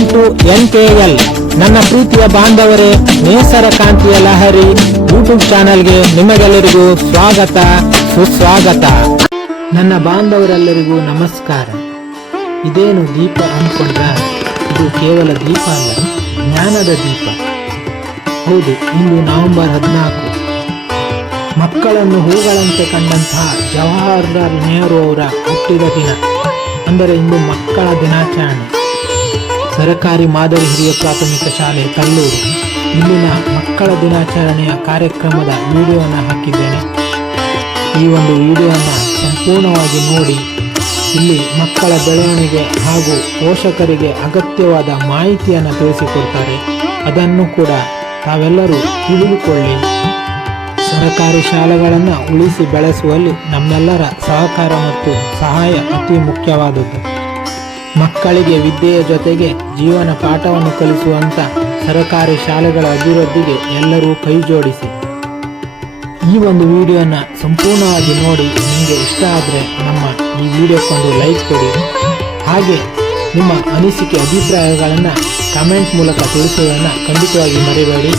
Welcome to NKL. ನನ್ನ ಪ್ರೀತಿಯ ಬಾಂಧವರೇ, ನೇಸರ ಕಾಂತಿಯ ಲಹರಿ ಯೂಟ್ಯೂಬ್ ಚಾನಲ್ಗೆ ನಿಮಗೆಲ್ಲರಿಗೂ ಸ್ವಾಗತ ಸುಸ್ವಾಗತ. ನನ್ನ ಬಾಂಧವರೆಲ್ಲರಿಗೂ ನಮಸ್ಕಾರ. ಇದೇನು ದೀಪ ಅಂದ್ಕೊಂಡ್ರ? ಇದು ಕೇವಲ ದೀಪ ಅಲ್ಲ, ಜ್ಞಾನದ ದೀಪ. ಹೌದು, ಇಂದು ನವೆಂಬರ್ 14. ಮಕ್ಕಳನ್ನು ಹೂಗಳಂತೆ ಕಂಡಂತಹ ಜವಾಹರಲಾಲ್ ನೆಹರು ಅವರ ಹುಟ್ಟಿದ ದಿನ. ಅಂದರೆ ಇಂದು ಮಕ್ಕಳ ದಿನಾಚರಣೆ. ಸರಕಾರಿ ಮಾದರಿ ಹಿರಿಯ ಪ್ರಾಥಮಿಕ ಶಾಲೆ ಕಲ್ಲೂರು ಇಲ್ಲಿನ ಮಕ್ಕಳ ದಿನಾಚರಣೆಯ ಕಾರ್ಯಕ್ರಮದ ವಿಡಿಯೋವನ್ನು ಹಾಕಿದ್ದೇನೆ. ಈ ಒಂದು ವಿಡಿಯೋವನ್ನು ಸಂಪೂರ್ಣವಾಗಿ ನೋಡಿ. ಇಲ್ಲಿ ಮಕ್ಕಳ ಬೆಳವಣಿಗೆ ಹಾಗೂ ಪೋಷಕರಿಗೆ ಅಗತ್ಯವಾದ ಮಾಹಿತಿಯನ್ನು ತಿಳಿಸಿಕೊಡ್ತಾರೆ. ಅದನ್ನು ಕೂಡ ತಾವೆಲ್ಲರೂ ತಿಳಿದುಕೊಳ್ಳಿ. ಸರಕಾರಿ ಶಾಲೆಗಳನ್ನು ಉಳಿಸಿ ಬೆಳೆಸುವಲ್ಲಿ ನಮ್ಮೆಲ್ಲರ ಸಹಕಾರ ಮತ್ತು ಸಹಾಯ ಅತಿ ಮುಖ್ಯವಾದದ್ದು. ಮಕ್ಕಳಿಗೆ ವಿದ್ಯೆಯ ಜೊತೆಗೆ ಜೀವನ ಪಾಠವನ್ನು ಕಲಿಸುವಂಥ ಸರಕಾರಿ ಶಾಲೆಗಳ ಅಭಿವೃದ್ಧಿಗೆ ಎಲ್ಲರೂ ಕೈ ಜೋಡಿಸಿ. ಈ ಒಂದು ವಿಡಿಯೋನ ಸಂಪೂರ್ಣವಾಗಿ ನೋಡಿ. ನಿಮಗೆ ಇಷ್ಟ ಆದರೆ ನಮ್ಮ ಈ ವಿಡಿಯೋಕ್ಕೊಂದು ಲೈಕ್ ಕೊಡಿ. ಹಾಗೆ ನಿಮ್ಮ ಅನಿಸಿಕೆ ಅಭಿಪ್ರಾಯಗಳನ್ನು ಕಮೆಂಟ್ ಮೂಲಕ ತಿಳಿಸುವುದನ್ನು ಖಂಡಿತವಾಗಿ ಮರಿಬೇಡಿ.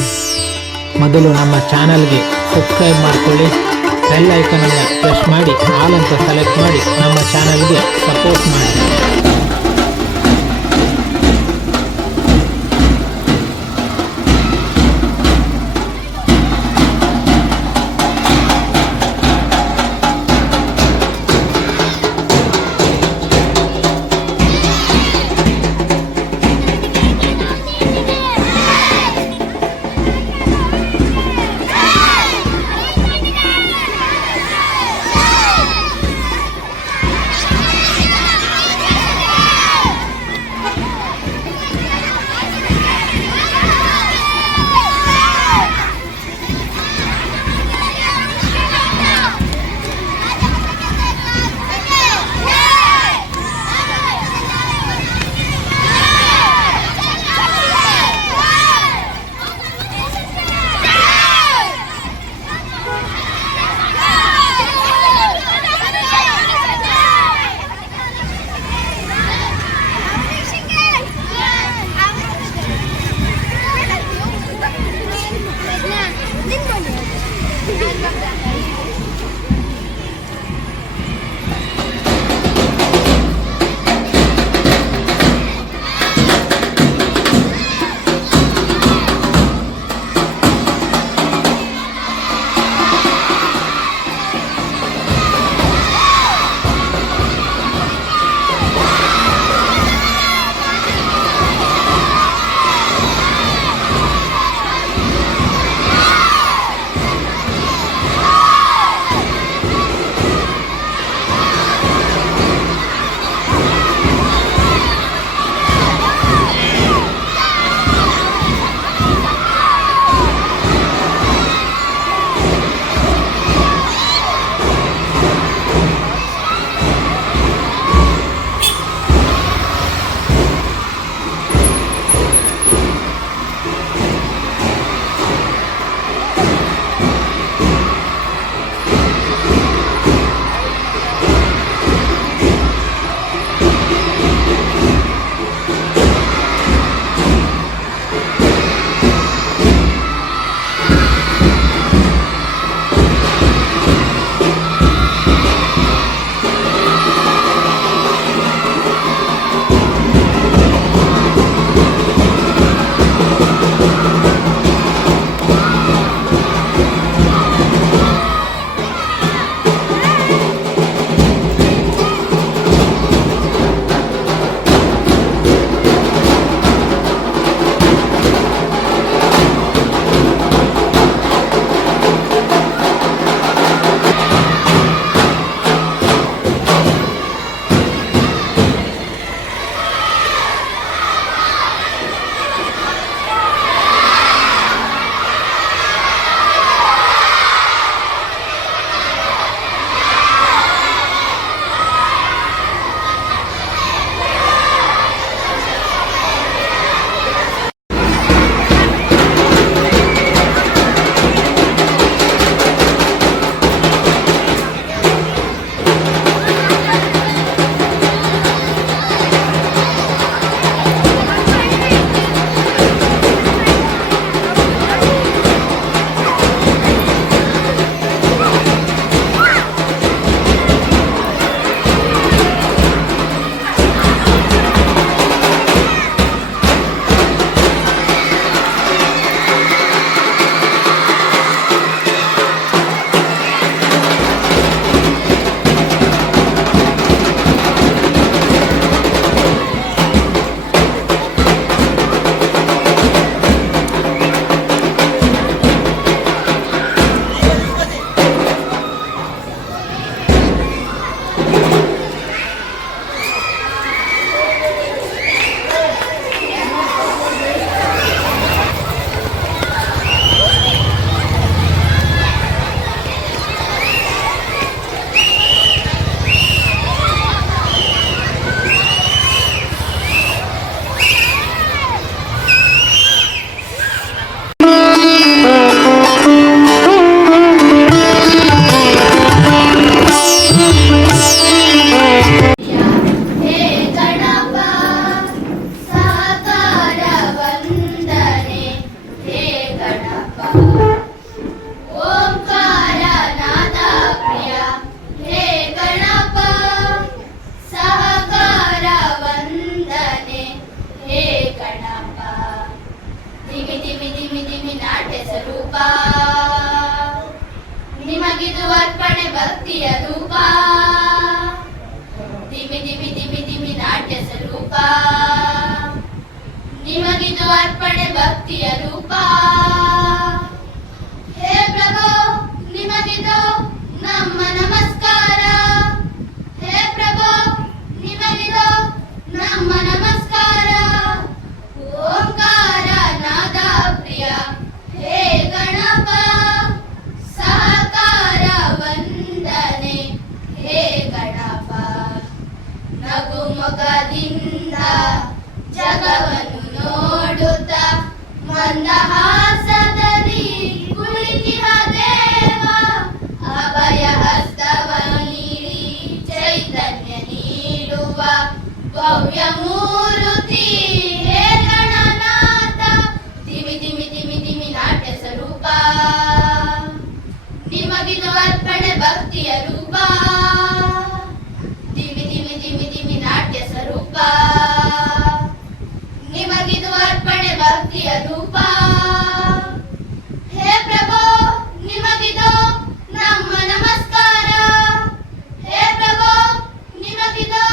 ಮೊದಲು ನಮ್ಮ ಚಾನಲ್ಗೆ ಸಬ್ಸ್ಕ್ರೈಬ್ ಮಾಡಿಕೊಳ್ಳಿ. ಬೆಲ್ ಐಕನನ್ನು ಪ್ರೆಸ್ ಮಾಡಿ ಆಲ್ ಅಂತ ಸೆಲೆಕ್ಟ್ ಮಾಡಿ ನಮ್ಮ ಚಾನಲ್ಗೆ ಸಪೋರ್ಟ್ ಮಾಡಿ. ನಿಮಗಿದು ಅರ್ಪಣೆ ಭಕ್ತಿಯ ರೂಪ, ದಿಮಿ ದಿಮಿ ದಿಮಿ ದಿಮಿ ನಾಟ್ಯ ಸ್ವರೂಪ. ನಿಮಗಿದು ಅರ್ಪಣೆ ಭಕ್ತಿಯ ರೂಪ. ಹೇ ಪ್ರಭು ನಿಮಗಿದು ನಮ್ಮ ನಮಸ್ಕಾರ. ಹೇ ಪ್ರಭು ನಿಮಗಿದು ನಮ್ಮ ನಮಸ್ಕಾರ. ಓಂಕಾರ ನಾದ ಪ್ರಿಯ ಹೇ ಗಣಪ, ಸಹಕಾರ ವಂದನೆ ಹೇ ಗಣಪ. ನಗುಮೊಗದಿಂದ ಜಗವನ್ನು ನೋಡುತ್ತ ಮಂದಹಾಸದಲ್ಲಿ ಕುಳಿತಿಹ ದೇವ, ಅಭಯ ಹಸ್ತವ ನೀಡಿ ಚೈತನ್ಯ ನೀಡುವ ಭವ್ಯ ಮೂರುತಿ ಹೇ ಗಣನಾಥ. ದಿಮಿ ದಿಮಿ ದಿಮಿ ದಿಮಿ ನಾಟ್ಯ ಸ್ವರೂಪ. ನಿಮಗಿದು ಅರ್ಪಣೆ ಭಕ್ತಿಯ ರೂಪ, ದಿಮಿ ದಿಮಿ ದಿಮಿ ದಿಮಿ ನಾಟ್ಯ ಸ್ವರೂಪ. ನಿಮಗಿದು ಅರ್ಪಣೆ ಭಕ್ತಿಯ ರೂಪ. ಹೇ ಪ್ರಭು ನಿಮಗಿದು ನಮ್ಮ ನಮಸ್ಕಾರ. ಹೇ ಪ್ರಭು ನಿಮಗಿದು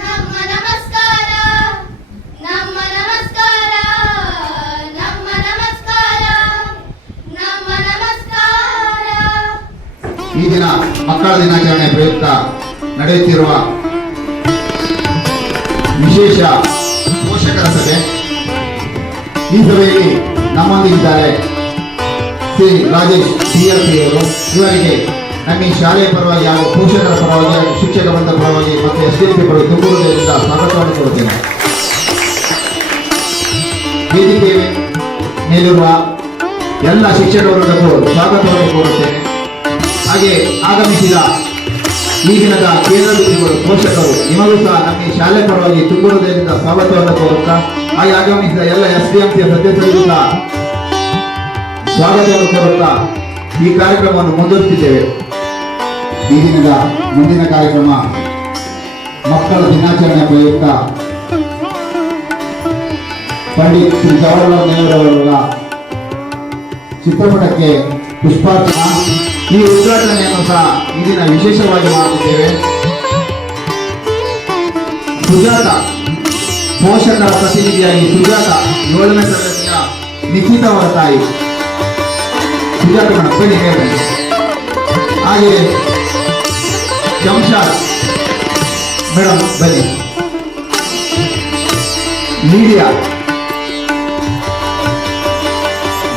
ನಮ್ಮ ನಮಸ್ಕಾರ. ನಮ್ಮ ನಮಸ್ಕಾರ, ನಮ್ಮ ನಮಸ್ಕಾರ, ನಮ್ಮ ನಮಸ್ಕಾರ. ಈ ದಿನ ಮಕ್ಕಳ ದಿನಾಚರಣೆ ಪ್ರಯುಕ್ತ ನಡೆಯುತ್ತಿರುವ ವಿಶೇಷ ಪೋಷಕರ ಸಭೆ. ಈ ಸಭೆಯಲ್ಲಿ ನಮ್ಮೊಂದಿಗಿದ್ದಾರೆ ಶ್ರೀ ರಾಜೇಶ್ CRP ಅವರು. ಇವರಿಗೆ ನಮ್ಮ ಈ ಶಾಲೆಯ ಪರವಾಗಿ ಹಾಗೂ ಪೋಷಕರ ಪರವಾಗಿ ಹಾಗೂ ಶಿಕ್ಷಕ ಬಂದ ಪರವಾಗಿ ಮತ್ತು SDP ಪರವಾಗಿ ತುಂಬುವುದರಿಂದ ಸ್ವಾಗತವನ್ನು ಕೊಡುತ್ತೇನೆ. ವೇದಿಕೆ ಮೇಲಿರುವ ಎಲ್ಲ ಶಿಕ್ಷಕ ವರ್ಗಕ್ಕೂ ಸ್ವಾಗತವನ್ನು ಕೋರುತ್ತೇನೆ. ಹಾಗೆ ಆಗಮಿಸಿದ ಈ ದಿನದ ಕೇಂದ್ರ ಬಿಂದುಗಳು ಪೋಷಕರು, ನಿಮಗೂ ಸಹ ನಮ್ಮ ಈ ಶಾಲೆ ಪರವಾಗಿ ತುಂಬುವುದರಿಂದ ಸ್ವಾಗತವನ್ನು ಕೋರುತ್ತಾ, ಹಾಗೆ ಆಗಮಿಸಿದ ಎಲ್ಲ SDMC ಸದಸ್ಯರಿಗೂ ಸಹ ಸ್ವಾಗತವನ್ನು ಕೋರುತ್ತಾ ಈ ಕಾರ್ಯಕ್ರಮವನ್ನು ಮುಂದುವರಿಸಿದ್ದೇವೆ. ಈ ದಿನದ ಮುಂದಿನ ಕಾರ್ಯಕ್ರಮ ಮಕ್ಕಳ ದಿನಾಚರಣೆ ಪ್ರಯುಕ್ತ ಪಂಡಿತ್ ಶ್ರೀ ಜವಾಹರಲಾಲ್ ನೆಹರು ಅವರ ಚಿತ್ರಪಟಕ್ಕೆ ಪುಷ್ಪಾರ್ಚನ. ಈ ಉದ್ಘಾಟನೆಯನ್ನು ಸಹ ಈ ದಿನ ವಿಶೇಷವಾಗಿ ಮಾಡುತ್ತಿದ್ದೇವೆ. ಸುಜಾತ ಪೋಷಕರ ಪ್ರತಿನಿಧಿಯಾಗಿ ಸುಜಾತ 7ನೇ ತರಗತಿಯ ನಿಖಿತ ಅವರ ತಾಯಿ ಸುಜಾತ ಮೇಡಮ್ ಬನ್ನಿ ಹೇಳಿ. ಹಾಗೆ ಜಂಶಾದ್ ಮೇಡಮ್ ಬನ್ನಿ. ಮೀಡಿಯಾ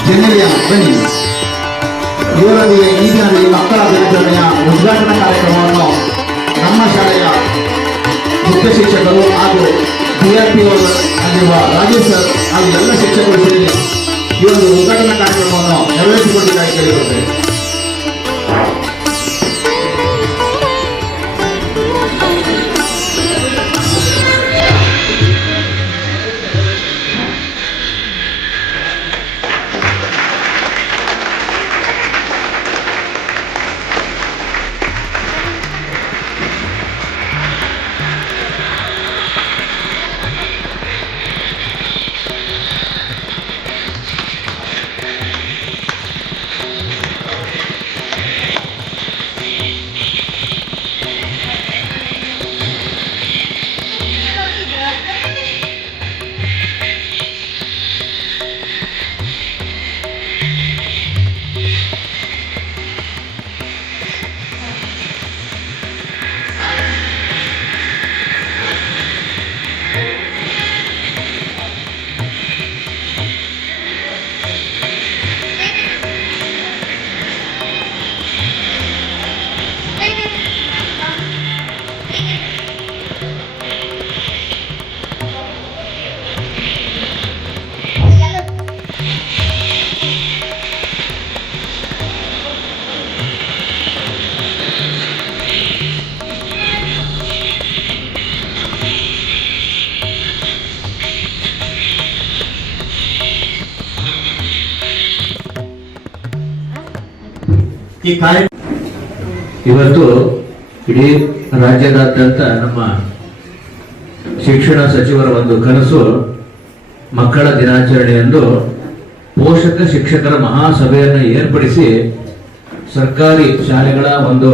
ಜನರಿಯ ಬನ್ನಿ. ಇವರೊಂದಿಗೆ ಈ ದಿನದಲ್ಲಿ ಮಕ್ಕಳ ದಿನಾಚರಣೆಯ ಉದ್ಘಾಟನಾ ಕಾರ್ಯಕ್ರಮವನ್ನು ನಮ್ಮ ಶಾಲೆಯ ಮುಖ್ಯ ಶಿಕ್ಷಕರು ಹಾಗೂ CRP ಅಲ್ಲಿರುವ ರಾಜೇಶ್ ಸರ್ ಹಾಗೂ ಎಲ್ಲ ಶಿಕ್ಷಕರು ಸೇರಿ ಈ ಒಂದು ಉದ್ಘಾಟನಾ ಕಾರ್ಯಕ್ರಮವನ್ನು ನೆರವೇರಿಸಿಕೊಂಡಿದ್ದಾರೆ ಕೇಳಿರುತ್ತೇವೆ. ಈ ಕಾರ್ಯ ಇವತ್ತು ಇಡೀ ರಾಜ್ಯದಾದ್ಯಂತ ನಮ್ಮ ಶಿಕ್ಷಣ ಸಚಿವರ ಒಂದು ಕನಸು ಮಕ್ಕಳ ದಿನಾಚರಣೆಯಂದು ಪೋಷಕ ಶಿಕ್ಷಕರ ಮಹಾಸಭೆಯನ್ನು ಏರ್ಪಡಿಸಿ ಸರ್ಕಾರಿ ಶಾಲೆಗಳ ಒಂದು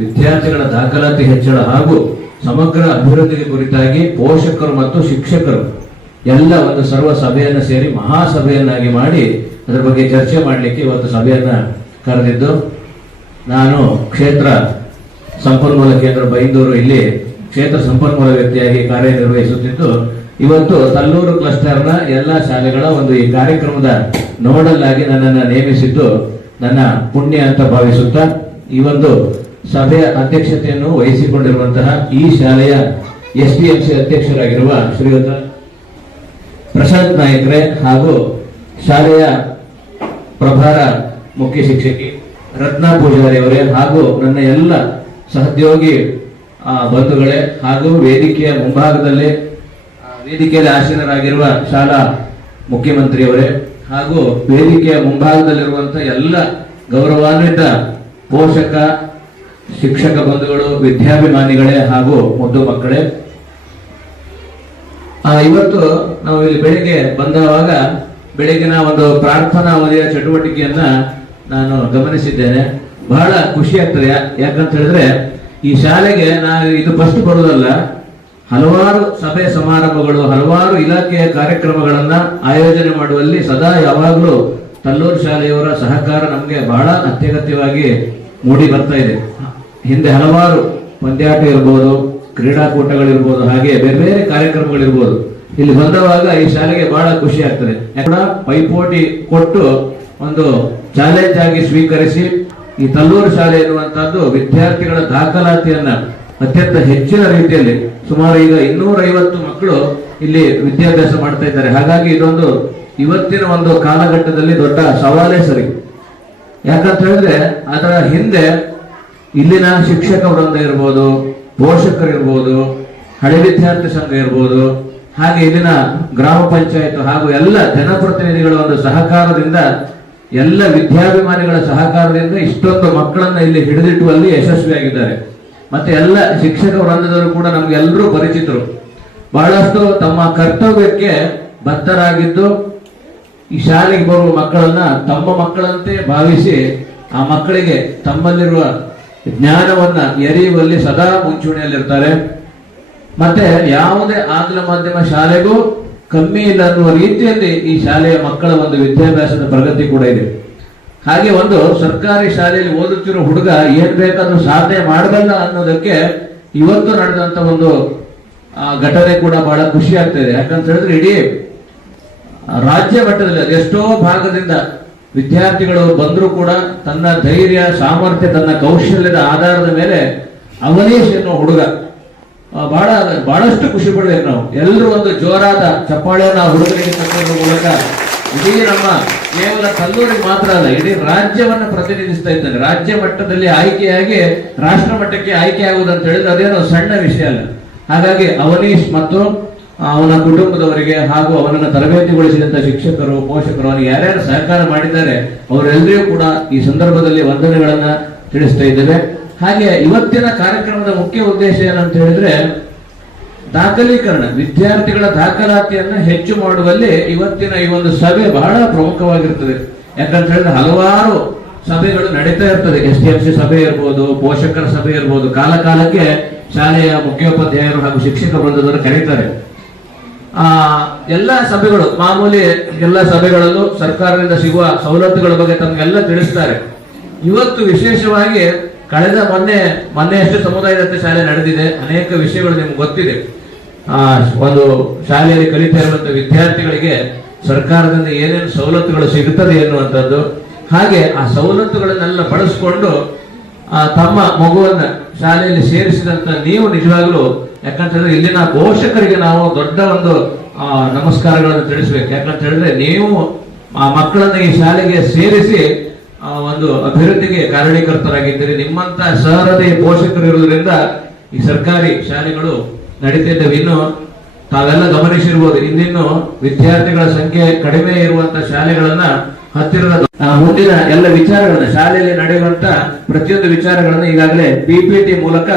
ವಿದ್ಯಾರ್ಥಿಗಳ ದಾಖಲಾತಿ ಹೆಚ್ಚಳ ಹಾಗೂ ಸಮಗ್ರ ಅಭಿವೃದ್ಧಿಗೆ ಕುರಿತಾಗಿ ಪೋಷಕರು ಮತ್ತು ಶಿಕ್ಷಕರು ಎಲ್ಲ ಒಂದು ಸರ್ವ ಸಭೆಯನ್ನು ಸೇರಿ ಮಹಾಸಭೆಯನ್ನಾಗಿ ಮಾಡಿ ಅದರ ಬಗ್ಗೆ ಚರ್ಚೆ ಮಾಡಲಿಕ್ಕೆ ಇವತ್ತು ಸಭೆಯನ್ನ ಕರೆದಿದ್ದು, ನಾನು ಕ್ಷೇತ್ರ ಸಂಪನ್ಮೂಲ ಕೇಂದ್ರ ಬೈಂದೂರು ಇಲ್ಲಿ ಕ್ಷೇತ್ರ ಸಂಪನ್ಮೂಲ ವ್ಯಕ್ತಿಯಾಗಿ ಕಾರ್ಯನಿರ್ವಹಿಸುತ್ತಿದ್ದು, ಇವತ್ತು ತಲ್ಲೂರು ಕ್ಲಸ್ಟರ್ನ ಎಲ್ಲ ಶಾಲೆಗಳ ಒಂದು ಈ ಕಾರ್ಯಕ್ರಮದ ನೋಡಲ್ ಆಗಿ ನನ್ನನ್ನು ನೇಮಿಸಿದ್ದು ನನ್ನ ಪುಣ್ಯ ಅಂತ ಭಾವಿಸುತ್ತಾ ಈ ಒಂದು ಸಭೆಯ ಅಧ್ಯಕ್ಷತೆಯನ್ನು ವಹಿಸಿಕೊಂಡಿರುವಂತಹ ಈ ಶಾಲೆಯ SDMC ಅಧ್ಯಕ್ಷರಾಗಿರುವ ಶ್ರೀಯುತ ಪ್ರಶಾಂತ್ ನಾಯಕ್ರೆ ಹಾಗೂ ಶಾಲೆಯ ಪ್ರಭಾರ ಮುಖ್ಯ ಶಿಕ್ಷಕಿ ರತ್ನಾ ಪೂಜಾರಿ ಅವರೇ ಹಾಗೂ ನನ್ನ ಎಲ್ಲ ಸಹೋದ್ಯೋಗಿ ಬಂಧುಗಳೇ ಹಾಗೂ ವೇದಿಕೆಯ ಮುಂಭಾಗದಲ್ಲಿ ವೇದಿಕೆಯಲ್ಲಿ ಆಸೀನರಾಗಿರುವ ಶಾಲಾ ಮುಖ್ಯಮಂತ್ರಿಯವರೇ ಹಾಗೂ ವೇದಿಕೆಯ ಮುಂಭಾಗದಲ್ಲಿರುವಂತಹ ಎಲ್ಲ ಗೌರವಾನ್ವಿತ ಪೋಷಕ ಶಿಕ್ಷಕ ಬಂಧುಗಳು, ವಿದ್ಯಾಭಿಮಾನಿಗಳೇ ಹಾಗೂ ಮುದ್ದು ಮಕ್ಕಳೇ, ಇವತ್ತು ನಾವು ಇಲ್ಲಿ ಬೆಳಿಗ್ಗೆ ಬಂದವಾಗ ಬೆಳಗಿನ ಒಂದು ಪ್ರಾರ್ಥನಾ ಅವಧಿಯ ಚಟುವಟಿಕೆಯನ್ನ ನಾನು ಗಮನಿಸಿದ್ದೇನೆ. ಬಹಳ ಖುಷಿ ಆಗ್ತದೆ. ಯಾಕಂತ ಹೇಳಿದ್ರೆ ಈ ಶಾಲೆಗೆ ನಾನು ಇದು ಫಸ್ಟ್ ಬರುವುದಲ್ಲ, ಹಲವಾರು ಸಭೆ ಸಮಾರಂಭಗಳು, ಹಲವಾರು ಇಲಾಖೆಯ ಕಾರ್ಯಕ್ರಮಗಳನ್ನ ಆಯೋಜನೆ ಮಾಡುವಲ್ಲಿ ಸದಾ ಯಾವಾಗಲೂ ತಲ್ಲೂರು ಶಾಲೆಯವರ ಸಹಕಾರ ನಮಗೆ ಬಹಳ ಅತ್ಯಗತ್ಯವಾಗಿ ಮೂಡಿ ಬರ್ತಾ ಇದೆ. ಹಿಂದೆ ಹಲವಾರು ಪಂದ್ಯಾಟ ಇರ್ಬೋದು, ಕ್ರೀಡಾಕೂಟಗಳಿರ್ಬೋದು, ಹಾಗೆ ಬೇರೆ ಬೇರೆ ಕಾರ್ಯಕ್ರಮಗಳಿರ್ಬೋದು. ಇಲ್ಲಿ ಬಂದವಾಗ ಈ ಶಾಲೆಗೆ ಬಹಳ ಖುಷಿ ಆಗ್ತದೆ. ಪೈಪೋಟಿ ಕೊಟ್ಟು ಒಂದು ಚಾಲೆಂಜ್ ಆಗಿ ಸ್ವೀಕರಿಸಿ ಈ ತಲ್ಲೂರು ಶಾಲೆ ಎನ್ನುವಂತಹದ್ದು ವಿದ್ಯಾರ್ಥಿಗಳ ದಾಖಲಾತಿಯನ್ನ ಅತ್ಯಂತ ಹೆಚ್ಚಿನ ರೀತಿಯಲ್ಲಿ ಸುಮಾರು ಈಗ 250 ಮಕ್ಕಳು ಇಲ್ಲಿ ವಿದ್ಯಾಭ್ಯಾಸ ಮಾಡ್ತಾ ಇದ್ದಾರೆ. ಹಾಗಾಗಿ ಇದೊಂದು ಇವತ್ತಿನ ಒಂದು ಕಾಲಘಟ್ಟದಲ್ಲಿ ದೊಡ್ಡ ಸವಾಲೇ ಸರಿ. ಯಾಕಂತ ಹೇಳಿದ್ರೆ ಅದರ ಹಿಂದೆ ಇಲ್ಲಿನ ಶಿಕ್ಷಕ ವೃಂದ ಇರ್ಬೋದು, ಪೋಷಕರಿರ್ಬೋದು, ಹಳೆ ವಿದ್ಯಾರ್ಥಿ ಸಂಘ ಇರ್ಬೋದು, ಹಾಗೆ ಇಲ್ಲಿನ ಗ್ರಾಮ ಪಂಚಾಯತ್ ಹಾಗೂ ಎಲ್ಲ ಜನಪ್ರತಿನಿಧಿಗಳ ಒಂದು ಸಹಕಾರದಿಂದ, ಎಲ್ಲ ವಿದ್ಯಾಭಿಮಾನಿಗಳ ಸಹಕಾರದಿಂದ ಇಷ್ಟೊಂದು ಮಕ್ಕಳನ್ನ ಇಲ್ಲಿ ಹಿಡಿದಿಟ್ಟುವಲ್ಲಿ ಯಶಸ್ವಿಯಾಗಿದ್ದಾರೆ. ಮತ್ತೆ ಎಲ್ಲ ಶಿಕ್ಷಕ ವೃಂದದವರು ಕೂಡ ನಮ್ಗೆಲ್ಲರೂ ಪರಿಚಿತರು. ಬಹಳಷ್ಟು ತಮ್ಮ ಕರ್ತವ್ಯಕ್ಕೆ ಬದ್ಧರಾಗಿದ್ದು ಈ ಶಾಲೆಗೆ ಬರುವ ಮಕ್ಕಳನ್ನ ತಮ್ಮ ಮಕ್ಕಳಂತೆ ಭಾವಿಸಿ ಆ ಮಕ್ಕಳಿಗೆ ತಮ್ಮಲ್ಲಿರುವ ಜ್ಞಾನವನ್ನ ಎರೆಯುವಲ್ಲಿ ಸದಾ ಮುಂಚೂಣಿಯಲ್ಲಿರ್ತಾರೆ. ಮತ್ತೆ ಯಾವುದೇ ಆಂಗ್ಲ ಮಾಧ್ಯಮ ಶಾಲೆಗೂ ಕಮ್ಮಿ ಇಲ್ಲ ಅನ್ನುವ ರೀತಿಯಲ್ಲಿ ಈ ಶಾಲೆಯ ಮಕ್ಕಳ ಒಂದು ವಿದ್ಯಾಭ್ಯಾಸದ ಪ್ರಗತಿ ಕೂಡ ಇದೆ. ಹಾಗೆ ಒಂದು ಸರ್ಕಾರಿ ಶಾಲೆಯಲ್ಲಿ ಓದುತ್ತಿರೋ ಹುಡುಗ ಏನ್ ಬೇಕಾದ್ರೂ ಸಾಧನೆ ಮಾಡಬಲ್ಲ ಅನ್ನೋದಕ್ಕೆ ಇವತ್ತು ನಡೆದಂತ ಒಂದು ಘಟನೆ ಕೂಡ ಬಹಳ ಖುಷಿ ಆಗ್ತದೆ. ಯಾಕಂತ ಹೇಳಿದ್ರೆ ಇಡೀ ರಾಜ್ಯ ಮಟ್ಟದಲ್ಲಿ ಎಷ್ಟೋ ಭಾಗದಿಂದ ವಿದ್ಯಾರ್ಥಿಗಳು ಬಂದರೂ ಕೂಡ ತನ್ನ ಧೈರ್ಯ, ಸಾಮರ್ಥ್ಯ, ತನ್ನ ಕೌಶಲ್ಯದ ಆಧಾರದ ಮೇಲೆ ಅವನೀಶ್ ಎನ್ನುವ ಹುಡುಗ ಬಹಳಷ್ಟು ಖುಷಿ ಪಡ್ಬೇಕು. ನಾವು ಎಲ್ಲರೂ ಒಂದು ಜೋರಾದ ಚಪ್ಪಾಳೆಯನ್ನು ಹುಡುಗರಿಗೆ ತಕ್ಕುವ ಮೂಲಕ ಇಡೀ ನಮ್ಮ ಕೇವಲ ತಲ್ಲೂರಿಗೆ ಮಾತ್ರ ಅಲ್ಲ, ಇಡೀ ರಾಜ್ಯವನ್ನ ಪ್ರತಿನಿಧಿಸ್ತಾ ಇದ್ದಾನೆ. ರಾಜ್ಯ ಮಟ್ಟದಲ್ಲಿ ಆಯ್ಕೆಯಾಗಿ ರಾಷ್ಟ್ರ ಮಟ್ಟಕ್ಕೆ ಆಯ್ಕೆ ಆಗುವುದಂತ ಹೇಳಿದ್ರೆ ಅದೇನೋ ಸಣ್ಣ ವಿಷಯ ಅಲ್ಲ. ಹಾಗಾಗಿ ಅವನೀಶ್ ಮತ್ತು ಅವನ ಕುಟುಂಬದವರಿಗೆ ಹಾಗೂ ಅವನನ್ನು ತರಬೇತಿಗೊಳಿಸಿದಂತ ಶಿಕ್ಷಕರು, ಪೋಷಕರು, ಅವನಿಗೆ ಯಾರ್ಯಾರು ಸಹಕಾರ ಮಾಡಿದ್ದಾರೆ ಅವರೆಲ್ಲರಿಗೂ ಕೂಡ ಈ ಸಂದರ್ಭದಲ್ಲಿ ವಂದನೆಗಳನ್ನ ತಿಳಿಸ್ತಾ ಇದ್ದೇವೆ. ಹಾಗೆ ಇವತ್ತಿನ ಕಾರ್ಯಕ್ರಮದ ಮುಖ್ಯ ಉದ್ದೇಶ ಏನಂತ ಹೇಳಿದ್ರೆ ದಾಖಲೀಕರಣ, ವಿದ್ಯಾರ್ಥಿಗಳ ದಾಖಲಾತಿಯನ್ನ ಹೆಚ್ಚು ಮಾಡುವಲ್ಲಿ ಇವತ್ತಿನ ಈ ಒಂದು ಸಭೆ ಬಹಳ ಪ್ರಮುಖವಾಗಿರ್ತದೆ. ಯಾಕಂತ ಹೇಳಿದ್ರೆ ಹಲವಾರು ಸಭೆಗಳು ನಡೀತಾ ಇರ್ತದೆ. SDMC ಸಭೆ ಇರ್ಬೋದು, ಪೋಷಕರ ಸಭೆ ಇರ್ಬೋದು, ಕಾಲ ಕಾಲಕ್ಕೆ ಶಾಲೆಯ ಮುಖ್ಯೋಪಾಧ್ಯಾಯರು ಹಾಗೂ ಶಿಕ್ಷಕ ವೃಂದದವರು ಕರೀತಾರೆ. ಎಲ್ಲ ಸಭೆಗಳು ಮಾಮೂಲಿ ಎಲ್ಲ ಸಭೆಗಳಲ್ಲೂ ಸರ್ಕಾರದಿಂದ ಸಿಗುವ ಸವಲತ್ತುಗಳ ಬಗ್ಗೆ ತಮಗೆಲ್ಲ ತಿಳಿಸ್ತಾರೆ. ಇವತ್ತು ವಿಶೇಷವಾಗಿ ಕಳೆದ ಮೊನ್ನೆಯಷ್ಟು ಸಮುದಾಯದತ್ತ ಶಾಲೆ ನಡೆದಿದೆ. ಅನೇಕ ವಿಷಯಗಳು ನಿಮ್ಗೆ ಗೊತ್ತಿದೆ. ಒಂದು ಶಾಲೆಯಲ್ಲಿ ಕಲಿತಾ ಇರುವಂತಹ ವಿದ್ಯಾರ್ಥಿಗಳಿಗೆ ಸರ್ಕಾರದಿಂದ ಏನೇನು ಸವಲತ್ತುಗಳು ಸಿಗುತ್ತದೆ ಎನ್ನುವಂಥದ್ದು, ಹಾಗೆ ಆ ಸವಲತ್ತುಗಳನ್ನೆಲ್ಲ ಬಳಸಿಕೊಂಡು ತಮ್ಮ ಮಗುವನ್ನ ಶಾಲೆಯಲ್ಲಿ ಸೇರಿಸಿದಂತ ನೀವು ನಿಜವಾಗ್ಲೂ, ಯಾಕಂತಂದ್ರೆ ಇಲ್ಲಿನ ಪೋಷಕರಿಗೆ ನಾವು ದೊಡ್ಡ ಒಂದು ನಮಸ್ಕಾರಗಳನ್ನು ತಿಳಿಸ್ಬೇಕು. ಯಾಕಂತ ಹೇಳಿದ್ರೆ ನೀವು ಆ ಮಕ್ಕಳನ್ನ ಈ ಶಾಲೆಗೆ ಸೇರಿಸಿ ಒಂದು ಅಭಿವೃದ್ಧಿಗೆ ಕಾರಣೀಕರ್ತರಾಗಿದ್ದೀರಿ. ನಿಮ್ಮಂತ ಸಹೃದಯ ಪೋಷಕರು ಇರುವುದರಿಂದ ಈ ಸರ್ಕಾರಿ ಶಾಲೆಗಳು ನಡೀತಿದ್ದೇವೆ. ಇನ್ನು ತಾವೆಲ್ಲ ಗಮನಿಸಿರ್ಬೋದು, ಇನ್ನಿನ್ನು ವಿದ್ಯಾರ್ಥಿಗಳ ಸಂಖ್ಯೆ ಕಡಿಮೆ ಇರುವಂತಹ ಶಾಲೆಗಳನ್ನ ಹತ್ತಿರದ ಮುಂದಿನ ಎಲ್ಲ ವಿಚಾರಗಳನ್ನ, ಶಾಲೆಯಲ್ಲಿ ನಡೆಯುವಂತ ಪ್ರತಿಯೊಂದು ವಿಚಾರಗಳನ್ನ ಈಗಾಗಲೇ PPT ಮೂಲಕ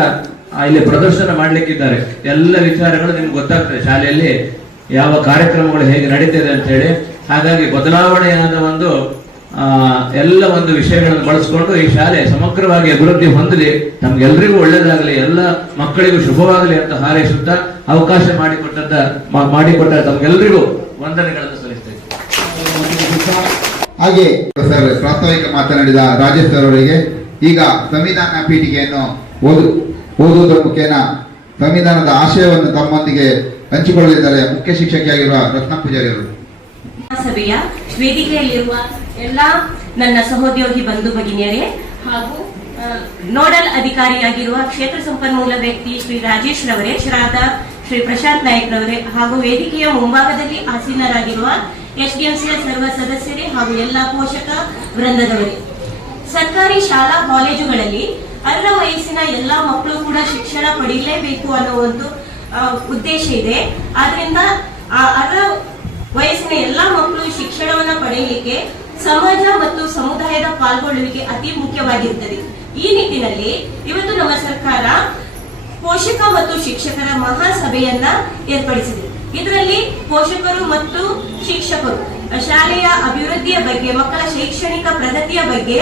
ಇಲ್ಲಿ ಪ್ರದರ್ಶನ ಮಾಡ್ಲಿಕ್ಕಿದ್ದಾರೆ. ಎಲ್ಲ ವಿಚಾರಗಳು ನಿಮ್ಗೆ ಗೊತ್ತಾಗ್ತದೆ, ಶಾಲೆಯಲ್ಲಿ ಯಾವ ಕಾರ್ಯಕ್ರಮಗಳು ಹೇಗೆ ನಡೀತಿದೆ ಅಂತ ಹೇಳಿ. ಹಾಗಾಗಿ ಬದಲಾವಣೆಯಾದ ಒಂದು ಎಲ್ಲ ಒಂದು ವಿಷಯಗಳನ್ನು ಬಳಸಿಕೊಂಡು ಈ ಶಾಲೆ ಸಮಗ್ರವಾಗಿ ಅಭಿವೃದ್ಧಿ ಹೊಂದಲಿ, ತಮ್ಗೆಲ್ರಿಗೂ ಒಳ್ಳೇದಾಗಲಿ, ಎಲ್ಲ ಮಕ್ಕಳಿಗೂ ಶುಭವಾಗಲಿ ಅಂತ ಹಾರೈಸುತ್ತಾ ಅವಕಾಶ ಮಾಡಿಕೊಟ್ಟ ತಮ್ಗೆಲ್ರಿಗೂ ವಂದನೆಗಳನ್ನು ಸಲ್ಲಿಸ್ತೇವೆ. ಹಾಗೆ ಸರ್ ಪ್ರಾಸ್ತಾವಿಕ ಮಾತನಾಡಿದ ರಾಜೇಶ್ ಸರ್ ಅವರಿಗೆ ಈಗ ಸಂವಿಧಾನ ಪೀಠಿಕೆಯನ್ನು ಓದುವುದರ ಮುಖೇನ ಸಂವಿಧಾನದ ಆಶಯವನ್ನು ತಮ್ಮೊಂದಿಗೆ ಹಂಚಿಕೊಳ್ಳಲಿದ್ದಾರೆ ಮುಖ್ಯ ಶಿಕ್ಷಕಿಯಾಗಿರುವ ರತ್ನ ಪೂಜಾರಿ ಅವರು. ಸಭೆಯ ವೇದಿಕೆಯಲ್ಲಿರುವ ಎಲ್ಲ ನನ್ನ ಸಹೋದ್ಯೋಗಿ ಬಂಧು ಭಗಿನಿಯರೇ ಹಾಗೂ ನೋಡಲ್ ಅಧಿಕಾರಿಯಾಗಿರುವ ಕ್ಷೇತ್ರ ಸಂಪನ್ಮೂಲ ವ್ಯಕ್ತಿ ಶ್ರೀ ರಾಜೇಶ್ ರವರೇ, ಶ್ರೀ ಪ್ರಶಾಂತ್ ನಾಯಕ್ ರವರೇ ಹಾಗೂ ವೇದಿಕೆಯ ಮುಂಭಾಗದಲ್ಲಿ ಆಸೀನರಾಗಿರುವ ಎಸ್ಡಿಎಂಸಿಯ ಸರ್ವ ಸದಸ್ಯರೇ ಹಾಗೂ ಎಲ್ಲ ಪೋಷಕ ವೃಂದದವರೇ. ಸರ್ಕಾರಿ ಶಾಲಾ ಕಾಲೇಜುಗಳಲ್ಲಿ ಅರ್ಹ ವಯಸ್ಸಿನ ಎಲ್ಲಾ ಮಕ್ಕಳು ಕೂಡ ಶಿಕ್ಷಣ ಪಡೆಯಲೇಬೇಕು ಅನ್ನೋ ಒಂದು ಉದ್ದೇಶ ಇದೆ. ಆದ್ರಿಂದ ಅರ್ಹ ವಯಸ್ಸಿನ ಎಲ್ಲಾ ಮಕ್ಕಳು ಶಿಕ್ಷಣವನ್ನ ಪಡೆಯಲಿಕ್ಕೆ ಸಮಾಜ ಮತ್ತು ಸಮುದಾಯದ ಪಾಲ್ಗೊಳ್ಳುವಿಕೆ ಅತಿ ಮುಖ್ಯವಾಗಿರುತ್ತದೆ. ಈ ನಿಟ್ಟಿನಲ್ಲಿ ಇವತ್ತು ನಮ್ಮ ಸರ್ಕಾರ ಪೋಷಕ ಮತ್ತು ಶಿಕ್ಷಕರ ಮಹಾಸಭೆಯನ್ನ ಏರ್ಪಡಿಸಿದೆ. ಇದರಲ್ಲಿ ಪೋಷಕರು ಮತ್ತು ಶಿಕ್ಷಕರು ಶಾಲೆಯ ಅಭಿವೃದ್ಧಿಯ ಬಗ್ಗೆ, ಮಕ್ಕಳ ಶೈಕ್ಷಣಿಕ ಪ್ರಗತಿಯ ಬಗ್ಗೆ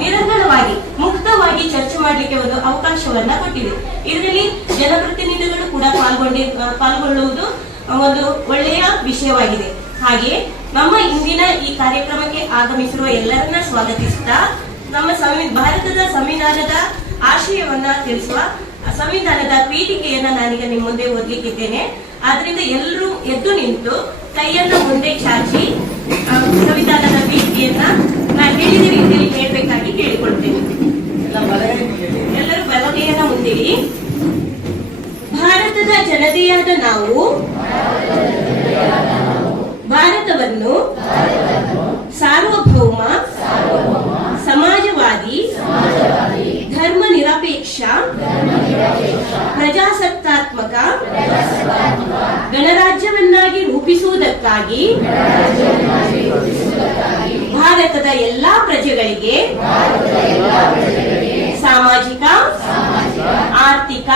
ನಿರಂತರವಾಗಿ ಮುಕ್ತವಾಗಿ ಚರ್ಚೆ ಮಾಡಲಿಕ್ಕೆ ಒಂದು ಅವಕಾಶವನ್ನ ಕೊಟ್ಟಿದೆ. ಇದರಲ್ಲಿ ಜನಪ್ರತಿನಿಧಿಗಳು ಕೂಡ ಪಾಲ್ಗೊಳ್ಳುವುದು ಒಂದು ಒಳ್ಳೆಯ ವಿಷಯವಾಗಿದೆ. ಹಾಗೆ ನಮ್ಮ ಇಂದಿನ ಈ ಕಾರ್ಯಕ್ರಮಕ್ಕೆ ಆಗಮಿಸಿರುವ ಎಲ್ಲರನ್ನ ಸ್ವಾಗತಿಸುತ್ತಾ ನಮ್ಮ ಭಾರತದ ಸಂವಿಧಾನದ ಆಶಯವನ್ನ ತಿಳಿಸುವ ಸಂವಿಧಾನದ ಪೀಠಿಕೆಯನ್ನ ನಾನೀಗ ನಿಮ್ಮ ಮುಂದೆ ಓದಲಿಕ್ಕಿದ್ದೇನೆ. ಆದ್ರಿಂದ ಎಲ್ಲರೂ ಎದ್ದು ನಿಂತು ಕೈಯನ್ನ ಮುಂದೆ ಚಾಚಿ ಸಂವಿಧಾನದ ಪೀಠಿಕೆಯನ್ನ ನಾನು ಹೇಳಿದ ರೀತಿಯಲ್ಲಿ ಹೇಳಬೇಕಾಗಿ ಕೇಳಿಕೊಳ್ತೇನೆ. ಎಲ್ಲರೂ ಬಲಗೈಯನ್ನ ಮುಂದಿಡಿ. ಭಾರತದ ಜನತೆಯಾದ ನಾವು ಭಾರತವನ್ನು ಸಾರ್ವಭೌಮ, ಸಮಾಜವಾದಿ, ಧರ್ಮ ನಿರಪೇಕ್ಷ, ಪ್ರಜಾಸತ್ತಾತ್ಮಕ ಗಣರಾಜ್ಯವನ್ನಾಗಿ ರೂಪಿಸುವುದಕ್ಕಾಗಿ ಭಾರತದ ಎಲ್ಲಾ ಪ್ರಜೆಗಳಿಗೆ ಸಾಮಾಜಿಕ, ಆರ್ಥಿಕ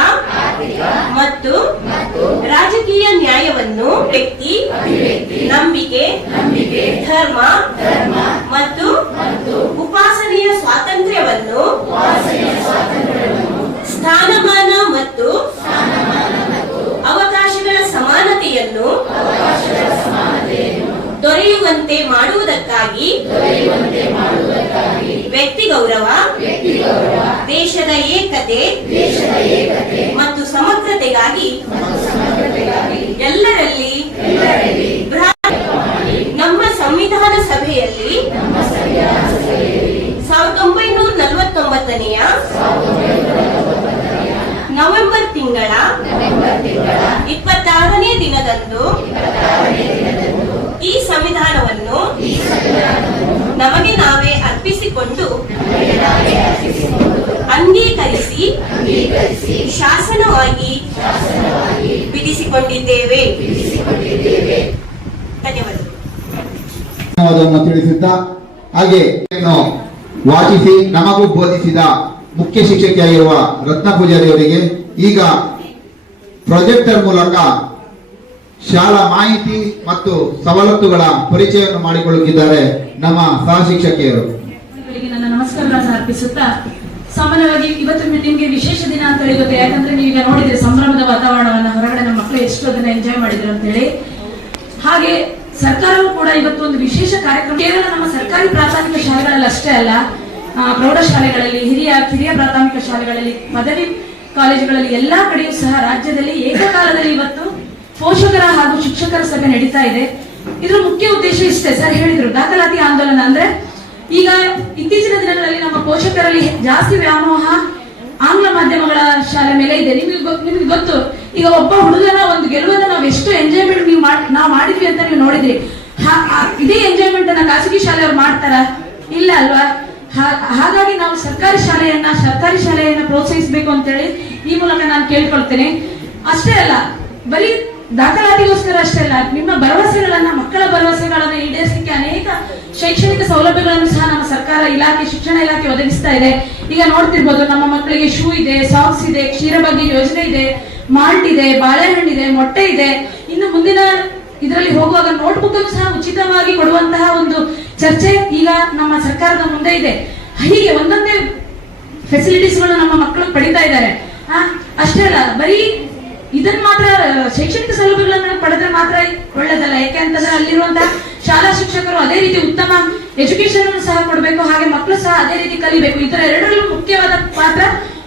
ಮತ್ತು ರಾಜಕೀಯ ನ್ಯಾಯವನ್ನು ವ್ಯಕ್ತಿ, ನಂಬಿಕೆ, ಧರ್ಮ ಮತ್ತು ಉಪಾಸನೆಯ ಸ್ವಾತಂತ್ರ್ಯವನ್ನು, ಸ್ಥಾನಮಾನ ಮತ್ತು ಅವಕಾಶಗಳ ಸಮಾನತೆಯನ್ನು ದೊರೆಯುವಂತೆ ಮಾಡುವುದಕ್ಕಾಗಿ ವ್ಯಕ್ತಿ ಗೌರವ, ದೇಶದ ಏಕತೆ ಮತ್ತು ಸಮಗ್ರತೆಗಾಗಿ ಎಲ್ಲರಲ್ಲಿ ನಮ್ಮ ಸಂವಿಧಾನ ಸಭೆಯಲ್ಲಿ 1949ನೆಯ ನವೆಂಬರ್ ತಿಂಗಳ 26ನೇ ದಿನದಂದು ಈ ಸಂವಿಧಾನವನ್ನು ನಮಗೆ ನಾವೇ ಅರ್ಪಿಸಿಕೊಂಡು ಅಂಗೀಕರಿಸಿ ಶಾಸನವಾಗಿ ವಿಧಿಸಿಕೊಂಡಿದ್ದೇವೆ. ಧನ್ಯವಾದವನ್ನು ತಿಳಿಸುತ್ತಾ ಹಾಗೆ ವಾಚಿಸಿ ನಮಗೂ ಬೋಧಿಸಿದ ಮುಖ್ಯ ಶಿಕ್ಷಕಿಯಾಗಿರುವ ರತ್ನ ಪೂಜಾರಿ ಅವರಿಗೆ ಈಗ ಪ್ರೊಜೆಕ್ಟರ್ ಮೂಲಕ ಶಾಲಾ ಮಾಹಿತಿ ಮತ್ತು ಸವಲತ್ತುಗಳ ಪರಿಚಯವನ್ನು ಮಾಡಿಕೊಳ್ಳುತ್ತಿದ್ದಾರೆ ನಮ್ಮ ಸಹ ಶಿಕ್ಷಕಿಯರು. ನನ್ನ ನಮಸ್ಕಾರಗಳನ್ನು ಅರ್ಪಿಸುತ್ತಾ, ಸಾಮಾನ್ಯವಾಗಿ ಇವತ್ತು ನಿಮ್ಗೆ ವಿಶೇಷ ದಿನ ಅಂತ ಹೇಳಿಗುತ್ತೆ. ಯಾಕಂದ್ರೆ ನೀವೀಗ ನೋಡಿದ್ರೆ ಸಂಭ್ರಮದ ವಾತಾವರಣವನ್ನ ಹೊರಗಡೆ ನಮ್ಮ ಮಕ್ಕಳು ಎಷ್ಟು ಅದನ್ನ ಎಂಜಾಯ್ ಮಾಡಿದ್ರು ಅಂತ ಹೇಳಿ. ಹಾಗೆ ಸರ್ಕಾರವು ಕೂಡ ಇವತ್ತು ಒಂದು ವಿಶೇಷ ಕಾರ್ಯಕ್ರಮ ಕೇವಲ ನಮ್ಮ ಸರ್ಕಾರಿ ಪ್ರಾಥಮಿಕ ಶಾಲೆಗಳಲ್ಲಿ ಅಷ್ಟೇ ಅಲ್ಲ, ಪ್ರೌಢಶಾಲೆಗಳಲ್ಲಿ, ಕಿರಿಯ ಪ್ರಾಥಮಿಕ ಶಾಲೆಗಳಲ್ಲಿ, ಪದವಿ ಕಾಲೇಜುಗಳಲ್ಲಿ ಎಲ್ಲಾ ಕಡೆಯೂ ಸಹ ರಾಜ್ಯದಲ್ಲಿ ಏಕಕಾಲದಲ್ಲಿ ಇವತ್ತು ಪೋಷಕರ ಹಾಗೂ ಶಿಕ್ಷಕರ ಸಭೆ ನಡೀತಾ ಇದೆ. ಇದ್ರ ಮುಖ್ಯ ಉದ್ದೇಶ ಇಷ್ಟೇ, ಸರ್ ಹೇಳಿದ್ರು, ದಾಖಲಾತಿ ಆಂದೋಲನ. ಅಂದ್ರೆ ಈಗ ಇತ್ತೀಚಿನ ದಿನಗಳಲ್ಲಿ ನಮ್ಮ ಪೋಷಕರಲ್ಲಿ ಜಾಸ್ತಿ ವ್ಯಾಮೋಹ ಆಂಗ್ಲ ಮಾಧ್ಯಮಗಳ ಶಾಲೆ ಮೇಲೆ ಇದೆ. ನಿಮ್ಗೆ ಗೊತ್ತು, ಈಗ ಒಬ್ಬ ಹುಡುಗನ ಒಂದು ಗೆಲುವನ್ನ ನಾವು ಎಷ್ಟು ಎಂಜಾಯ್ಮೆಂಟ್ ನಾವು ಮಾಡಿದ್ವಿ ಅಂತ ನೀವು ನೋಡಿದ್ರಿ. ಇದೇ ಎಂಜಾಯ್ಮೆಂಟ್ ಅನ್ನ ಖಾಸಗಿ ಶಾಲೆಯವ್ರು ಮಾಡ್ತಾರ? ಇಲ್ಲ ಅಲ್ವಾ? ಹಾಗಾಗಿ ನಾವು ಸರ್ಕಾರಿ ಶಾಲೆಯನ್ನ ಪ್ರೋತ್ಸಾಹಿಸಬೇಕು ಅಂತ ಹೇಳಿ ಈ ಮೂಲಕ ನಾನು ಕೇಳ್ಕೊಳ್ತೇನೆ. ಅಷ್ಟೇ ಅಲ್ಲ, ಬರೀ ದಾಖಲಾತಿಗೋಸ್ಕರ ಅಷ್ಟೇ ಅಲ್ಲ, ನಿಮ್ಮ ಭರವಸೆಗಳನ್ನ, ಮಕ್ಕಳ ಭರವಸೆಗಳನ್ನ ಈಡೇರಿಸಲಿಕ್ಕೆ ಅನೇಕ ಶೈಕ್ಷಣಿಕ ಸೌಲಭ್ಯಗಳನ್ನು ಸಹ ನಮ್ಮ ಸರ್ಕಾರ ಶಿಕ್ಷಣ ಇಲಾಖೆ ಒದಗಿಸ್ತಾ ಇದೆ. ಈಗ ನೋಡ್ತಿರ್ಬೋದು, ನಮ್ಮ ಮಕ್ಕಳಿಗೆ ಶೂ ಇದೆ, ಸಾಕ್ಸ್ ಇದೆ, ಕ್ಷೀರಭಾಗ್ಯ ಯೋಜನೆ ಇದೆ, ಮಾಲ್ಟ್ ಇದೆ, ಬಾಳೆಹಣ್ಣಿದೆ, ಮೊಟ್ಟೆ ಇದೆ. ಇನ್ನು ಮುಂದಿನ ಇದರಲ್ಲಿ ಹೋಗುವಾಗ ನೋಟ್ಬುಕ್ ಅನ್ನು ಸಹ ಉಚಿತವಾಗಿ ಕೊಡುವಂತಹ ಒಂದು ಚರ್ಚೆ ಈಗ ನಮ್ಮ ಸರ್ಕಾರದ ಮುಂದೆ ಇದೆ. ಹೀಗೆ ಒಂದೊಂದೇ ಫೆಸಿಲಿಟೀಸ್ಗಳು ನಮ್ಮ ಮಕ್ಕಳು ಪಡಿತಾ ಇದ್ದಾರೆ. ಅಷ್ಟೇ ಅಲ್ಲ, ಬರೀ ಇದನ್ನ ಮಾತ್ರ ಶೈಕ್ಷಣಿಕ ಸೌಲಭ್ಯಗಳನ್ನು ಪಡೆದ್ರೆ ಮಾತ್ರ ಒಳ್ಳೇದಲ್ಲ. ಯಾಕೆ ಅಂತಂದ್ರೆ ಅಲ್ಲಿರುವಂತಹ ಶಾಲಾ ಶಿಕ್ಷಕರು ಅದೇ ರೀತಿ ಉತ್ತಮ ಎಜುಕೇಶನ್ ಅನ್ನು ಸಹ ಕೊಡಬೇಕು, ಹಾಗೆ ಮಕ್ಕಳು ಸಹ ಅದೇ ರೀತಿ ಕಲಿಬೇಕು. ಇದರ ಎರಡರಲ್ಲೂ ಮುಖ್ಯವಾದ ಪಾತ್ರ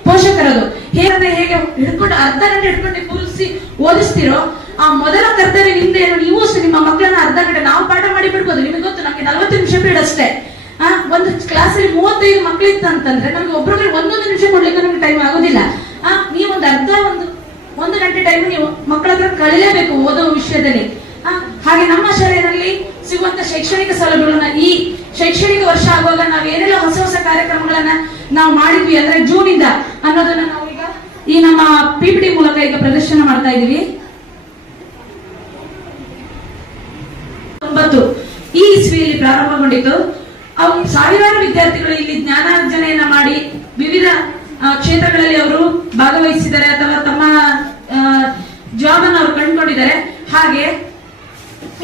ಪೋಷಕರದು. ಹೇಗೆ ಹಿಡ್ಕೊಂಡು ಅರ್ಧ ಗಂಟೆ ಹಿಡ್ಕೊಂಡು ನೀವು ಕೂರಿಸಿ ಓದಿಸ್ತಿರೋ ಆ ಮೊದಲ ಕರ್ತವ್ಯ ನಿಮ್ದೇನು. ನೀವು ನಿಮ್ಮ ಮಕ್ಕಳನ್ನ ಅರ್ಧ ಗಂಟೆ ನಾವು ಪಾಠ ಮಾಡಿ ಬಿಡ್ಬೋದು. ನಿಮಗೆ ಗೊತ್ತು, ನಮ್ಗೆ 40 ನಿಮಿಷ ಪೀರಿಯಡ್ ಅಷ್ಟೇ. ಒಂದು ಕ್ಲಾಸಲ್ಲಿ 35 ಮಕ್ಕಳಿತ್ತು ಅಂತಂದ್ರೆ ನಮ್ಗೆ ಒಬ್ಬೊಬ್ಬರಿಗೆ 1 ನಿಮಿಷ ಕೊಡ್ಲಿಕ್ಕೆ ನಮ್ಗೆ ಟೈಮ್ ಆಗೋದಿಲ್ಲ. ನೀವು ಒಂದು ಗಂಟೆ ಟೈಮ್ ನೀವು ಮಕ್ಕಳ ಹತ್ರ ಕಳಿಲೇಬೇಕು ಓದೋ ವಿಷಯದಲ್ಲಿ. ಹಾಗೆ ನಮ್ಮ ಶಾಲೆಯಲ್ಲಿ ಸಿಗುವಂತ ಶೈಕ್ಷಣಿಕ ಸೌಲಭ್ಯಗಳನ್ನ ಈ ಶೈಕ್ಷಣಿಕ ವರ್ಷ ಆಗುವಾಗ ನಾವು ಏನೆಲ್ಲ ಹೊಸ ಹೊಸ ಕಾರ್ಯಕ್ರಮಗಳನ್ನ ನಾವು ಮಾಡಿದ್ವಿ ಅಂದ್ರೆ ಜೂನ್ ಇಂದ ಅನ್ನೋದನ್ನ ನಾವು ಈಗ ಈ ನಮ್ಮ PPT ಮೂಲಕ ಈಗ ಪ್ರದರ್ಶನ ಮಾಡ್ತಾ ಇದೀವಿ. 9 ಈ ಇಸ್ವಿಯಲ್ಲಿ ಪ್ರಾರಂಭಗೊಂಡಿತು. ಅವು ಸಾವಿರಾರು ವಿದ್ಯಾರ್ಥಿಗಳು ಇಲ್ಲಿ ಜ್ಞಾನಾರ್ಜನೆಯನ್ನ ಮಾಡಿ ವಿವಿಧ ಕ್ಷೇತ್ರಗಳಲ್ಲಿ ಅವರು ಭಾಗವಹಿಸಿದ್ದಾರೆ ಅಥವಾ ತಮ್ಮ ಜಾಬ್ ಅನ್ನು ಅವರು ಕಂಡುಕೊಂಡಿದ್ದಾರೆ. ಹಾಗೆ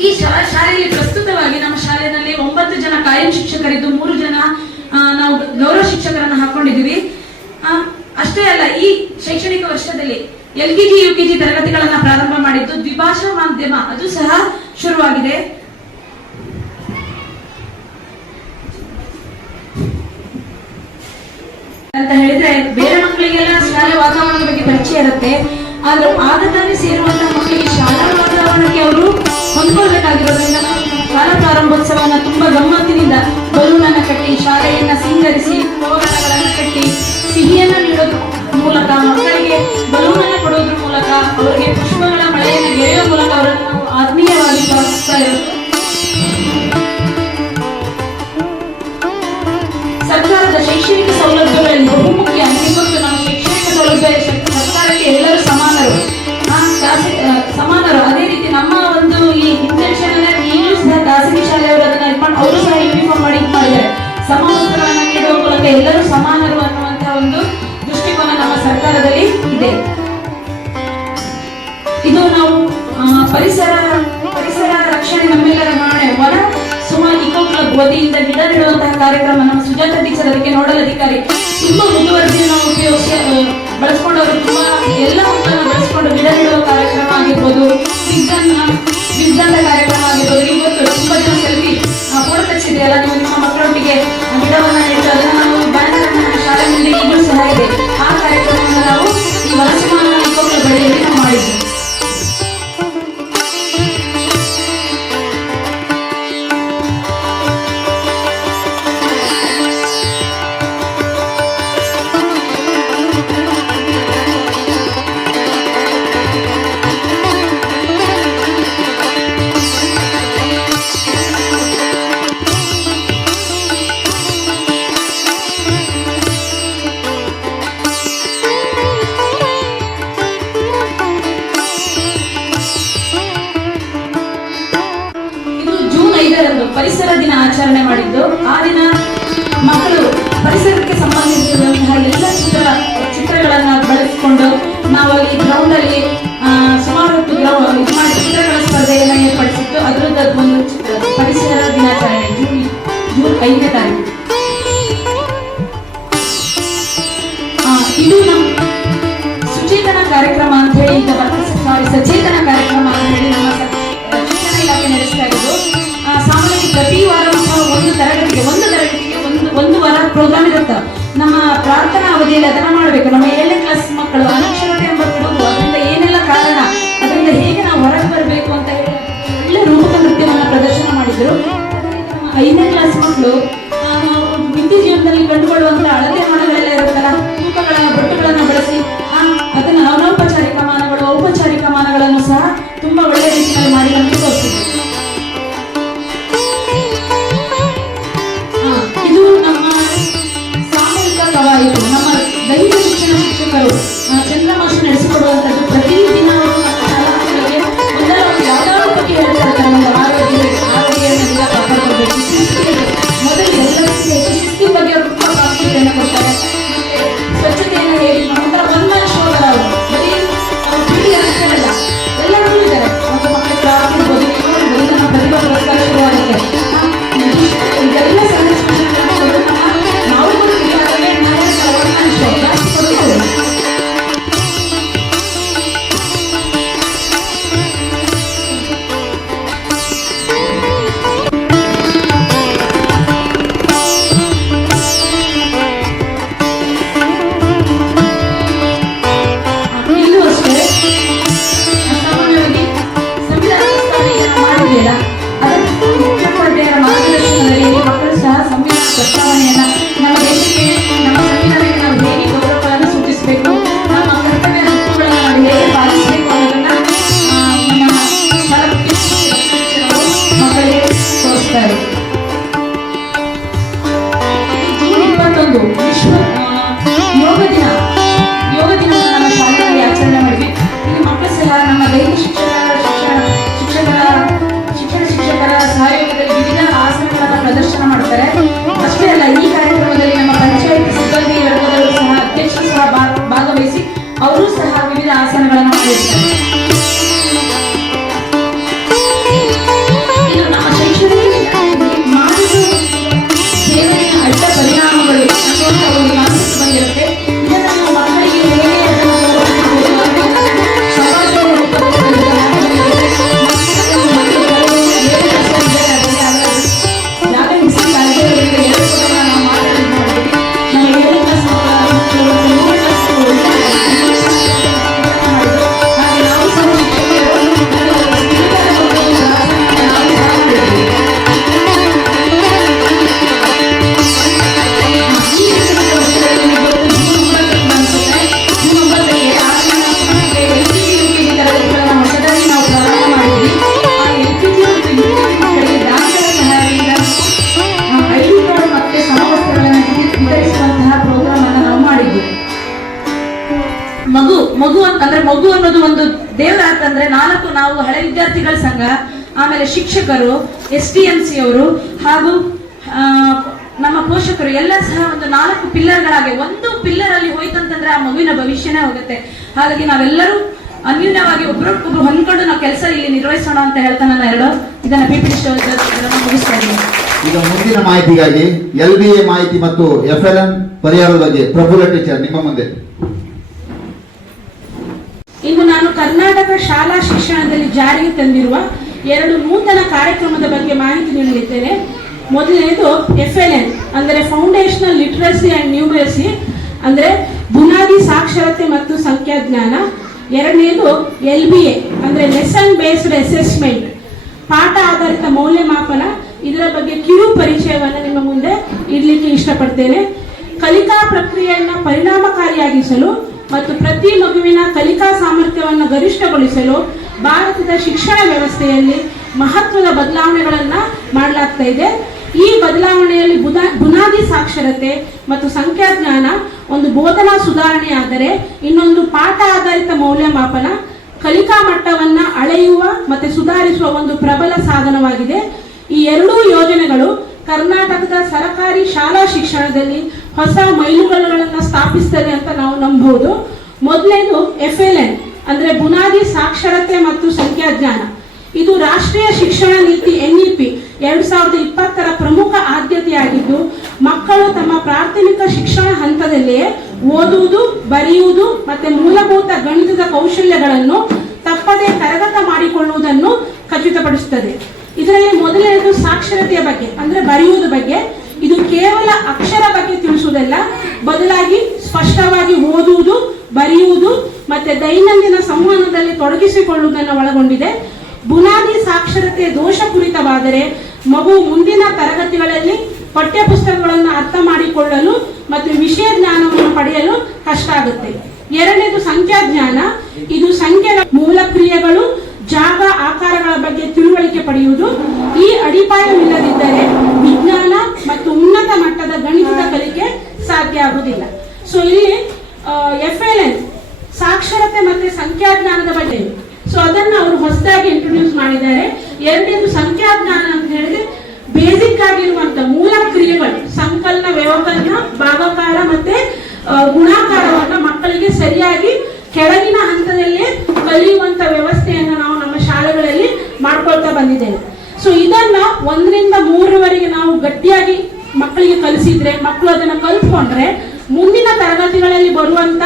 ಈ ಶಾಲೆಯಲ್ಲಿ ಪ್ರಸ್ತುತವಾಗಿ ನಮ್ಮ ಶಾಲೆಯಲ್ಲಿ 9 ಜನ ಕಾಯಂ ಶಿಕ್ಷಕರಿದ್ದು 3 ಜನ ನಾವು ಗೌರವ ಶಿಕ್ಷಕರನ್ನ ಹಾಕೊಂಡಿದ್ದೀವಿ. ಅಷ್ಟೇ ಅಲ್ಲ, ಈ ಶೈಕ್ಷಣಿಕ ವರ್ಷದಲ್ಲಿ LKG UKG ತರಗತಿಗಳನ್ನ ಪ್ರಾರಂಭ ಮಾಡಿದ್ದು ದ್ವಿಭಾಷಾ ಮಾಧ್ಯಮ ಅದು ಸಹ ಶುರುವಾಗಿದೆ. ಅಂತ ಹೇಳಿದ್ರೆ ಬೇರೆ ಮಕ್ಕಳಿಗೆಲ್ಲ ಶಾಲೆ ವಾತಾವರಣದ ಬಗ್ಗೆ ಪರಿಚಯ ಇರುತ್ತೆ, ಆದ್ರೆ ಆದತಾನೆ ಸೇರುವಂತಹ ಮಕ್ಕಳಿಗೆ ಶಾಲಾ ವಾತಾವರಣಕ್ಕೆ ಅವರು ಹೊಂದ್ಕೊಳ್ಬೇಕಾಗಿರೋದ್ರಿಂದ ಶಾಲಾ ಪ್ರಾರಂಭೋತ್ಸವನ ತುಂಬಾ ಗಮ್ಮತ್ತಿನಿಂದ ಬಲೂನ್ ಅನ್ನ ಕಟ್ಟಿ ಶಾಲೆಯನ್ನ ಸಿಂಗರಿಸಿ ತೋರಣಗಳನ್ನ ಕಟ್ಟಿ ಸಿಹಿಯನ್ನ ನೀಡೋದ್ರ ಮೂಲಕ ಮಕ್ಕಳಿಗೆ ಬಲೂನ್ ಅನ್ನ ಕೊಡೋದ್ರ ಮೂಲಕ ಅವರಿಗೆ ಪುಷ್ಪಗಳ ಮಳೆಯನ್ನು ಗೆರೆಯುವ ಮೂಲಕ ಅವರನ್ನು ನಾವು ಆತ್ಮೀಯವಾಗಿ ಸ್ವಾಗತಿಸ್ತಾ ಇರೋದು. ಸರ್ಕಾರದ ಶೈಕ್ಷಣಿಕ ಸೌಲಭ್ಯಗಳಲ್ಲಿ ಬಹುಮುಖ್ಯ ಮತ್ತು ನಮ್ಮ ಶೈಕ್ಷಣಿಕ ಸೌಲಭ್ಯ ಸರ್ಕಾರಕ್ಕೆ ಎಲ್ಲರೂ ಸಮಾನರು. ಅದೇ ರೀತಿ ನಮ್ಮ ಒಂದು ಈ ಇಂಟೆನ್ಷನ್ ಈಗಲೂ ಸಹ ಖಾಸಗಿ ಶಾಲೆಯವರು ಅದನ್ನ ಇಟ್ಕೊಂಡು ಅವರು ಸಹ ಯೂನಿಫಾರ್ಮ್ ಮಾಡಿ ಮಾಡಿದ್ದಾರೆ. ಸಮವಸ್ತ್ರಗಳನ್ನು ನೀಡುವ ಮೂಲಕ ಎಲ್ಲರೂ ಸಮಾನರು ಅನ್ನುವಂತಹ ಒಂದು ದೃಷ್ಟಿಕೋನ ನಮ್ಮ ಸರ್ಕಾರದಲ್ಲಿ ಇದೆ. ಇದು ನಾವು ಪರಿಸರ ರಕ್ಷಣೆ ನಮ್ಮೆಲ್ಲರ ಹೊಣೆ ವನ ಸುಮಾರು ಇಕೋ ಕ್ಲಬ್ ವತಿಯಿಂದ ಗಿಡ ನೆಡುವಂತಹ ಕಾರ್ಯಕ್ರಮ ನಮ್ಮ ಸುಜಾತ ಟೀಚರ್ ಅದಕ್ಕೆ ನೋಡಲ್ ಅಧಿಕಾರಿ ತುಂಬಾ ಮುಂದುವರೆಸಿ ನಾವು ಬಳಸ್ಕೊಂಡು ಅವರು ತುಂಬಾ ಎಲ್ಲ ಮಕ್ಕಳನ್ನ ಬಳಸ್ಕೊಂಡು ಗಿಡ ನೆಡುವ ಕಾರ್ಯಕ್ರಮ ಆಗಿರ್ಬೋದು, ವಿಜ್ಞಾನದ ಕಾರ್ಯಕ್ರಮ ಆಗಿರ್ಬೋದು. ಇವತ್ತು ತುಂಬಾ ಜನ ಸೆಲ್ಫಿ ಫೋಟೋ ತೆಗೆಸಿದೆಯಲ್ಲ, ನೀವು ನಿಮ್ಮ ಮಕ್ಕಳೊಟ್ಟಿಗೆ ಗಿಡವನ್ನ ನೆಟ್ಟು ಅದನ್ನ ನಾವು ಬ್ಯಾನರ್ ಶಾಲೆ ಮುಂದೆ ಈಗಲೂ ಸಹ ಇದೆ. ಆ ಕಾರ್ಯಕ್ರಮವನ್ನು ನಾವು ಈ ವನಸುಮಾನ ಇಕೋ ಕ್ಲಬ್ ಅಡಿಯಲ್ಲಿ ನಾವು ಮಾಡಿದ್ವಿ. ಪರಿಸರ ದಿನ ಆಚರಣೆ ಮಾಡಿದ್ದು. ಆ ದಿನ ಮಕ್ಕಳು ಪರಿಸರಕ್ಕೆ ಸಂಬಂಧಿಸಿದಂತಹ ಎಲ್ಲ ಚಿತ್ರಗಳನ್ನ ಬಳಸಿಕೊಂಡು ನಾವು ಅಲ್ಲಿ ಗ್ರೌಂಡ್ ಅಲ್ಲಿ ಸುಮಾರು ಹೊತ್ತು ಚಿತ್ರಗಳ ಸ್ಪರ್ಧೆಯನ್ನ ಏರ್ಪಡಿಸಿದ್ದು. ಅದರದ್ದು ಒಂದು ಪರಿಸರ ದಿನಾಚರಣೆ ಜೂನ್ 5ನೇ ತಾರೀಕು. ಇದು ನಮ್ಮ ಸುಚೇತನ ಕಾರ್ಯಕ್ರಮ ಅಂತ ಹೇಳಿ ಈಗ ಸಚೇತನ ಕಾರ್ಯಕ್ರಮ ಅಂತ ಹೇಳಿ ನಮ್ಮ ಶಿಕ್ಷಣ ಇಲಾಖೆ ನಡೆಸ್ತಾ ಇರೋದು. ಸಾಮಾನ್ಯವಾಗಿ ಪ್ರತಿ ವಾರ ಒಂದು ತರಗತಿಗೆ ಒಂದು ವಾರ ಪ್ರೋಗ್ರಾಮ್ ಇರುತ್ತೆ. ನಮ್ಮ ಪ್ರಾರ್ಥನಾ ಅವಧಿಯಲ್ಲಿ ಅದನ್ನ ಮಾಡಬೇಕು. ನಮ್ಮ 7ನೇ ಕ್ಲಾಸ್ ಮಕ್ಕಳು ಅನಕ್ಷರತೆ ಎಂಬ ಬಿಡುಗು, ಅದರಿಂದ ಏನೆಲ್ಲ ಕಾರಣ, ಅದರಿಂದ ಹೇಗೆ ನಾವು ಹೊರಗೆ ಬರಬೇಕು ಅಂತ ಹೇಳಿ ಒಳ್ಳೆ ರೂಪಕ ನೃತ್ಯವನ್ನ ಪ್ರದರ್ಶನ ಮಾಡಿದ್ರು. ನಮ್ಮ 5ನೇ ಕ್ಲಾಸ್ ಮಕ್ಕಳು ನಿತ್ಯ ಜೀವನದಲ್ಲಿ ಕಂಡುಕೊಳ್ಳುವಂತಹ ಅಳತೆ ಮಾನಗಳೆಲ್ಲ ಇರುತ್ತಲ್ಲ, ತೂಕಗಳ ಬಟ್ಟುಗಳನ್ನ ಬಳಸಿ ಅದನ್ನ ಅನೌಪಚಾರಿಕ ಮಾನಗಳು ಔಪಚಾರಿಕ ಮಾನಗಳನ್ನು ಸಹ ತುಂಬಾ ಒಳ್ಳೆಯ ರೀತಿಯಲ್ಲಿ ಮಾಡಿ ನಮಗೆ ತೋರಿಸಿದ್ರು. ಇದು ನಮ್ಮ ಸಾಮೂಹಿಕ ಕವಾಯಿತು. ನಮ್ಮ ದೈಹಿಕ ಶಿಕ್ಷಣ ಶಿಕ್ಷಕರು ಚಂದ್ರಮಾಷ ನಡೆಸಿಕೊಡುವಂಥದ್ದು. ಪ್ರತಿದಿನ ಅವರು ನಮ್ಮ ಶಾಲಾ ಮಕ್ಕಳಿಗೆ ಯಾವ್ದಾದ್ರು ಬಗ್ಗೆ ಹೇಳ್ತಾರೆ. ಒಂದು ಆರೋಗ್ಯವನ್ನು ಕಾಪಾಡಬೇಕು, ಮೊದಲು ಎಲ್ಲರಿಗೂ ಶಿಸ್ತಿನ ಬಗ್ಗೆ ಅವರು ತುಂಬಾ ಪ್ರಾಮುಖ್ಯತೆಯನ್ನು ಕೊಡ್ತಾರೆ. ಅಂತಂದ್ರೆ ನಾವು ಹಳೆ ವಿದ್ಯಾರ್ಥಿಗಳ ಸಂಘ, ಆಮೇಲೆ ಶಿಕ್ಷಕರು, STMC ಅವರು ಹಾಗೂ ನಮ್ಮ ಪೋಷಕರು ಎಲ್ಲ ಸಹ ಒಂದು 4 ಪಿಲ್ಲರ್ಗಳಾಗಿ, ಒಂದು ಪಿಲ್ಲರ್ ಅಲ್ಲಿ ಹೋಯ್ತಂತಂದ್ರೆ ಆ ಮಗುವಿನ ಭವಿಷ್ಯನೇ ಹೋಗುತ್ತೆ. ಹಾಗಾಗಿ ನಾವೆಲ್ಲರೂ ಅನ್ಯೂನ್ಯವಾಗಿ ಒಬ್ರೊಬ್ಬರು ಹೊಂದ್ಕೊಂಡು ನಾವು ಕೆಲಸ ಇಲ್ಲಿ ನಿರ್ವಹಿಸೋಣ ಅಂತ ಹೇಳ್ತಾ ನನ್ನ ಇದನ್ನ PPT ಮುಗಿಸ್ತಾ ಇದ್ದೀನಿ. ಈಗ ಮುಂದಿನ ಮಾಹಿತಿಗಾಗಿ LBA ಮಾಹಿತಿ ಮತ್ತು FLN ಪರಿಹಾರದ ಬಗ್ಗೆ ಪ್ರಫುಲ್ಲ ಟೀಚರ್ ನಿಮ್ಮ ಮುಂದೆ. ಇಂದು ನಾನು ಕರ್ನಾಟಕ ಶಾಲಾ ಶಿಕ್ಷಣದಲ್ಲಿ ಜಾರಿಗೆ ತಂದಿರುವ 2 ನೂತನ ಕಾರ್ಯಕ್ರಮದ ಬಗ್ಗೆ ಮಾಹಿತಿ ನೀಡಲಿದ್ದೇನೆ. ಮೊದಲನೇದು FLN ಅಂದರೆ ಫೌಂಡೇಶನಲ್ ಲಿಟರಸಿ ಅಂಡ್ ನ್ಯೂಮರಸಿ ಅಂದರೆ ಬುನಾದಿ ಸಾಕ್ಷರತೆ ಮತ್ತು ಸಂಖ್ಯಾಜ್ಞಾನ. ಎರಡನೇದು LBA ಅಂದರೆ ಲೆಸನ್ ಬೇಸ್ಡ್ ಅಸೆಸ್ಮೆಂಟ್, ಪಾಠ ಆಧಾರಿತ ಮೌಲ್ಯಮಾಪನ. ಇದರ ಬಗ್ಗೆ ಕಿರು ಪರಿಚಯವನ್ನು ನಿಮ್ಮ ಮುಂದೆ ಇಡಲಿಕ್ಕೆ ಇಷ್ಟಪಡ್ತೇನೆ. ಕಲಿಕಾ ಪ್ರಕ್ರಿಯೆಯನ್ನು ಪರಿಣಾಮಕಾರಿಯಾಗಿಸಲು ಮತ್ತು ಪ್ರತಿ ಮಗುವಿನ ಕಲಿಕಾ ಸಾಮರ್ಥ್ಯವನ್ನು ಗರಿಷ್ಠಗೊಳಿಸಲು ಭಾರತದ ಶಿಕ್ಷಣ ವ್ಯವಸ್ಥೆಯಲ್ಲಿ ಮಹತ್ವದ ಬದಲಾವಣೆಗಳನ್ನು ಮಾಡಲಾಗ್ತಾ ಇದೆ. ಈ ಬದಲಾವಣೆಯಲ್ಲಿ ಬುನಾದಿ ಸಾಕ್ಷರತೆ ಮತ್ತು ಸಂಖ್ಯಾಜ್ಞಾನ ಒಂದು ಬೋಧನಾ ಸುಧಾರಣೆ ಆದರೆ, ಇನ್ನೊಂದು ಪಾಠ ಆಧಾರಿತ ಮೌಲ್ಯಮಾಪನ ಕಲಿಕಾ ಮಟ್ಟವನ್ನು ಅಳೆಯುವ ಮತ್ತು ಸುಧಾರಿಸುವ ಒಂದು ಪ್ರಬಲ ಸಾಧನವಾಗಿದೆ. ಈ ಎರಡೂ ಯೋಜನೆಗಳು ಕರ್ನಾಟಕದ ಸರ್ಕಾರಿ ಶಾಲಾ ಶಿಕ್ಷಣದಲ್ಲಿ ಹೊಸ ಮೈಲುಗಲ್ಲುಗಳನ್ನು ಸ್ಥಾಪಿಸ್ತದೆ ಅಂತ ನಾವು ನಂಬಬಹುದು. ಮೊದಲನೇದು FLN ಅಂದರೆ ಬುನಾದಿ ಸಾಕ್ಷರತೆ ಮತ್ತು ಸಂಖ್ಯಾಜ್ಞಾನ. ಇದು ರಾಷ್ಟ್ರೀಯ ಶಿಕ್ಷಣ ನೀತಿ NEP 2020ರ ಪ್ರಮುಖ ಆದ್ಯತೆಯಾಗಿದ್ದು, ಮಕ್ಕಳು ತಮ್ಮ ಪ್ರಾಥಮಿಕ ಶಿಕ್ಷಣ ಹಂತದಲ್ಲಿಯೇ ಓದುವುದು, ಬರೆಯುವುದು ಮತ್ತು ಮೂಲಭೂತ ಗಣಿತದ ಕೌಶಲ್ಯಗಳನ್ನು ತಪ್ಪದೇ ಕರಗತ ಮಾಡಿಕೊಳ್ಳುವುದನ್ನು ಖಚಿತಪಡಿಸುತ್ತದೆ. ಇದರಲ್ಲಿ ಮೊದಲನೇದು ಸಾಕ್ಷರತೆಯ ಬಗ್ಗೆ ಅಂದರೆ ಬರೆಯುವುದ ಬಗ್ಗೆ. ಇದು ಕೇವಲ ಅಕ್ಷರ ಬಗ್ಗೆ ತಿಳಿಸುವುದಲ್ಲ, ಬದಲಾಗಿ ಸ್ಪಷ್ಟವಾಗಿ ಓದುವುದು, ಬರೆಯುವುದು ಮತ್ತು ದೈನಂದಿನ ಸಂವಹನದಲ್ಲಿ ತೊಡಗಿಸಿಕೊಳ್ಳುವುದನ್ನು ಒಳಗೊಂಡಿದೆ. ಬುನಾದಿ ಸಾಕ್ಷರತೆ ದೋಷಪೂರಿತವಾದರೆ ಮಗು ಮುಂದಿನ ತರಗತಿಗಳಲ್ಲಿ ಪಠ್ಯ ಪುಸ್ತಕಗಳನ್ನು ಅರ್ಥ ಮಾಡಿಕೊಳ್ಳಲು ಮತ್ತು ವಿಷಯ ಜ್ಞಾನವನ್ನು ಪಡೆಯಲು ಕಷ್ಟ ಆಗುತ್ತೆ. ಎರಡನೇದು ಸಂಖ್ಯಾಜ್ಞಾನ. ಇದು ಸಂಖ್ಯೆಗಳ ಮೂಲ ಕ್ರಿಯೆಗಳು, ಜಾಗ, ಆಕಾರಗಳ ಬಗ್ಗೆ ತಿಳುವಳಿಕೆ ಪಡೆಯುವುದು. ಈ ಅಡಿಪಾಯವಿಲ್ಲದಿದ್ದರೆ ವಿಜ್ಞಾನ ಮತ್ತು ಉನ್ನತ ಮಟ್ಟದ ಗಣಿತದ ಕಲಿಕೆ ಸಾಧ್ಯ ಆಗುವುದಿಲ್ಲ. ಸೊ ಇಲ್ಲಿ FLN ಸಾಕ್ಷರತೆ ಮತ್ತು ಸಂಖ್ಯಾಜ್ಞಾನದ ಬಗ್ಗೆ ಅದನ್ನ ಅವರು ಹೊಸದಾಗಿ ಇಂಟ್ರೊಡ್ಯೂಸ್ ಮಾಡಿದ್ದಾರೆ. ಎರಡನೇದು ಸಂಖ್ಯಾಜ್ಞಾನ ಅಂತ ಹೇಳಿದ್ರೆ ಬೇಸಿಕ್ ಆಗಿರುವಂತ ಮೂಲ ಕ್ರಿಯೆಗಳು, ಸಂಕಲನ, ವ್ಯವಕಲನ, ಭಾಗಾಕಾರ ಮತ್ತೆ ಗುಣಾಕಾರವನ್ನ ಮಕ್ಕಳಿಗೆ ಸರಿಯಾಗಿ ಕೆಳಗಿನ ಹಂತದಲ್ಲೇ ಕಲಿಯುವಂತ ವ್ಯವಸ್ಥೆಯನ್ನು ನಾವು ನಮ್ಮ ಶಾಲೆಗಳಲ್ಲಿ ಮಾಡ್ಕೊಳ್ತಾ ಬಂದಿದ್ದೇವೆ. ಸೊ ಇದನ್ನ 1ರಿಂದ 3ರವರೆಗೆ ನಾವು ಗಟ್ಟಿಯಾಗಿ ಮಕ್ಕಳಿಗೆ ಕಲಿಸಿದ್ರೆ, ಮಕ್ಕಳು ಅದನ್ನ ಕಲ್ತ್ಕೊಂಡ್ರೆ ಮುಂದಿನ ತರಗತಿಗಳಲ್ಲಿ ಬರುವಂತ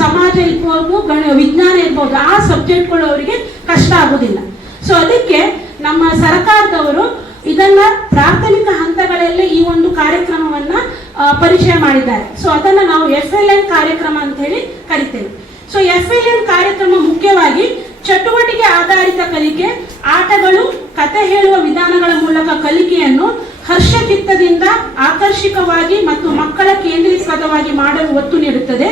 ಸಮಾಜ ಇರ್ಬೋದು, ವಿಜ್ಞಾನ ಇರ್ಬೋದು, ಆ ಸಬ್ಜೆಕ್ಟ್ಗಳು ಅವರಿಗೆ ಕಷ್ಟ ಆಗುದಿಲ್ಲ. ಸೊ ಅದಕ್ಕೆ ನಮ್ಮ ಸರ್ಕಾರದವರು ಇದನ್ನ ಪ್ರಾಥಮಿಕ ಹಂತಗಳಲ್ಲಿ ಈ ಒಂದು ಕಾರ್ಯಕ್ರಮವನ್ನ ಪರಿಚಯ ಮಾಡಿದ್ದಾರೆ. ಸೊ ಅದನ್ನ ನಾವು FLN ಕಾರ್ಯಕ್ರಮ ಅಂತ ಹೇಳಿ ಕರಿತೇವೆ. ಸೊ FLN ಕಾರ್ಯಕ್ರಮ ಮುಖ್ಯವಾಗಿ ಚಟುವಟಿಕೆ ಆಧಾರಿತ ಕಲಿಕೆ, ಆಟಗಳು, ಕತೆ ಹೇಳುವ ವಿಧಾನಗಳ ಮೂಲಕ ಕಲಿಕೆಯನ್ನು ಹರ್ಷಚಿತ್ತದಿಂದ ಆಕರ್ಷಕವಾಗಿ ಮತ್ತು ಮಕ್ಕಳ ಕೇಂದ್ರೀಕೃತವಾಗಿ ಮಾಡಲು ಒತ್ತು ನೀಡುತ್ತದೆ.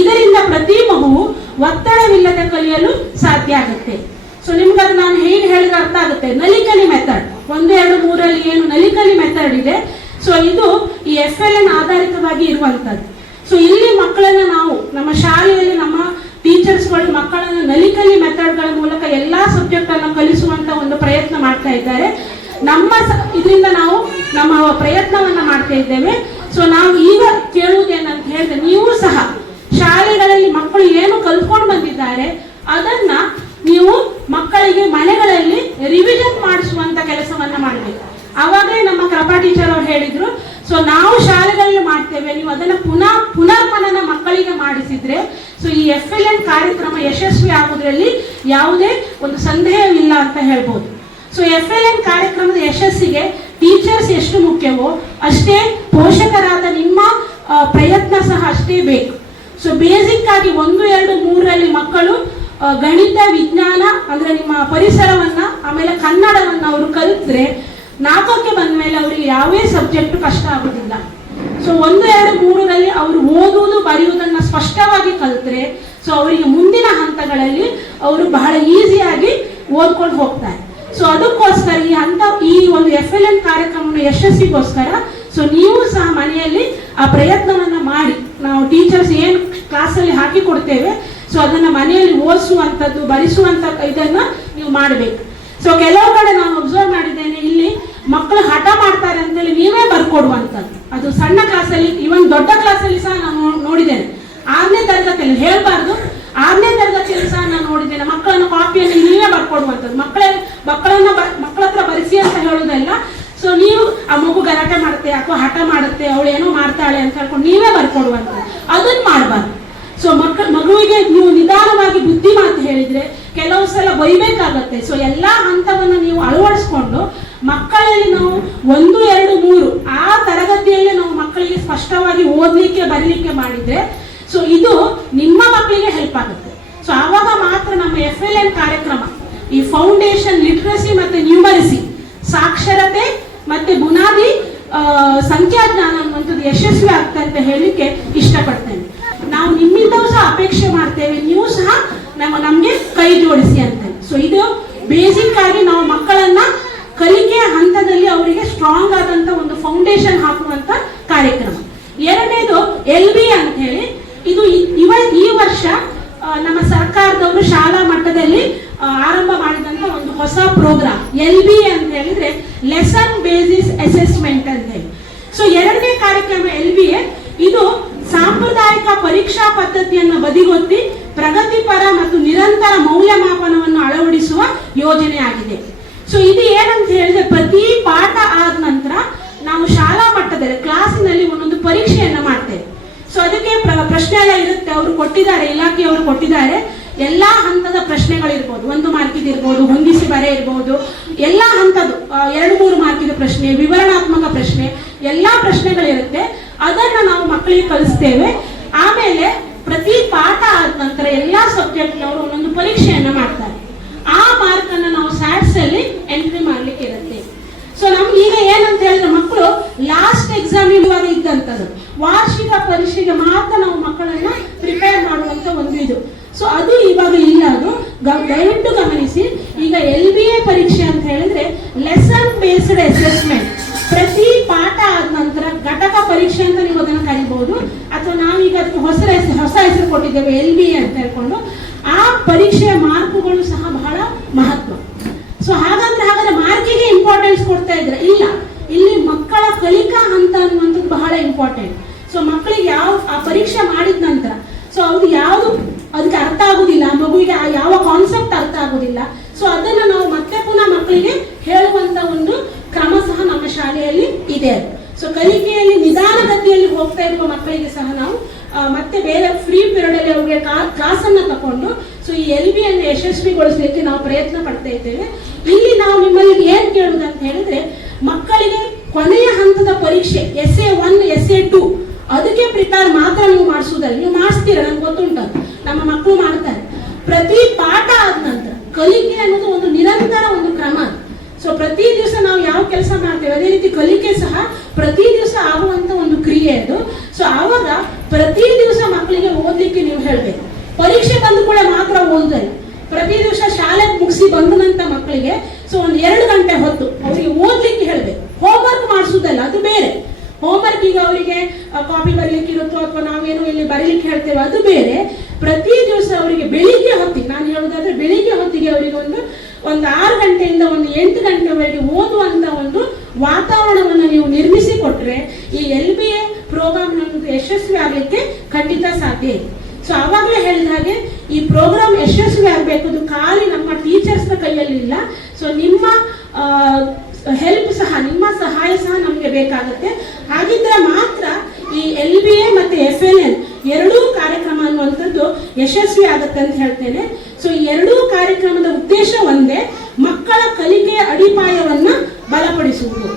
ಇದರಿಂದ ಪ್ರತಿ ಮಗುವು ಒತ್ತಡವಿಲ್ಲದೆ ಕಲಿಯಲು ಸಾಧ್ಯ ಆಗುತ್ತೆ. ಸೊ ನಿಮ್ಗೆ ಅದು ನಾನು ಹೇಗೆ ಹೇಳಿದ್ರೆ ಅರ್ಥ ಆಗುತ್ತೆ. ನಲಿಕಲಿ ಮೆಥಡ್ 1, 2, 3ರಲ್ಲಿ ಏನು ನಲಿಕಲಿ ಮೆಥಡ್ ಇದೆ, ಸೊ ಇದು ಈ FLN ಆಧಾರಿತವಾಗಿ ಇರುವಂತದ್ದು. ಸೊ ಇಲ್ಲಿ ಮಕ್ಕಳನ್ನ ನಾವು ನಮ್ಮ ಶಾಲೆಯಲ್ಲಿ ನಮ್ಮ ಟೀಚರ್ಸ್ಗಳು ಮಕ್ಕಳನ್ನ ನಲಿಕಲಿ ಮೆಥಡ್ಗಳ ಮೂಲಕ ಎಲ್ಲಾ ಸಬ್ಜೆಕ್ಟ್ ಅನ್ನು ಕಲಿಸುವಂತ ಒಂದು ಪ್ರಯತ್ನ ಮಾಡ್ತಾ ಇದ್ದಾರೆ. ಇದರಿಂದ ನಾವು ನಮ್ಮ ಪ್ರಯತ್ನವನ್ನ ಮಾಡ್ತಾ ಇದ್ದೇವೆ. ಸೊ ನಾವು ಈಗ ಕೇಳುವುದೇನಂತ ಹೇಳಿದ್ರೆ, ನೀವು ಸಹ ಶಾಲೆಗಳಲ್ಲಿ ಮಕ್ಕಳು ಏನು ಕಲ್ತ್ಕೊಂಡು ಬಂದಿದ್ದಾರೆ ಅದನ್ನ ನೀವು ಮಕ್ಕಳಿಗೆ ಮನೆಗಳಲ್ಲಿ ರಿವಿಷನ್ ಮಾಡಿಸುವಂತ ಕೆಲಸವನ್ನ ಮಾಡಬೇಕು. ಅವಾಗಲೇ ನಮ್ಮ ಕೃಪಾ ಟೀಚರ್ ಅವ್ರು ಹೇಳಿದ್ರು, ಸೊ ನಾವು ಶಾಲೆಗಳಲ್ಲಿ ಮಾಡ್ತೇವೆ, ನೀವು ಅದನ್ನ ಪುನರ್ಮನನ ಮಕ್ಕಳಿಗೆ ಮಾಡಿಸಿದ್ರೆ ಸೊ ಈ FLN ಕಾರ್ಯಕ್ರಮ ಯಶಸ್ವಿ ಆಗುವುದರಲ್ಲಿ ಯಾವುದೇ ಒಂದು ಸಂದೇಹವಿಲ್ಲ ಅಂತ ಹೇಳ್ಬೋದು. ಸೊ FLN ಕಾರ್ಯಕ್ರಮದ ಯಶಸ್ಸಿಗೆ ಟೀಚರ್ಸ್ ಎಷ್ಟು ಮುಖ್ಯವೋ ಅಷ್ಟೇ ಪೋಷಕರಾದ ನಿಮ್ಮ ಪ್ರಯತ್ನ ಸಹ ಅಷ್ಟೇ ಬೇಕು. ಸೊ ಬೇಸಿಕ್ ಆಗಿ 1, 2, 3ರಲ್ಲಿ ಮಕ್ಕಳು ಗಣಿತ, ವಿಜ್ಞಾನ ಅಂದ್ರೆ ನಿಮ್ಮ ಪರಿಸರವನ್ನ, ಆಮೇಲೆ ಕನ್ನಡವನ್ನ ಅವರು ಕಲಿತ್ರೆ 4ಕ್ಕೆ ಬಂದ ಮೇಲೆ ಅವರಿಗೆ ಯಾವೇ ಸಬ್ಜೆಕ್ಟ್ ಕಷ್ಟ ಆಗುದಿಲ್ಲ. ಸೊ 1, 2, 3ರಲ್ಲಿ ಅವರು ಓದುವುದು, ಬರೆಯುವುದನ್ನ ಸ್ಪಷ್ಟವಾಗಿ ಕಲಿತ್ರೆ ಸೊ ಅವರಿಗೆ ಮುಂದಿನ ಹಂತಗಳಲ್ಲಿ ಅವರು ಬಹಳ ಈಸಿಯಾಗಿ ಓದ್ಕೊಂಡು ಹೋಗ್ತಾರೆ. ಸೊ ಅದಕ್ಕೋಸ್ಕರ ಈ ಒಂದು FLN ಕಾರ್ಯಕ್ರಮವನ್ನು ಯಶಸ್ವಿಗೋಸ್ಕರ ಸೊ ನೀವು ಸಹ ಮನೆಯಲ್ಲಿ ಆ ಪ್ರಯತ್ನವನ್ನ ಮಾಡಿ, ನಾವು ಟೀಚರ್ಸ್ ಏನು ಕ್ಲಾಸಲ್ಲಿ ಹಾಕಿ ಕೊಡ್ತೇವೆ ಸೊ ಅದನ್ನ ಮನೆಯಲ್ಲಿ ಓದಿಸುವಂಥದ್ದು, ಬರೆಸುವಂತ ಇದನ್ನ ನೀವು ಮಾಡಬೇಕು. ಸೊ ಕೆಲವು ಕಡೆ ನಾನು ಅಬ್ಸರ್ವ್ ಮಾಡಿದ್ದೇನೆ, ಇಲ್ಲಿ ಮಕ್ಕಳು ಹಠ ಮಾಡ್ತಾರೆ ಅಂತೇಳಿ ನೀವೇ ಬರ್ಕೊಡುವಂಥದ್ದು. ಅದು ಸಣ್ಣ ಕ್ಲಾಸಲ್ಲಿ, ಇವನ್ ದೊಡ್ಡ ಕ್ಲಾಸಲ್ಲಿ ಸಹ ನಾನು ನೋಡಿದ್ದೇನೆ. 6ನೇ ತರಗತಿಯಲ್ಲಿ ಹೇಳ್ಬಾರ್ದು, 6ನೇ ತರಗತಿಯಲ್ಲಿ ಸಹ ನಾನು ನೋಡಿದ್ದೇನೆ ಮಕ್ಕಳನ್ನ ಕಾಪಿಯನ್ನು ನೀವೇ ಬರ್ಕೊಡುವಂಥದ್ದು. ಮಕ್ಕಳ ಹತ್ರ ಬರೆಸಿ ಅಂತ ಹೇಳುವುದಲ್ಲ. ಸೊ ನೀವು ಆ ಮಗು ಗಲಾಟೆ ಮಾಡುತ್ತೆ ಅಥವಾ ಹಠ ಮಾಡುತ್ತೆ, ಅವಳು ಏನೋ ಮಾಡ್ತಾಳೆ ಅಂತ ಹೇಳ್ಕೊಂಡು ನೀವೇ ಬರ್ಕೊಡುವಂಥದ್ದು, ಅದನ್ನ ಮಾಡಬಾರ್ದು. ಸೊ ಮಗುವಿಗೆ ನೀವು ನಿಧಾನವಾಗಿ ಬುದ್ಧಿ ಮಾತು ಹೇಳಿದ್ರೆ ಕೆಲವು ಸಲ ಬೈಬೇಕಾಗತ್ತೆ. ಸೊ ಎಲ್ಲಾ ಹಂತವನ್ನು ನೀವು ಅಳವಡಿಸ್ಕೊಂಡು ಮಕ್ಕಳಲ್ಲಿ ನಾವು 1, 2, 3 ಆ ತರಗತಿಯಲ್ಲೇ ನಾವು ಮಕ್ಕಳಿಗೆ ಸ್ಪಷ್ಟವಾಗಿ ಓದ್ಲಿಕ್ಕೆ ಬರೀಲಿಕ್ಕೆ ಮಾಡಿದ್ರೆ ಸೊ ಇದು ನಿಮ್ಮ ಮಕ್ಕಳಿಗೆ ಹೆಲ್ಪ್ ಆಗುತ್ತೆ. ಸೊ ಆವಾಗ ಮಾತ್ರ ನಮ್ಮ FLN ಕಾರ್ಯಕ್ರಮ, ಈ ಫೌಂಡೇಶನ್ ಲಿಟ್ರಸಿ ಮತ್ತೆ ನ್ಯೂಮರಸಿ, ಸಾಕ್ಷರತೆ ಮತ್ತೆ ಬುನಾದಿ ಸಂಖ್ಯಾಜ್ಞಾನ ಅನ್ನುವಂಥದ್ದು ಯಶಸ್ವಿ ಆಗ್ತದೆ ಅಂತ ಹೇಳಿಕ್ಕೆ ಇಷ್ಟಪಡ್ತೇನೆ. ನಾವು ನಿಮ್ಮಿಂದಲೂ ಸಹ ಅಪೇಕ್ಷೆ ಮಾಡ್ತೇವೆ, ನೀವು ಸಹ ನಮ್ಗೆ ಕೈ ಜೋಡಿಸಿ ಅಂತ. ಸೊ ಇದು ಬೇಸಿಕ್ ಆಗಿ ನಾವು ಮಕ್ಕಳನ್ನ ಕಲಿಕೆಯ ಹಂತದಲ್ಲಿ ಅವರಿಗೆ ಸ್ಟ್ರಾಂಗ್ ಆದಂತ ಒಂದು ಫೌಂಡೇಶನ್ ಹಾಕುವಂತ ಕಾರ್ಯಕ್ರಮ. ಎರಡನೇದು LB ಅಂತ ಹೇಳಿ, ಇದು ಈ ವರ್ಷ ನಮ್ಮ ಸರ್ಕಾರದವರು ಶಾಲಾ ಮಟ್ಟದಲ್ಲಿ ಆರಂಭ ಮಾಡಿದಂತ ಒಂದು ಹೊಸ ಪ್ರೋಗ್ರಾಮ್ LB ಅಂತ ಹೇಳಿದ್ರೆ ಲೆಸನ್ ಬೇಸಿಸ್ ಅಸೆಸ್ಮೆಂಟ್ ಅಂತ ಹೇಳಿ. ಸೊ ಎರಡನೇ ಕಾರ್ಯಕ್ರಮ LBA ಇದು ಸಾಂಪ್ರದಾಯಿಕ ಪರೀಕ್ಷಾ ಪದ್ಧತಿಯನ್ನು ಬದಿಗೊತ್ತಿ ಪ್ರಗತಿಪರ ಮತ್ತು ನಿರಂತರ ಮೌಲ್ಯಮಾಪನವನ್ನು ಅಳವಡಿಸುವ ಯೋಜನೆ ಆಗಿದೆ. ಸೊ ಇದು ಏನಂತ ಹೇಳಿದ್ರೆ ಪ್ರತಿ ಪಾಠ ಆದ ನಂತರ ನಾವು ಶಾಲಾ ಮಟ್ಟದಲ್ಲಿ ಕ್ಲಾಸಿನಲ್ಲಿ ಒಂದೊಂದು ಪರೀಕ್ಷೆಯನ್ನ ಮಾಡ್ತೇವೆ. ಸೊ ಅದಕ್ಕೆ ಪ್ರಶ್ನೆ ಎಲ್ಲ ಇರುತ್ತೆ, ಅವರು ಕೊಟ್ಟಿದ್ದಾರೆ, ಇಲಾಖೆಯವರು ಕೊಟ್ಟಿದ್ದಾರೆ. ಎಲ್ಲಾ ಹಂತದ ಪ್ರಶ್ನೆಗಳಿರ್ಬೋದು, 1 ಮಾರ್ಕಿದ್ ಇರ್ಬೋದು, ಹೊಂದಿಸಿ ಬರೆ ಇರ್ಬೋದು, ಎಲ್ಲಾ ಹಂತದ್ದು 2-3 ಮಾರ್ಕಿದ ಪ್ರಶ್ನೆ, ವಿವರಣಾತ್ಮಕ ಪ್ರಶ್ನೆ, ಎಲ್ಲಾ ಪ್ರಶ್ನೆಗಳಿರುತ್ತೆ. ಅದನ್ನ ನಾವು ಮಕ್ಕಳಿಗೆ ಕಲಿಸ್ತೇವೆ. ಆಮೇಲೆ ಪ್ರತಿ ಪಾಠ ಆದ ನಂತರ ಎಲ್ಲಾ ಸಬ್ಜೆಕ್ಟ್ನವರು ಒಂದೊಂದು ಪರೀಕ್ಷೆಯನ್ನ ಮಾಡ್ತಾರೆ. ಆ ಮಾರ್ಕ್ ಅನ್ನ ನಾವು ಸ್ಯಾಟ್ಸ್ ಅಲ್ಲಿ ಎಂಟ್ರಿ ಮಾಡ್ಲಿಕ್ಕೆ ಇರುತ್ತೆ. ಸೊ ನಮ್ಗೆ ಈಗ ಏನಂತ ಹೇಳಿದ್ರೆ ಮಕ್ಕಳು ಲಾಸ್ಟ್ ಎಕ್ಸಾಮ್ ಇವಾಗ ಇದ್ದಂಥದ್ದು, ವಾರ್ಷಿಕ ಪರೀಕ್ಷೆಗೆ ಮಾತ್ರ ನಾವು ಮಕ್ಕಳನ್ನ ಪ್ರಿಪೇರ್ ಮಾಡುವಂತ ಒಂದು ಇದು. ಸೊ ಅದು ಇವಾಗ ಇಲ್ಲ. ಅದು ದಯವಿಟ್ಟು ಗಮನಿಸಿ. ಈಗ LBA ಪರೀಕ್ಷೆ ಅಂತ ಹೇಳಿದ್ರೆ ಲೆಸನ್ ಬೇಸ್ಡ್ ಅಸೆಸ್ಮೆಂಟ್. ಪ್ರತಿ ಪಾಠ ಆದ ನಂತರ ಘಟಕ ಪರೀಕ್ಷೆ ಅಂತ ನೀವು ಅದನ್ನ ಕರಿಬಹುದು, ಅಥವಾ ನಾವೀಗ ಅದಕ್ಕೆ ಹೊಸ ಹೆಸರು ಕೊಟ್ಟಿದ್ದೇವೆ LBA ಅಂತ ಹೇಳ್ಕೊಂಡು. ಆ ಪರೀಕ್ಷೆಯ ಮಾರ್ಕುಗಳು ಸಹ ಬಹಳ ಮಹತ್ವ. ಸೊ ಹಾಗಾದ್ರೆ ಮಾರ್ಕಿಗೆ ಇಂಪಾರ್ಟೆನ್ಸ್ ಕೊಡ್ತಾ ಇದ್ರೆ ಇಲ್ಲ, ಇಲ್ಲಿ ಮಕ್ಕಳ ಕಲಿಕಾ ಹಂತ ಅನ್ನುವಂಥದ್ದು ಬಹಳ ಇಂಪಾರ್ಟೆಂಟ್. ಸೊ ಮಕ್ಕಳಿಗೆ ಆ ಪರೀಕ್ಷೆ ಮಾಡಿದ ನಂತರ ಸೊ ಅವ್ರು ಯಾವುದು ಅದಕ್ಕೆ ಅರ್ಥ ಆಗುದಿಲ್ಲ, ಮಗುವಿಗೆ ಯಾವ ಕಾನ್ಸೆಪ್ಟ್ ಅರ್ಥ ಆಗುದಿಲ್ಲ, ಸೊ ಅದನ್ನ ನಾವು ಮತ್ತೆ ಪುನಃ ಮಕ್ಕಳಿಗೆ ಹೇಳುವಂತ ಒಂದು ಕ್ರಮ ಸಹ ನಮ್ಮ ಶಾಲೆಯಲ್ಲಿ ಇದೆ. ಸೊ ಕಲಿಕೆಯಲ್ಲಿ ನಿಧಾನಗತಿಯಲ್ಲಿ ಹೋಗ್ತಾ ಇರುವ ಮಕ್ಕಳಿಗೆ ಸಹ ನಾವು ಮತ್ತೆ ಬೇರೆ ಫ್ರೀ ಪೀರಿಯಡ್ ಅಲ್ಲಿ ಅವರಿಗೆ ಕ್ಲಾಸ್ ಅನ್ನ ತಕೊಂಡು ಸೊ ಈ LB ಅನ್ನು ಯಶಸ್ವಿಗೊಳಿಸಲಿಕ್ಕೆ ನಾವು ಪ್ರಯತ್ನ ಪಡ್ತಾ ಇದ್ದೇವೆ. ಇಲ್ಲಿ ನಾವು ನಿಮ್ಮಲ್ಲಿ ಏನ್ ಕೇಳುವುದು ಅಂತ ಹೇಳಿದ್ರೆ, ಮಕ್ಕಳಿಗೆ ಕೊನೆಯ ಹಂತದ ಪರೀಕ್ಷೆ SA1, SA2 ಅದಕ್ಕೆ ಪ್ರಿಪೇರ್ ಮಾತ್ರ ನೀವು ಮಾಡಿಸುವುದಲ್ಲ. ನೀವು ಮಾಡಿಸ್ತೀರ, ನಮ್ಗೆ ಗೊತ್ತುಂಟು, ನಮ್ಮ ಮಕ್ಕಳು ಮಾಡ್ತಾರೆ. ಪ್ರತಿ ಪಾಠ ಆದ ನಂತರ ಕಲಿಕೆ ಅನ್ನೋದು ಒಂದು ನಿರಂತರ ಒಂದು ಕ್ರಮ. ಸೊ ಪ್ರತಿ ದಿವಸ ನಾವು ಯಾವ ಕೆಲಸ ಮಾಡ್ತೇವೆ ಅದೇ ರೀತಿ ಕಲಿಕೆ ಸಹ ಪ್ರತಿ ದಿವಸ ಆಗುವಂತ ಒಂದು ಕ್ರಿಯೆ ಅದು. ಸೊ ಆವಾಗ ಪ್ರತಿ ದಿವಸ ಮಕ್ಕಳಿಗೆ ಓದ್ಲಿಕ್ಕೆ ನೀವು ಹೇಳ್ಬೇಕು. ಪರೀಕ್ಷೆ ಬಂದ ಕೂಡ ಮಾತ್ರ ಓದಲ್ಲ, ಪ್ರತಿ ದಿವಸ ಶಾಲೆ ಮುಗಿಸಿ ಬಂದಂತ ಮಕ್ಕಳಿಗೆ ಸೊ 1-2 ಗಂಟೆ ಹೊತ್ತು ಅವರಿಗೆ ಓದ್ಲಿಕ್ಕೆ ಹೇಳ್ಬೇಕು. ಹೋಮ್ವರ್ಕ್ ಮಾಡಿಸುದಲ್ಲ, ಅದು ಬೇರೆ. ಹೋಮ್ವರ್ಕ್ ಈಗ ಅವರಿಗೆ ಕಾಪಿ ಬರೀಲಿಕ್ಕೆ ಇರುತ್ತೋ ಅಥವಾ ನಾವೇನು ಇಲ್ಲಿ ಬರೀಲಿಕ್ಕೆ ಹೇಳ್ತೇವೆ ಅದು ಬೇರೆ. ಪ್ರತಿ ದಿವಸ ಅವರಿಗೆ ಬೆಳಿಗ್ಗೆ ಹೊತ್ತಿಗೆ, ನಾನು ಹೇಳುವುದಾದ್ರೆ ಬೆಳಿಗ್ಗೆ ಹೊತ್ತಿಗೆ ಅವರಿಗೆ ಒಂದು 6 ಗಂಟೆಯಿಂದ 8 ಗಂಟೆವರೆಗೆ ಓದುವಂತ ಒಂದು ವಾತಾವರಣವನ್ನು ನೀವು ನಿರ್ಮಿಸಿ ಕೊಟ್ರೆ ಈ LBA ಪ್ರೋಗ್ರಾಮ್ ಯಶಸ್ವಿ ಆಗಲಿಕ್ಕೆ ಖಂಡಿತ ಸಾಧ್ಯ ಇದೆ. ಸೊ ಆವಾಗಲೇ ಹೇಳಿದ ಹಾಗೆ ಈ ಪ್ರೋಗ್ರಾಮ್ ಯಶಸ್ವಿ ಆಗಬೇಕು, ಅದು ಖಾಲಿ ನಮ್ಮ ಟೀಚರ್ಸ್ ಕೈಯಲ್ಲಿ ಇಲ್ಲ. ಸೊ ನಿಮ್ಮ ಹೆಲ್ಪ್ ಸಹ, ನಿಮ್ಮ ಸಹಾಯ ಸಹ ನಮಗೆ ಬೇಕಾಗುತ್ತೆ. ಹಾಗಿದ್ರೆ ಮಾತ್ರ ಈ LBA ಮತ್ತೆ FLN ಎರಡೂ ಕಾರ್ಯಕ್ರಮ ಅನ್ನುವಂಥದ್ದು ಯಶಸ್ವಿ ಆಗುತ್ತೆ ಅಂತ ಹೇಳ್ತೇನೆ. ಸೊ ಈ ಎರಡೂ ಕಾರ್ಯಕ್ರಮದ ಉದ್ದೇಶ ಒಂದೇ, ಮಕ್ಕಳ ಕಲಿಕೆಯ ಅಡಿಪಾಯವನ್ನ ಬಲಪಡಿಸುವುದು.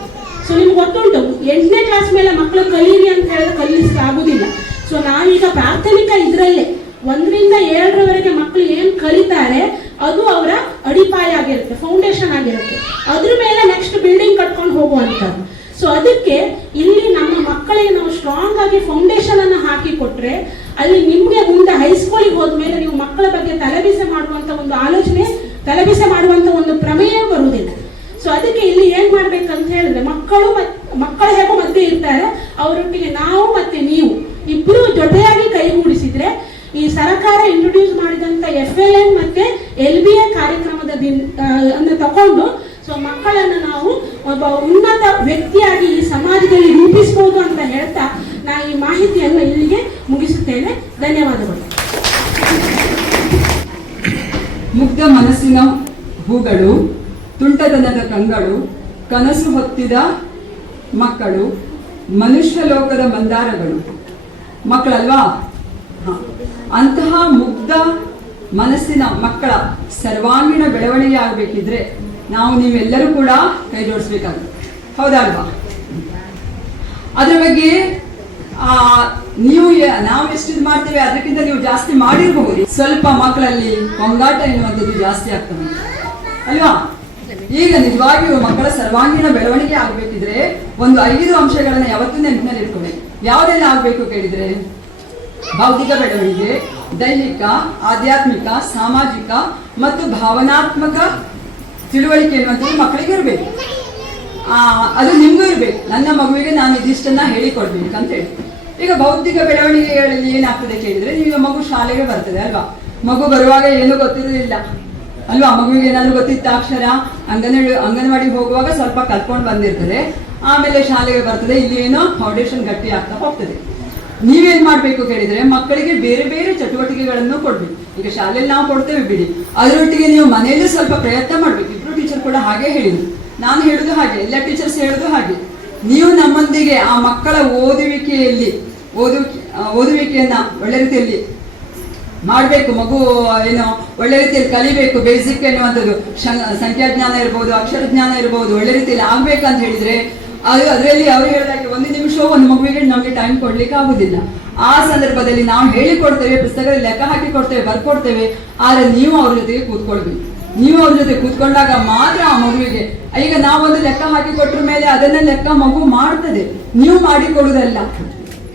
ಸೊ ನಿಮ್ಗೆ ಗೊತ್ತುಂಟು, 8ನೇ ಕ್ಲಾಸ್ ಮೇಲೆ ಮಕ್ಕಳು ಕಲೀರಿ ಅಂತ ಹೇಳಿದ್ರೆ ಕಲಿಸ್ಲಿಕ್ಕೆ ಆಗುದಿಲ್ಲ. ಸೊ ನಾವೀಗ ಪ್ರಾಥಮಿಕ ಇದರಲ್ಲೇ 1ರಿಂದ 7ರವರೆಗೆ ಮಕ್ಕಳು ಏನ್ ಕಲಿತಾರೆ ಅದು ಅವರ ಅಡಿಪಾಯ ಆಗಿರುತ್ತೆ, ಫೌಂಡೇಶನ್ ಆಗಿರುತ್ತೆ. ಅದ್ರ ಮೇಲೆ ನೆಕ್ಸ್ಟ್ ಬಿಲ್ಡಿಂಗ್ ಕಟ್ಕೊಂಡು ಹೋಗುವಂಥದ್ದು. ಸೊ ಅದಕ್ಕೆ ಇಲ್ಲಿ ನಮ್ಮ ಮಕ್ಕಳಿಗೆ ನಾವು ಸ್ಟ್ರಾಂಗ್ ಆಗಿ ಫೌಂಡೇಶನ್ ಅನ್ನು ಹಾಕಿ ಕೊಟ್ರೆ ಅಲ್ಲಿ ನಿಮ್ಗೆ ಮುಂದೆ ಹೈಸ್ಕೂಲಿಗೆ ಹೋದ್ಮೇಲೆ ನೀವು ಮಕ್ಕಳ ಬಗ್ಗೆ ತಲೆಬಿಸಿ ಮಾಡುವಂತ ಒಂದು ಆಲೋಚನೆ, ತಲೆಬಿಸಿ ಮಾಡುವಂತ ಒಂದು ಪ್ರಮೇಯ ಬರುವುದಿಲ್ಲ. ಸೊ ಅದಕ್ಕೆ ಇಲ್ಲಿ ಏನ್ ಮಾಡ್ಬೇಕಂತ ಹೇಳಿದ್ರೆ, ಮಕ್ಕಳು ಹೇಗೋ ಮಧ್ಯೆ ಇರ್ತಾರೆ, ಅವರೊಟ್ಟಿಗೆ ನಾವು ಮತ್ತೆ ನೀವು ಇಬ್ರು ಜೊತೆಯಾಗಿ ಕೈಗೂಡಿಸಿದ್ರೆ ಈ ಸರ್ಕಾರ ಇಂಟ್ರೊಡ್ಯೂಸ್ ಮಾಡಿದಂಥ FLN ಮತ್ತೆ LBA ಕಾರ್ಯಕ್ರಮದ ಅನ್ನು ತಗೊಂಡು ಸೊ ಮಕ್ಕಳನ್ನು ನಾವು ಒಬ್ಬ ಉನ್ನತ ವ್ಯಕ್ತಿಯಾಗಿ ಈ ಸಮಾಜದಲ್ಲಿ ರೂಪಿಸಬಹುದು ಅಂತ ಹೇಳ್ತಾ ನಾನು ಈ ಮಾಹಿತಿಯನ್ನು ಇಲ್ಲಿಗೆ ಮುಗಿಸುತ್ತೇನೆ. ಧನ್ಯವಾದಗಳು. ಮುಗ್ಧ ಮನಸ್ಸಿನ ಹೂಗಳು, ತುಂಟತನದ ಕಂಗಳು, ಕನಸು ಹೊತ್ತಿದ ಮಕ್ಕಳು, ಮನುಷ್ಯ ಲೋಕದ ಮಂದಾರಗಳು. ಮಕ್ಕಳಲ್ವಾ? ಅಂತಹ ಮುಗ್ಧ ಮನಸ್ಸಿನ ಮಕ್ಕಳ ಸರ್ವಾಂಗೀಣ ಬೆಳವಣಿಗೆ ಆಗಬೇಕಿದ್ರೆ ನಾವು ನೀವೆಲ್ಲರೂ ಕೂಡ ಕೈ ಜೋಡಿಸ್ಬೇಕಾಗುತ್ತೆ. ಹೌದಲ್ವಾ? ಅದ್ರ ಬಗ್ಗೆ ನಾವು ಎಷ್ಟು ಇದು ಮಾಡ್ತೇವೆ ಅದಕ್ಕಿಂತ ನೀವು ಜಾಸ್ತಿ ಮಾಡಿರಬಹುದು. ಸ್ವಲ್ಪ ಮಕ್ಕಳಲ್ಲಿ ಕೊಂಗಾಟ ಎನ್ನುವಂಥದ್ದು ಜಾಸ್ತಿ ಆಗ್ತದೆ ಅಲ್ವಾ? ಈಗ ನಿಜವಾಗಿಯೂ ಮಕ್ಕಳ ಸರ್ವಾಂಗೀಣ ಬೆಳವಣಿಗೆ ಆಗಬೇಕಿದ್ರೆ ಒಂದು 5 ಅಂಶಗಳನ್ನ ಯಾವತ್ತೂ ನೆನಪಿನಲ್ಲಿ ಇಟ್ಕೊಬೇಕು. ಯಾವುದೆಲ್ಲ ಆಗಬೇಕು ಕೇಳಿದ್ರೆ, ಬೌದ್ಧಿಕ ಬೆಳವಣಿಗೆ, ದೈಹಿಕ, ಆಧ್ಯಾತ್ಮಿಕ, ಸಾಮಾಜಿಕ ಮತ್ತು ಭಾವನಾತ್ಮಕ ತಿಳುವಳಿಕೆ ಎನ್ನುವಂಥದ್ದು ಮಕ್ಕಳಿಗೆ ಇರಬೇಕು. ಅದು ನಿಮಗೂ ಇರಬೇಕು. ನನ್ನ ಮಗುವಿಗೆ ನಾನು ಇದಿಷ್ಟನ್ನ ಹೇಳಿಕೊಡ್ಬೇಕು ಅಂತ ಹೇಳಿ. ಈಗ ಬೌದ್ಧಿಕ ಬೆಳವಣಿಗೆಗಳಲ್ಲಿ ಏನಾಗ್ತದೆ ಕೇಳಿದ್ರೆ, ಈಗ ಮಗು ಶಾಲೆಗೆ ಬರ್ತದೆ ಅಲ್ವಾ? ಮಗು ಬರುವಾಗ ಏನು ಗೊತ್ತಿರೋದಿಲ್ಲ ಅಲ್ವಾ? ಮಗುವಿಗೆ ಏನಾದ್ರು ಗೊತ್ತಿತ್ತ ಅಕ್ಷರ, ಅಂಗನವಾಡಿಗೆ ಹೋಗುವಾಗ ಸ್ವಲ್ಪ ಕಲ್ತ್ಕೊಂಡು ಬಂದಿರ್ತದೆ, ಆಮೇಲೆ ಶಾಲೆಗೆ ಬರ್ತದೆ, ಇಲ್ಲಿ ಏನೋ ಫೌಂಡೇಶನ್ ಗಟ್ಟಿ ಆಗ್ತಾ ಹೋಗ್ತದೆ. ನೀವೇನ್ ಮಾಡ್ಬೇಕು ಕೇಳಿದ್ರೆ, ಮಕ್ಕಳಿಗೆ ಬೇರೆ ಬೇರೆ ಚಟುವಟಿಕೆಗಳನ್ನು ಕೊಡ್ಬೇಕು. ಈಗ ಶಾಲೆಯಲ್ಲಿ ನಾವು ಕೊಡ್ತೇವೆ ಬಿಡಿ, ಅದರೊಟ್ಟಿಗೆ ನೀವು ಮನೆಯಲ್ಲೂ ಸ್ವಲ್ಪ ಪ್ರಯತ್ನ ಮಾಡ್ಬೇಕು. ಇಬ್ರು ಟೀಚರ್ ಕೂಡ ಹಾಗೆ ಹೇಳಿದ್ರು, ನಾನು ಹೇಳುದು ಹಾಗೆ, ಎಲ್ಲ ಟೀಚರ್ಸ್ ಹೇಳುದು ಹಾಗೆ. ನೀವು ನಮ್ಮೊಂದಿಗೆ ಆ ಮಕ್ಕಳ ಓದುವಿಕೆಯನ್ನ ಒಳ್ಳೆ ರೀತಿಯಲ್ಲಿ ಮಾಡಬೇಕು. ಮಗು ಏನು ಒಳ್ಳೆ ರೀತಿಯಲ್ಲಿ ಕಲಿಬೇಕು. ಬೇಸಿಕ್ ಎನ್ನುವಂಥದ್ದು ಸಂಖ್ಯಾಜ್ಞಾನ ಇರ್ಬೋದು, ಅಕ್ಷರ ಜ್ಞಾನ ಇರ್ಬೋದು, ಒಳ್ಳೆ ರೀತಿಯಲ್ಲಿ ಆಗ್ಬೇಕಂತ ಹೇಳಿದ್ರೆ ಅದರಲ್ಲಿ ಅವ್ರು ಹೇಳಿದಾಗೆ 1 ನಿಮಿಷ ಒಂದು ಮಗುವಿಗೆ ನಮಗೆ ಟೈಮ್ ಕೊಡ್ಲಿಕ್ಕೆ ಆಗುದಿಲ್ಲ. ಆ ಸಂದರ್ಭದಲ್ಲಿ ನಾವು ಹೇಳಿಕೊಡ್ತೇವೆ, ಪುಸ್ತಕದಲ್ಲಿ ಲೆಕ್ಕ ಹಾಕಿ ಕೊಡ್ತೇವೆ, ಬರ್ಕೊಡ್ತೇವೆ. ಆದ್ರೆ ನೀವು ಅವ್ರ ಜೊತೆಗೆ ಕೂತ್ಕೊಳ್ಬೇಕು. ನೀವು ಅವ್ರ ಜೊತೆ ಕೂತ್ಕೊಂಡಾಗ ಮಾತ್ರ ಆ ಮಗುವಿಗೆ, ಈಗ ನಾವೊಂದು ಲೆಕ್ಕ ಹಾಕಿ ಕೊಟ್ರ ಮೇಲೆ ಅದನ್ನ ಲೆಕ್ಕ ಮಗು ಮಾಡ್ತದೆ, ನೀವು ಮಾಡಿಕೊಡುದಲ್ಲ.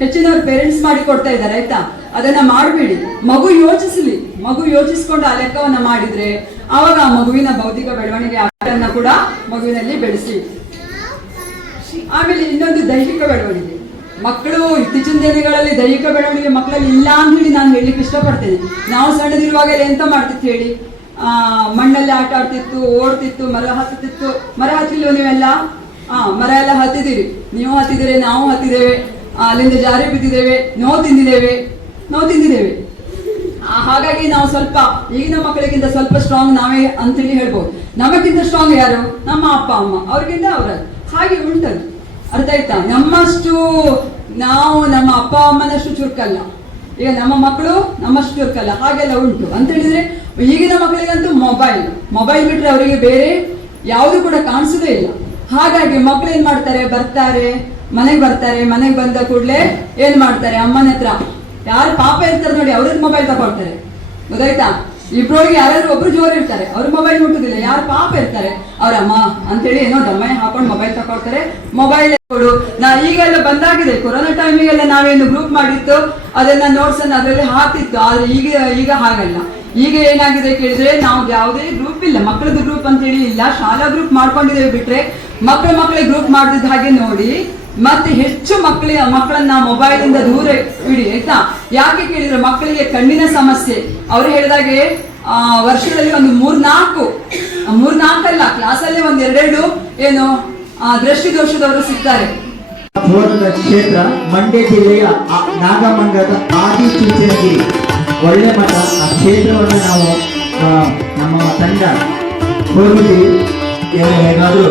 ಹೆಚ್ಚಿನವ್ರು ಪೇರೆಂಟ್ಸ್ ಮಾಡಿ ಕೊಡ್ತಾ ಇದ್ದಾರೆ ಆಯ್ತಾ, ಅದನ್ನ ಮಾಡಬೇಡಿ. ಮಗು ಯೋಚಿಸಲಿ, ಮಗು ಯೋಚಿಸ್ಕೊಂಡು ಆ ಲೆಕ್ಕವನ್ನ ಮಾಡಿದ್ರೆ ಆವಾಗ ಆ ಮಗುವಿನ ಬೌದ್ಧಿಕ ಬೆಳವಣಿಗೆ ಆಟನ್ನ ಕೂಡ ಮಗುವಿನಲ್ಲಿ ಬೆಳೆಸಿ. ಆಮೇಲೆ ಇನ್ನೊಂದು ದೈಹಿಕ ಬೆಳವಣಿಗೆ. ಮಕ್ಕಳು ಇತ್ತೀಚಿನ ದಿನಗಳಲ್ಲಿ ದೈಹಿಕ ಬೆಳವಣಿಗೆ ಮಕ್ಕಳಲ್ಲಿ ಇಲ್ಲ ಅಂತ ಹೇಳಿ ನಾನು ಹೇಳಲಿಕ್ಕೆ ಇಷ್ಟಪಡ್ತೇನೆ. ನಾವು ಸಣ್ಣದಿರುವಾಗ ಎಂತ ಮಾಡ್ತಿತ್ತು ಹೇಳಿ, ಮಣ್ಣಲ್ಲಿ ಆಟ ಆಡ್ತಿತ್ತು, ಓಡ್ತಿತ್ತು, ಮರ ಹತ್ತಿತ್ತು. ಮರ ಹತ್ತಿಲ್ವ ನೀವೆಲ್ಲ? ಮರ ಎಲ್ಲ ಹತ್ತಿದ್ದೀರಿ, ನೀವು ಹತ್ತಿದ್ದೀರಿ, ನಾವು ಹತ್ತಿದ್ದೇವೆ, ಅಲ್ಲಿಂದ ಜಾರಿ ಬಿದ್ದಿದ್ದೇವೆ, ನೋವು ತಿಂದಿದ್ದೇವೆ. ಹಾಗಾಗಿ ನಾವು ಸ್ವಲ್ಪ ಈಗಿನ ಮಕ್ಕಳಿಗಿಂತ ಸ್ವಲ್ಪ ಸ್ಟ್ರಾಂಗ್ ನಾವೇ ಅಂತೇಳಿ ಹೇಳ್ಬೋದು. ನಮಗಿಂತ ಸ್ಟ್ರಾಂಗ್ ಯಾರು? ನಮ್ಮ ಅಪ್ಪ ಅಮ್ಮ, ಅವ್ರಿಗಿಂತ ಅವರ ಹಾಗೆ ಉಂಟದು. ಅರ್ಥ ಆಯ್ತಾ? ನಮ್ಮಷ್ಟು ನಾವು ನಮ್ಮ ಅಪ್ಪ ಅಮ್ಮನಷ್ಟು ಚುರುಕಲ್ಲ, ಈಗ ನಮ್ಮ ಮಕ್ಕಳು ನಮ್ಮಷ್ಟು ಚುರುಕಲ್ಲ, ಹಾಗೆಲ್ಲ ಉಂಟು ಅಂತ ಹೇಳಿದ್ರೆ. ಈಗಿನ ಮಕ್ಕಳಿಗಂತೂ ಮೊಬೈಲ್ ಬಿಟ್ರೆ ಅವರಿಗೆ ಬೇರೆ ಯಾವುದು ಕೂಡ ಕಾಣಿಸೋದೇ ಇಲ್ಲ. ಹಾಗಾಗಿ ಮಕ್ಕಳು ಏನ್ ಮಾಡ್ತಾರೆ, ಮನೆಗೆ ಬಂದ ಕೂಡಲೇ ಏನ್ ಮಾಡ್ತಾರೆ, ಅಮ್ಮನ ಹತ್ರ ಯಾರು ಪಾಪ ಇರ್ತಾರೆ ನೋಡಿ, ಅವ್ರಿಗೆ ಮೊಬೈಲ್ ತಗೊಳ್ತಾರೆ. ಗೊತ್ತಾಯ್ತಾ? ಇಬ್ರೊಳಗೆ ಯಾರಾದ್ರೂ ಒಬ್ರು ಜೋರು ಇರ್ತಾರೆ, ಅವ್ರ ಮೊಬೈಲ್ ಮುಟ್ಟುದಿಲ್ಲ. ಯಾರು ಪಾಪ ಇರ್ತಾರೆ ಅವ್ರ ಅಮ್ಮ ಅಂತೇಳಿ ಏನೋ ದಮ್ಮನೆ ಹಾಕೊಂಡು ಮೊಬೈಲ್ ತಗೊಳ್ತಾರೆ. ಮೊಬೈಲ್ ಕೊಡು. ಈಗೆಲ್ಲ ಬಂದಾಗಿದೆ, ಕೊರೋನಾ ಟೈಮಿಗೆಲ್ಲ ನಾವೇನು ಗ್ರೂಪ್ ಮಾಡಿತ್ತು ಅದನ್ನ ನೋಟ್ಸ್ ಅನ್ನ ಅದರಲ್ಲಿ ಹಾಕ್ತಿತ್ತು. ಆದ್ರೆ ಈಗ ಹಾಗಲ್ಲ. ಈಗ ಏನಾಗಿದೆ ಕೇಳಿದ್ರೆ, ನಾವು ಯಾವುದೇ ಗ್ರೂಪ್ ಇಲ್ಲ, ಮಕ್ಕಳದ್ದು ಗ್ರೂಪ್ ಅಂತ ಹೇಳಿ ಇಲ್ಲ, ಶಾಲಾ ಗ್ರೂಪ್ ಮಾಡ್ಕೊಂಡಿದ್ದೇವೆ. ಬಿಟ್ರೆ ಮಕ್ಕಳಿಗೆ ಗ್ರೂಪ್ ಮಾಡಿದ ಹಾಗೆ ನೋಡಿ. ಮತ್ತೆ ಹೆಚ್ಚು ಮಕ್ಕಳನ್ನ ಮೊಬೈಲ್ ಇಂದ ದೂರ ಇಡಿ ಆಯ್ತಾ? ಯಾಕೆ ಕೇಳಿದ್ರೆ, ಮಕ್ಕಳಿಗೆ ಕಣ್ಣಿನ ಸಮಸ್ಯೆ. ಅವ್ರು ಹೇಳಿದಾಗೆ ವರ್ಷದಲ್ಲಿ ಒಂದು 3-4 ಅಲ್ಲ, ಕ್ಲಾಸಲ್ಲಿ 1-2 ಏನು ದೃಷ್ಟಿ ದೋಷದವರು ಸಿಗ್ತಾರೆ. ಕ್ಷೇತ್ರ ಮಂಡ್ಯ ಜಿಲ್ಲೆಯ ನಾಗಮಂಗಲದ ಆದಿಚುಂಚನಗಿರಿ ಒಳ್ಳೆ ಮಠ. ಆ ಕ್ಷೇತ್ರವನ್ನು ನಾವು ನಮ್ಮ ತಂಡ ಹೋಗಿದ್ದೀವಿ. ಹೇಗಾದ್ರೂ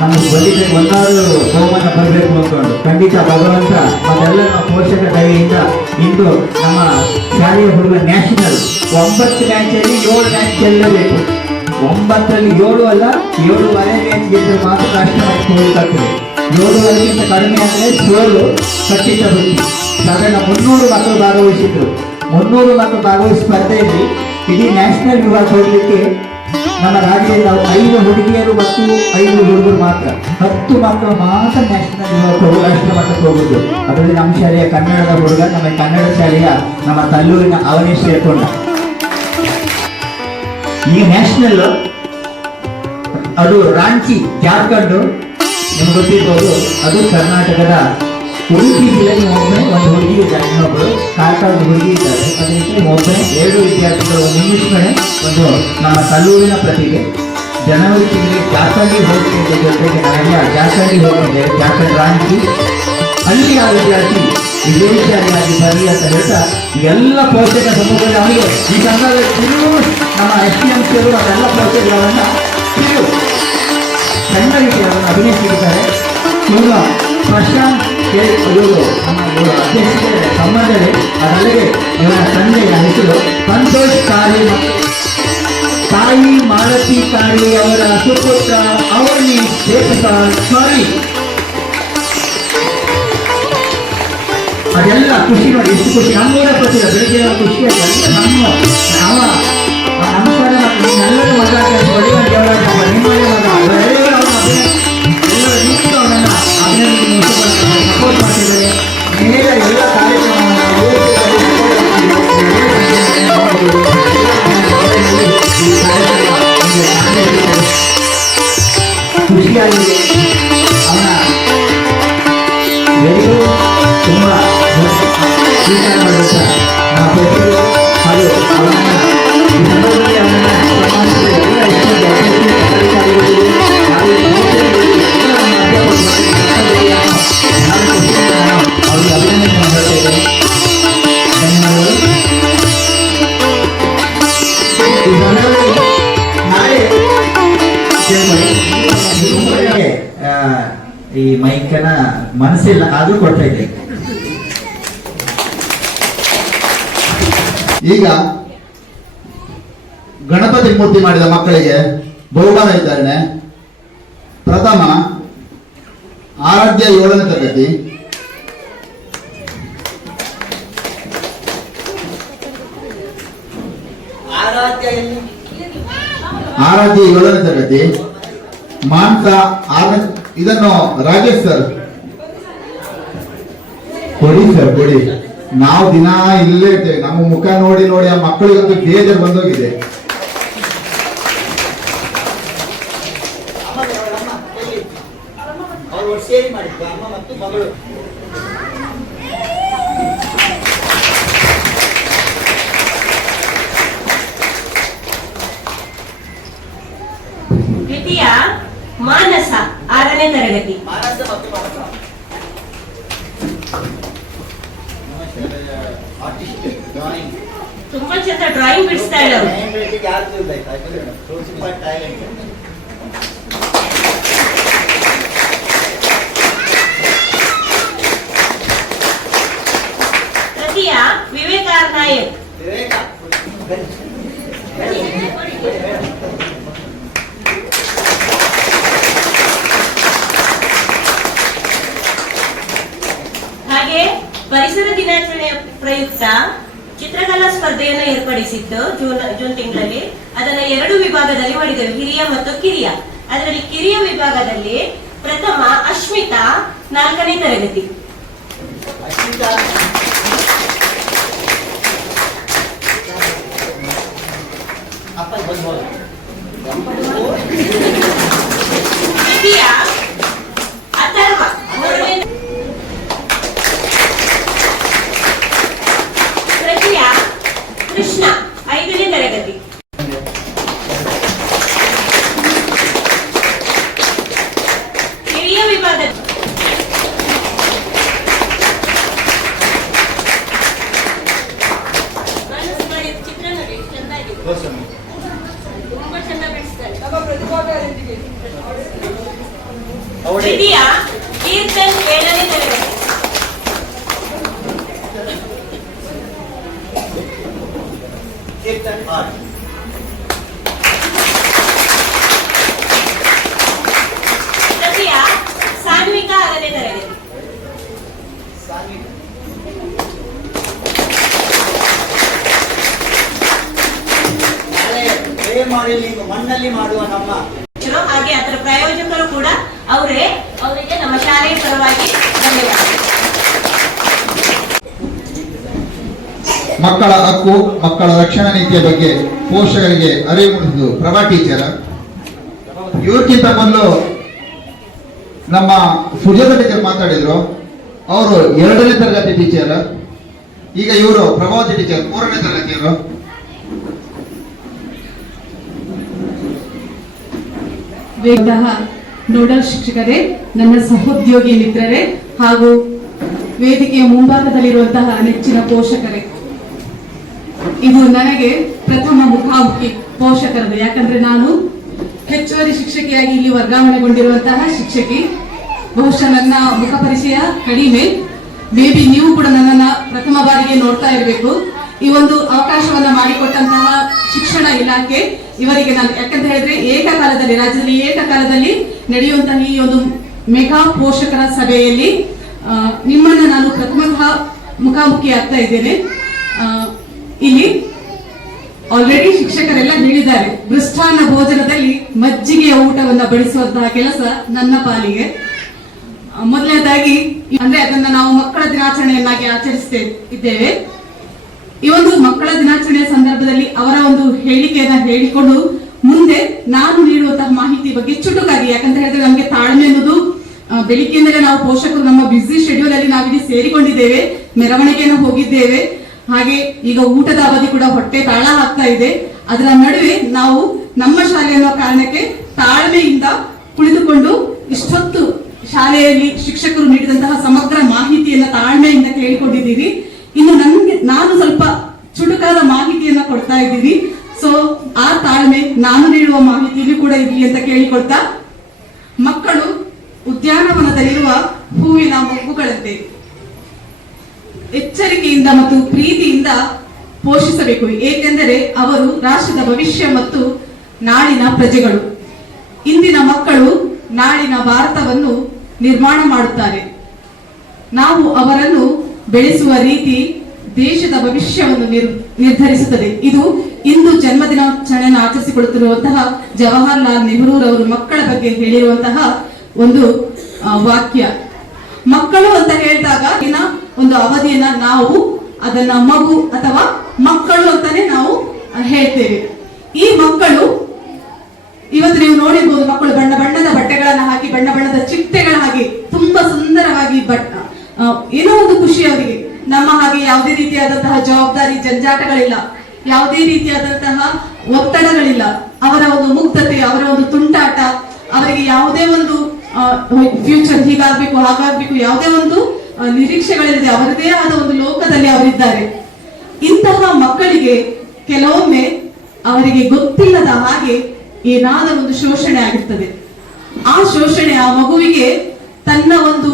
ನಮಗೆ ಬಂದಿದ್ದರೆ ಒಂದಾದ್ರೂ ಬಹುಮಾನ ಬರಬೇಕು ಅಂದ್ಕೊಂಡು ಖಂಡಿತ ಭಗವಂತ ಅದೆಲ್ಲ ನಮ್ಮ ಪೋಷಕ ದಯೆಯಿಂದ ಇಂದು ನಮ್ಮ ಶಾಲೆಯ ಹುಡುಗ ನ್ಯಾಷನಲ್ 9 ಮ್ಯಾಚಲ್ಲಿ 7 ಮ್ಯಾಚ್ ಗೆಲ್ಲಬೇಕು. 9ರಲ್ಲಿ 7 ಅಲ್ಲ, 7.5 ಮ್ಯಾಚ್ ಗೆದ್ದರೆ ಮಾತ್ರ ರಾಷ್ಟ್ರ ಮ್ಯಾಚ್ ಹೋಗಬೇಕಾಗ್ತದೆ. 7.5ಕ್ಕಿಂತ ಕಡಿಮೆ ಆದರೆ ಸೋಲು ಖಚಿತ ಬುದ್ಧಿ. ಸಾಧಾರಣ 300 ಮಕ್ಕಳು ಭಾಗವಹಿಸಿದ್ರು. 300 ಮಕ್ಕಳು ಭಾಗವಹಿಸಿ ಸ್ಪರ್ಧೆಯಲ್ಲಿ ಇಡೀ ನ್ಯಾಷನಲ್ ವಿಭಾಗ ಹೋಗಲಿಕ್ಕೆ ನಮ್ಮ ರಾಜ್ಯದಿಂದ 5 ಹುಡುಗಿಯರು ಮತ್ತು 5 ಹುಡುಗರು ಮಾತ್ರ, 10 ಮಕ್ಕಳು ಮಾತ್ರ ನ್ಯಾಷನಲ್ ವಿಭಾಗ ರಾಷ್ಟ್ರ ಮಟ್ಟಕ್ಕೆ ಹೋಗುದು. ಅದರಲ್ಲಿ ನಮ್ಮ ಶಾಲೆಯ ಕನ್ನಡದ ಹುಡುಗ, ನಮ್ಮ ಕನ್ನಡ ಶಾಲೆಯ ನಮ್ಮ ತಲ್ಲೂರಿನ ಅವನೇಶ್ ಸೇರ್ಕೊಂಡ. ಈ ನ್ಯಾಷನಲ್ ಅದು ರಾಂಚಿ, ಜಾರ್ಖಂಡ್, ನಿಮ್ಗೆ ಗೊತ್ತಿರ್ಬೋದು, ಅದು ಕರ್ನಾಟಕದ ಉಡುಪಿ ಜಿಲ್ಲೆಗೆ ಒಬ್ಬನೇ ಒಂದು ಹುಡುಗಿ ಇದ್ದಾರೆ, ಇನ್ನೊಬ್ಬರು ಕಾರ್ಕಳದ ಹುಡುಗಿ ಇದ್ದಾರೆ. ಅದಕ್ಕೆ ಒಬ್ಬನೇ 2 ವಿದ್ಯಾರ್ಥಿಗಳು, ಒಂದು ಇಂಗ್ಲಿಷ್ ಮೀಡಿಯಂ, ಒಂದು ನಮ್ಮ ಕಲ್ಲೂರಿನ ಪ್ರತಿಭೆ. ಜನವರಿ ತಿಂಗಳಿಗೆ ಜಾರ್ಖಂಡಿ ಹೋಗ್ತಿದ್ದ ಜೊತೆಗೆ ನಾವೆಲ್ಲ ಜಾರ್ಖಂಡಿ ಹೋಗಿದ್ದೇವೆ, ಜಾರ್ಖಂಡ್ ರಾಂಚಿ. ಅಲ್ಲಿ ಆ ವಿದ್ಯಾರ್ಥಿ ವಿದೇಶಿಯಾಗಿ ಬರಲಿ ಅಂತ ಹೇಳ್ತಾ ಎಲ್ಲ ಪೋಷಕ ಸಮೂಹದಲ್ಲಿ ಅವರಿಗೆ ಈ ಸಂಘದ ನಮ್ಮ SPMC ಅದೆಲ್ಲ ಪೋಷಕಗಳನ್ನು ಸಣ್ಣ ರೀತಿಯನ್ನು ಅಭಿನಯಿಸಿದ್ದಾರೆ. ಇವಾಗ ಪ್ರಶಾಂತ್ ಇವರು ನಮ್ಮ ಅಧ್ಯಕ್ಷತೆ ಸಂಬಂಧವೇ. ಅದಲ್ಲದೆ ಇವರ ತಂದೆಯ ಹೆಸರು ಸಂತೋಷ್ ಕಾಳಿ, ತಾಯಿ ಮಾಲತಿ ಕಾಳಿ ಅವರ ಸುಪುತ್ರ ಅವನಿ ಸಾರಿ. ಅದೆಲ್ಲ ಖುಷಿ ನೋಡಿ, ಎಷ್ಟು ಖುಷಿ. ನಮ್ಮೂರ ಪ್ರತಿಭೆ ಬೆಳಿಗ್ಗೆ ಖುಷಿ ಆಗಿ ನಮ್ಮ ನಮಸ್ಕಾರ. ಎಲ್ಲರೂ ಮಾತಾಡ್ತಾರೆ ಒಳ್ಳೆಯ ದೇವರಾಜ ನಿಮ್ಮದೇ ಮಗ ಎಲ್ಲರೂ ಅವರನ್ನು ಸಪೋರ್ಟ್ ಮಾಡ್ತಿದ್ದಾರೆ. ನೇರ ಎಲ್ಲ ಕಾರ್ಯಕ್ರಮವನ್ನು ಖುಷಿಯಾಗಿದೆ. ಅವನ ಎಲ್ಲರೂ ತುಂಬ ಸ್ವೀಕಾರ ಮಾಡುತ್ತ ನಾವು ಪ್ರತಿಯೊಂದು ಹಾಗೂ ಅವನನ್ನು ಈ ಸಂದರ್ಭದಲ್ಲಿ ಅವನನ್ನು ಸನ್ಮಾನಿಸಿದ ಎಲ್ಲ ಅಧಿಕಾರಿಗಳಿಗೂ ಹಾಗೂ ಅವರಿಗೆ ಅಭಿನಂದನೆ ಮಾಡ್ತಾ ಇದ್ದಾರೆ. ಧನ್ಯವಾದಗಳು. ಈ ಸಂದರ್ಭದಲ್ಲಿ ನಾಳೆ ಈ ಮೈಕನ ಮನಸ್ಸಿಲ್ಲ ಆದ್ರೂ ಕೊಡ್ತಾ ಇದ್ದೆ. ಈಗ ಗಣಪತಿ ಮೂರ್ತಿ ಮಾಡಿದ ಮಕ್ಕಳಿಗೆ ಬಹುಮಾನ ವಿತರಣೆ. ಪ್ರಥಮ ಆರಾಧ್ಯ 7ನೇ ತರಗತಿ, ಆರಾಧ್ಯ 7ನೇ ತರಗತಿ, ಮಾನ್ಸ 6ನೇ. ಇದನ್ನು ರಾಜೇಶ್ ಸರ್ ಕೊಡಿ ಸರ್, ಕೊಡಿ. ನಾವು ದಿನ ಇಲ್ಲೇ ಇರ್ತೇವೆ, ನಮ್ಮ ಮುಖ ನೋಡಿ ನೋಡಿ ಆ ಮಕ್ಕಳಿಗಂತೂ ಬೇಜಾರು ಬಂದೋಗಿದೆ. ದ್ವಿತೀಯ ಮಾನಸ 6ನೇ ತರಗತಿ. ತುಂಬಾ ಚಂದ ಡ್ರಾಯಿಂಗ್ ಬಿಡಿಸ್ತಾ ಇದ್ದಾರೆ. ತೃತೀಯ ವಿವೇಕಾರ್ ನಾಯಕ್. ಹಾಗೆ ಪರಿಸರ ದಿನಾಚರಣೆಯ ಪ್ರಯುಕ್ತ ಚಿತ್ರಕಲಾ ಸ್ಪರ್ಧೆಯನ್ನು ಏರ್ಪಡಿಸಿದ್ದು ಜೂನ್ ತಿಂಗಳಲ್ಲಿ. ಅದನ್ನ 2 ವಿಭಾಗದಲ್ಲಿ ಮಾಡಿದ್ದೇವೆ, ಹಿರಿಯ ಮತ್ತು ಕಿರಿಯ. ಅದರಲ್ಲಿ ಕಿರಿಯ ವಿಭಾಗದಲ್ಲಿ ಪ್ರಥಮ ಅಶ್ಮಿತಾ 4ನೇ ತರಗತಿ. ದ್ವಿತೀಯ ಅಥರ್ವ 3ನೇ. ತೃತೀಯ ಕೃಷ್ಣ 5ನೇ ತರಗತಿ. ಹಿರಿಯ ವಿಭಾಗ ಚಿತ್ರ ನೋಡಿ ಚೆಂದಾಗಿದೆ, ತುಂಬಾ ಚೆಂದ ಬಿಡಿಸ್ತಾರೆ. ದ್ವಿತೀಯ ಕೀರ್ತನ್ 7ನೇ ತರಗತಿ. ತೃತೀಯ ಸಾನ್ವಿಕಾ 6ನೇ ತರಗತಿ. ಮಣ್ಣಲ್ಲಿ ಮಾಡುವ ನಮ್ಮ ಹಾಗೆ ಅದರ ಪ್ರಾಯೋಜಕರು ಕೂಡ ಅವರೇ. ಅವರಿಗೆ ನಮ್ಮ ಶಾಲೆಯ ಪರವಾಗಿ ಧನ್ಯವಾದ. ಮಕ್ಕಳ ಹಕ್ಕು, ಮಕ್ಕಳ ರಕ್ಷಣಾ ನೀತಿಯ ಬಗ್ಗೆ ಪೋಷಕರಿಗೆ ಅರಿವು ಮೂಡಿಸಿದ್ದು ಪ್ರಭಾ ಟೀಚರ್. ಇವ್ರಿಗಿಂತ ಮೊದಲು ನಮ್ಮ ಸುಜಾತ ಟೀಚರ್ ಮಾತಾಡಿದ್ರು. ಅವರು 2ನೇ ತರಗತಿ ಟೀಚರ್. ಈಗ ಇವರು ಪ್ರಭಾವತಿ ಟೀಚರ್ 3ನೇ ತರಗತಿಯವರು. ನೋಡಲ್ ಶಿಕ್ಷಕರೇ, ನನ್ನ ಸಹೋದ್ಯೋಗಿ ಮಿತ್ರರೇ ಹಾಗೂ ವೇದಿಕೆಯ ಮುಂಭಾಗದಲ್ಲಿರುವಂತಹ ನೆಚ್ಚಿನ ಪೋಷಕರೇ, ಇದು ನನಗೆ ಪ್ರಥಮ ಮುಖಾಮುಖಿ ಪೋಷಕರದು. ಯಾಕಂದ್ರೆ ನಾನು ಹೆಚ್ಚುವರಿ ಶಿಕ್ಷಕಿಯಾಗಿ ಇಲ್ಲಿ ವರ್ಗಾವಣೆಗೊಂಡಿರುವಂತಹ ಶಿಕ್ಷಕಿ. ಬಹುಶಃ ನನ್ನ ಮುಖ ಪರಿಚಯ ಕಡಿಮೆ. ಮೇಬಿ ನೀವು ಕೂಡ ನನ್ನನ್ನ ಪ್ರಥಮ ಬಾರಿಗೆ ನೋಡ್ತಾ ಇರಬೇಕು. ಈ ಒಂದು ಅವಕಾಶವನ್ನ ಮಾಡಿಕೊಟ್ಟಂತಹ ಶಿಕ್ಷಣ ಇಲಾಖೆ ಇವರಿಗೆ ನಾನು, ಯಾಕಂತ ಹೇಳಿದ್ರೆ ಏಕಕಾಲದಲ್ಲಿ ರಾಜ್ಯದಲ್ಲಿ ಏಕಕಾಲದಲ್ಲಿ ನಡೆಯುವಂತಹ ಈ ಒಂದು ಮೆಗಾ ಪೋಷಕರ ಸಭೆಯಲ್ಲಿ ನಿಮ್ಮನ್ನ ನಾನು ಪ್ರಥಮತಃ ಮುಖಾಮುಖಿ ಆಗ್ತಾ ಇದ್ದೇನೆ. ಇಲ್ಲಿ ಆಲ್ರೆಡಿ ಶಿಕ್ಷಕರೆಲ್ಲ ಹೇಳಿದ್ದಾರೆ, ಮೃಷ್ಟಾನ್ನ ಭೋಜನದಲ್ಲಿ ಮಜ್ಜಿಗೆಯ ಊಟವನ್ನ ಬಡಿಸುವಂತಹ ಕೆಲಸ ನನ್ನ ಪಾಲಿಗೆ. ಮೊದಲನೇದಾಗಿ ಅಂದ್ರೆ ಅದನ್ನ ನಾವು ಮಕ್ಕಳ ದಿನಾಚರಣೆಯನ್ನಾಗಿ ಆಚರಿಸುತ್ತಿದ್ದೇವೆ. ಈ ಒಂದು ಮಕ್ಕಳ ದಿನಾಚರಣೆಯ ಸಂದರ್ಭದಲ್ಲಿ ಅವರ ಒಂದು ಹೇಳಿಕೆಯನ್ನ ಹೇಳಿಕೊಂಡು ಮುಂದೆ ನಾನು ನೀಡುವಂತಹ ಮಾಹಿತಿ ಬಗ್ಗೆ ಚುಟುಕಾಗಿ, ಯಾಕಂತ ಹೇಳಿದ್ರೆ ನಮಗೆ ತಾಳ್ಮೆ ಅನ್ನೋದು ಬೆಳಿಗ್ಗೆಯಿಂದಲೇ ನಾವು ಪೋಷಕರು ನಮ್ಮ ಬ್ಯುಸಿ ಶೆಡ್ಯೂಲ್ ಅಲ್ಲಿ ನಾವಿಲ್ಲಿ ಸೇರಿಕೊಂಡಿದ್ದೇವೆ, ಮೆರವಣಿಗೆಯನ್ನು ಹೋಗಿದ್ದೇವೆ. ಹಾಗೆ ಈಗ ಊಟದ ಅವಧಿ ಕೂಡ ಹೊಟ್ಟೆ ತಾಳ ಆಗ್ತಾ ಇದೆ. ಅದರ ನಡುವೆ ನಾವು ನಮ್ಮ ಶಾಲೆ ಅನ್ನೋ ಕಾರಣಕ್ಕೆ ತಾಳ್ಮೆಯಿಂದ ಕುಳಿತುಕೊಂಡು ಇಷ್ಟೊತ್ತು ಶಾಲೆಯಲ್ಲಿ ಶಿಕ್ಷಕರು ನೀಡಿದಂತಹ ಸಮಗ್ರ ಮಾಹಿತಿಯನ್ನ ತಾಳ್ಮೆಯಿಂದ ಕೇಳಿಕೊಂಡಿದ್ದೀವಿ. ಇನ್ನು ನಾನು ಸ್ವಲ್ಪ ಚುಟುಕಾದ ಮಾಹಿತಿಯನ್ನ ಕೊಡ್ತಾ ಇದ್ದೀನಿ. ಸೊ ಆ ತಾಳ್ಮೆ ನಾನು ನೀಡುವ ಮಾಹಿತಿಯಲ್ಲಿ ಕೂಡ ಇರಲಿ ಅಂತ ಕೇಳಿಕೊಳ್ತಾ, ಮಕ್ಕಳು ಉದ್ಯಾನವನದಲ್ಲಿರುವ ಹೂವಿನ ಮೊಗ್ಗುಗಳಂತೆ ಎಚ್ಚರಿಕೆಯಿಂದ ಮತ್ತು ಪ್ರೀತಿಯಿಂದ ಪೋಷಿಸಬೇಕು. ಏಕೆಂದರೆ ಅವರು ರಾಷ್ಟ್ರದ ಭವಿಷ್ಯ ಮತ್ತು ನಾಳಿನ ಪ್ರಜೆಗಳು. ಇಂದಿನ ಮಕ್ಕಳು ನಾಳಿನ ಭಾರತವನ್ನು ನಿರ್ಮಾಣ ಮಾಡುತ್ತಾರೆ. ನಾವು ಅವರನ್ನು ಬೆಳೆಸುವ ರೀತಿ ದೇಶದ ಭವಿಷ್ಯವನ್ನು ನಿರ್ಧರಿಸುತ್ತದೆ. ಇದು ಇಂದು ಜನ್ಮದಿನಾಚರಣೆಯನ್ನು ಆಚರಿಸಿಕೊಳ್ಳುತ್ತಿರುವಂತಹ ಜವಾಹರ್ಲಾಲ್ ನೆಹರೂರವರು ಮಕ್ಕಳ ಬಗ್ಗೆ ಹೇಳಿರುವಂತಹ ಒಂದು ವಾಕ್ಯ. ಮಕ್ಕಳು ಅಂತ ಹೇಳಿದಾಗ ಒಂದು ಅವಧಿಯನ್ನ ನಾವು ಅದನ್ನ ಮಗು ಅಥವಾ ಮಕ್ಕಳು ಅಂತಾನೆ ನಾವು ಹೇಳ್ತೇವೆ. ಈ ಮಕ್ಕಳು ಇವತ್ತು ನೀವು ನೋಡಿರ್ಬೋದು, ಮಕ್ಕಳು ಬಣ್ಣ ಬಣ್ಣದ ಬಟ್ಟೆಗಳನ್ನ ಹಾಕಿ, ಬಣ್ಣ ಬಣ್ಣದ ಚಿಟ್ಟೆಗಳ ಹಾಗೆ ತುಂಬಾ ಸುಂದರವಾಗಿ ಏನೋ ಒಂದು ಖುಷಿ ಅವರಿಗೆ. ನಮ್ಮ ಹಾಗೆ ಯಾವುದೇ ರೀತಿಯಾದಂತಹ ಜವಾಬ್ದಾರಿ ಜಂಜಾಟಗಳಿಲ್ಲ, ಯಾವುದೇ ರೀತಿಯಾದಂತಹ ಒತ್ತಡಗಳಿಲ್ಲ. ಅವರ ಒಂದು ಮುಗ್ಧತೆ, ಅವರ ಒಂದು ತುಂಟಾಟ, ಅವರಿಗೆ ಯಾವುದೇ ಒಂದು ಫ್ಯೂಚರ್ ಹೀಗಾಗ್ಬೇಕು ಹಾಗಾಗ್ಬೇಕು ಯಾವುದೇ ಒಂದು ನಿರೀಕ್ಷೆಗಳಿಲ್ಲದೆ ಅವರದೇ ಆದ ಒಂದು ಲೋಕದಲ್ಲಿ ಅವರಿದ್ದಾರೆ. ಇಂತಹ ಮಕ್ಕಳಿಗೆ ಕೆಲವೊಮ್ಮೆ ಅವರಿಗೆ ಗೊತ್ತಿಲ್ಲದ ಹಾಗೆ ಏನಾದರೂ ಒಂದು ಶೋಷಣೆ ಆಗಿರ್ತದೆ. ಆ ಶೋಷಣೆ ಆ ಮಗುವಿಗೆ ತನ್ನ ಒಂದು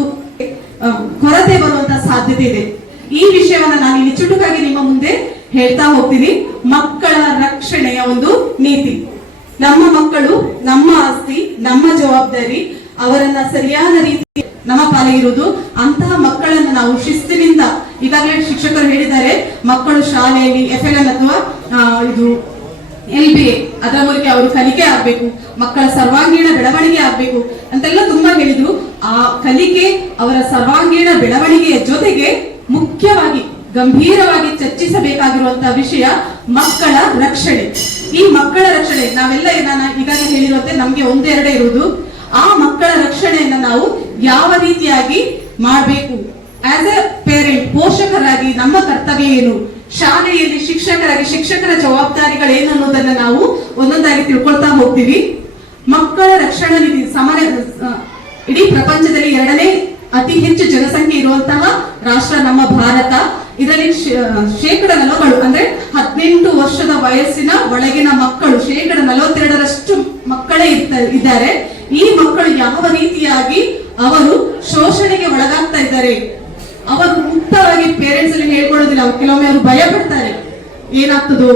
ಕೊರತೆ ಬರುವಂತಹ ಸಾಧ್ಯತೆ ಇದೆ. ಈ ವಿಷಯವನ್ನ ನಾನು ಇಲ್ಲಿ ಚುಟುಕಾಗಿ ನಿಮ್ಮ ಮುಂದೆ ಹೇಳ್ತಾ ಹೋಗ್ತೀನಿ. ಮಕ್ಕಳ ರಕ್ಷಣೆಯ ಒಂದು ನೀತಿ. ನಮ್ಮ ಮಕ್ಕಳು ನಮ್ಮ ಆಸ್ತಿ, ನಮ್ಮ ಜವಾಬ್ದಾರಿ. ಅವರನ್ನ ಸರಿಯಾದ ರೀತಿ ನಮ್ಮ ಪಾಲಿಗಿರುವುದು. ಅಂತಹ ಮಕ್ಕಳನ್ನು ನಾವು ಶಿಸ್ತಿನಿಂದ, ಈಗಾಗಲೇ ಶಿಕ್ಷಕರು ಹೇಳಿದ್ದಾರೆ, ಮಕ್ಕಳು ಶಾಲೆಯಲ್ಲಿ FLN ಅಥವಾ ಇದು LBA ಅದರ ಮೂಲಕ ಅವರು ಕಲಿಕೆ ಆಗ್ಬೇಕು, ಮಕ್ಕಳ ಸರ್ವಾಂಗೀಣ ಬೆಳವಣಿಗೆ ಆಗ್ಬೇಕು ಅಂತೆಲ್ಲ ತುಂಬಾ ಹೇಳಿದ್ರು. ಆ ಕಲಿಕೆ ಅವರ ಸರ್ವಾಂಗೀಣ ಬೆಳವಣಿಗೆಯ ಜೊತೆಗೆ ಮುಖ್ಯವಾಗಿ ಗಂಭೀರವಾಗಿ ಚರ್ಚಿಸಬೇಕಾಗಿರುವಂತಹ ವಿಷಯ ಮಕ್ಕಳ ರಕ್ಷಣೆ. ಈ ಮಕ್ಕಳ ರಕ್ಷಣೆ ನಾವೆಲ್ಲ ನಾನು ಈಗಾಗಲೇ ಹೇಳಿರುವಂತೆ ನಮ್ಗೆ ಒಂದೆರಡೇ ಇರುವುದು. ಆ ಮಕ್ಕಳ ರಕ್ಷಣೆಯನ್ನ ನಾವು ಯಾವ ರೀತಿಯಾಗಿ ಮಾಡಬೇಕು, ಆಸ್ ಎ ಪೇರೆಂಟ್ ಪೋಷಕರಾಗಿ ನಮ್ಮ ಕರ್ತವ್ಯ ಏನು, ಶಾಲೆಯಲ್ಲಿ ಶಿಕ್ಷಕರಾಗಿ ಶಿಕ್ಷಕರ ಜವಾಬ್ದಾರಿಗಳೇನು ಅನ್ನೋದನ್ನ ನಾವು ಒಂದೊಂದಾಗಿ ತಿಳ್ಕೊಳ್ತಾ ಹೋಗ್ತೀವಿ. ಮಕ್ಕಳ ರಕ್ಷಣಾ ನೀತಿ ಇಡೀ ಪ್ರಪಂಚದಲ್ಲಿ 2ನೇ ಅತಿ ಹೆಚ್ಚು ಜನಸಂಖ್ಯೆ ಇರುವಂತಹ ರಾಷ್ಟ್ರ ನಮ್ಮ ಭಾರತ. ಇದರಲ್ಲಿ 40% ಅಂದ್ರೆ 18 ವರ್ಷದ ವಯಸ್ಸಿನ ಒಳಗಿನ ಮಕ್ಕಳು 42% ಮಕ್ಕಳೇ ಇದ್ದಾರೆ. ಈ ಮಕ್ಕಳು ಯಾವ ರೀತಿಯಾಗಿ ಅವರು ಶೋಷಣೆಗೆ ಒಳಗಾಗ್ತಾ ಇದ್ದಾರೆ, ಅವರು ಮುಕ್ತವಾಗಿ ಪೇರೆಂಟ್ಸ್ ಅಲ್ಲಿ ಹೇಳ್ಕೊಳ್ಳೋದಿಲ್ಲ. ಕೆಲವೊಮ್ಮೆ ಅವರು ಭಯ ಪಡ್ತಾರೆ, ಏನಾಗ್ತದೋ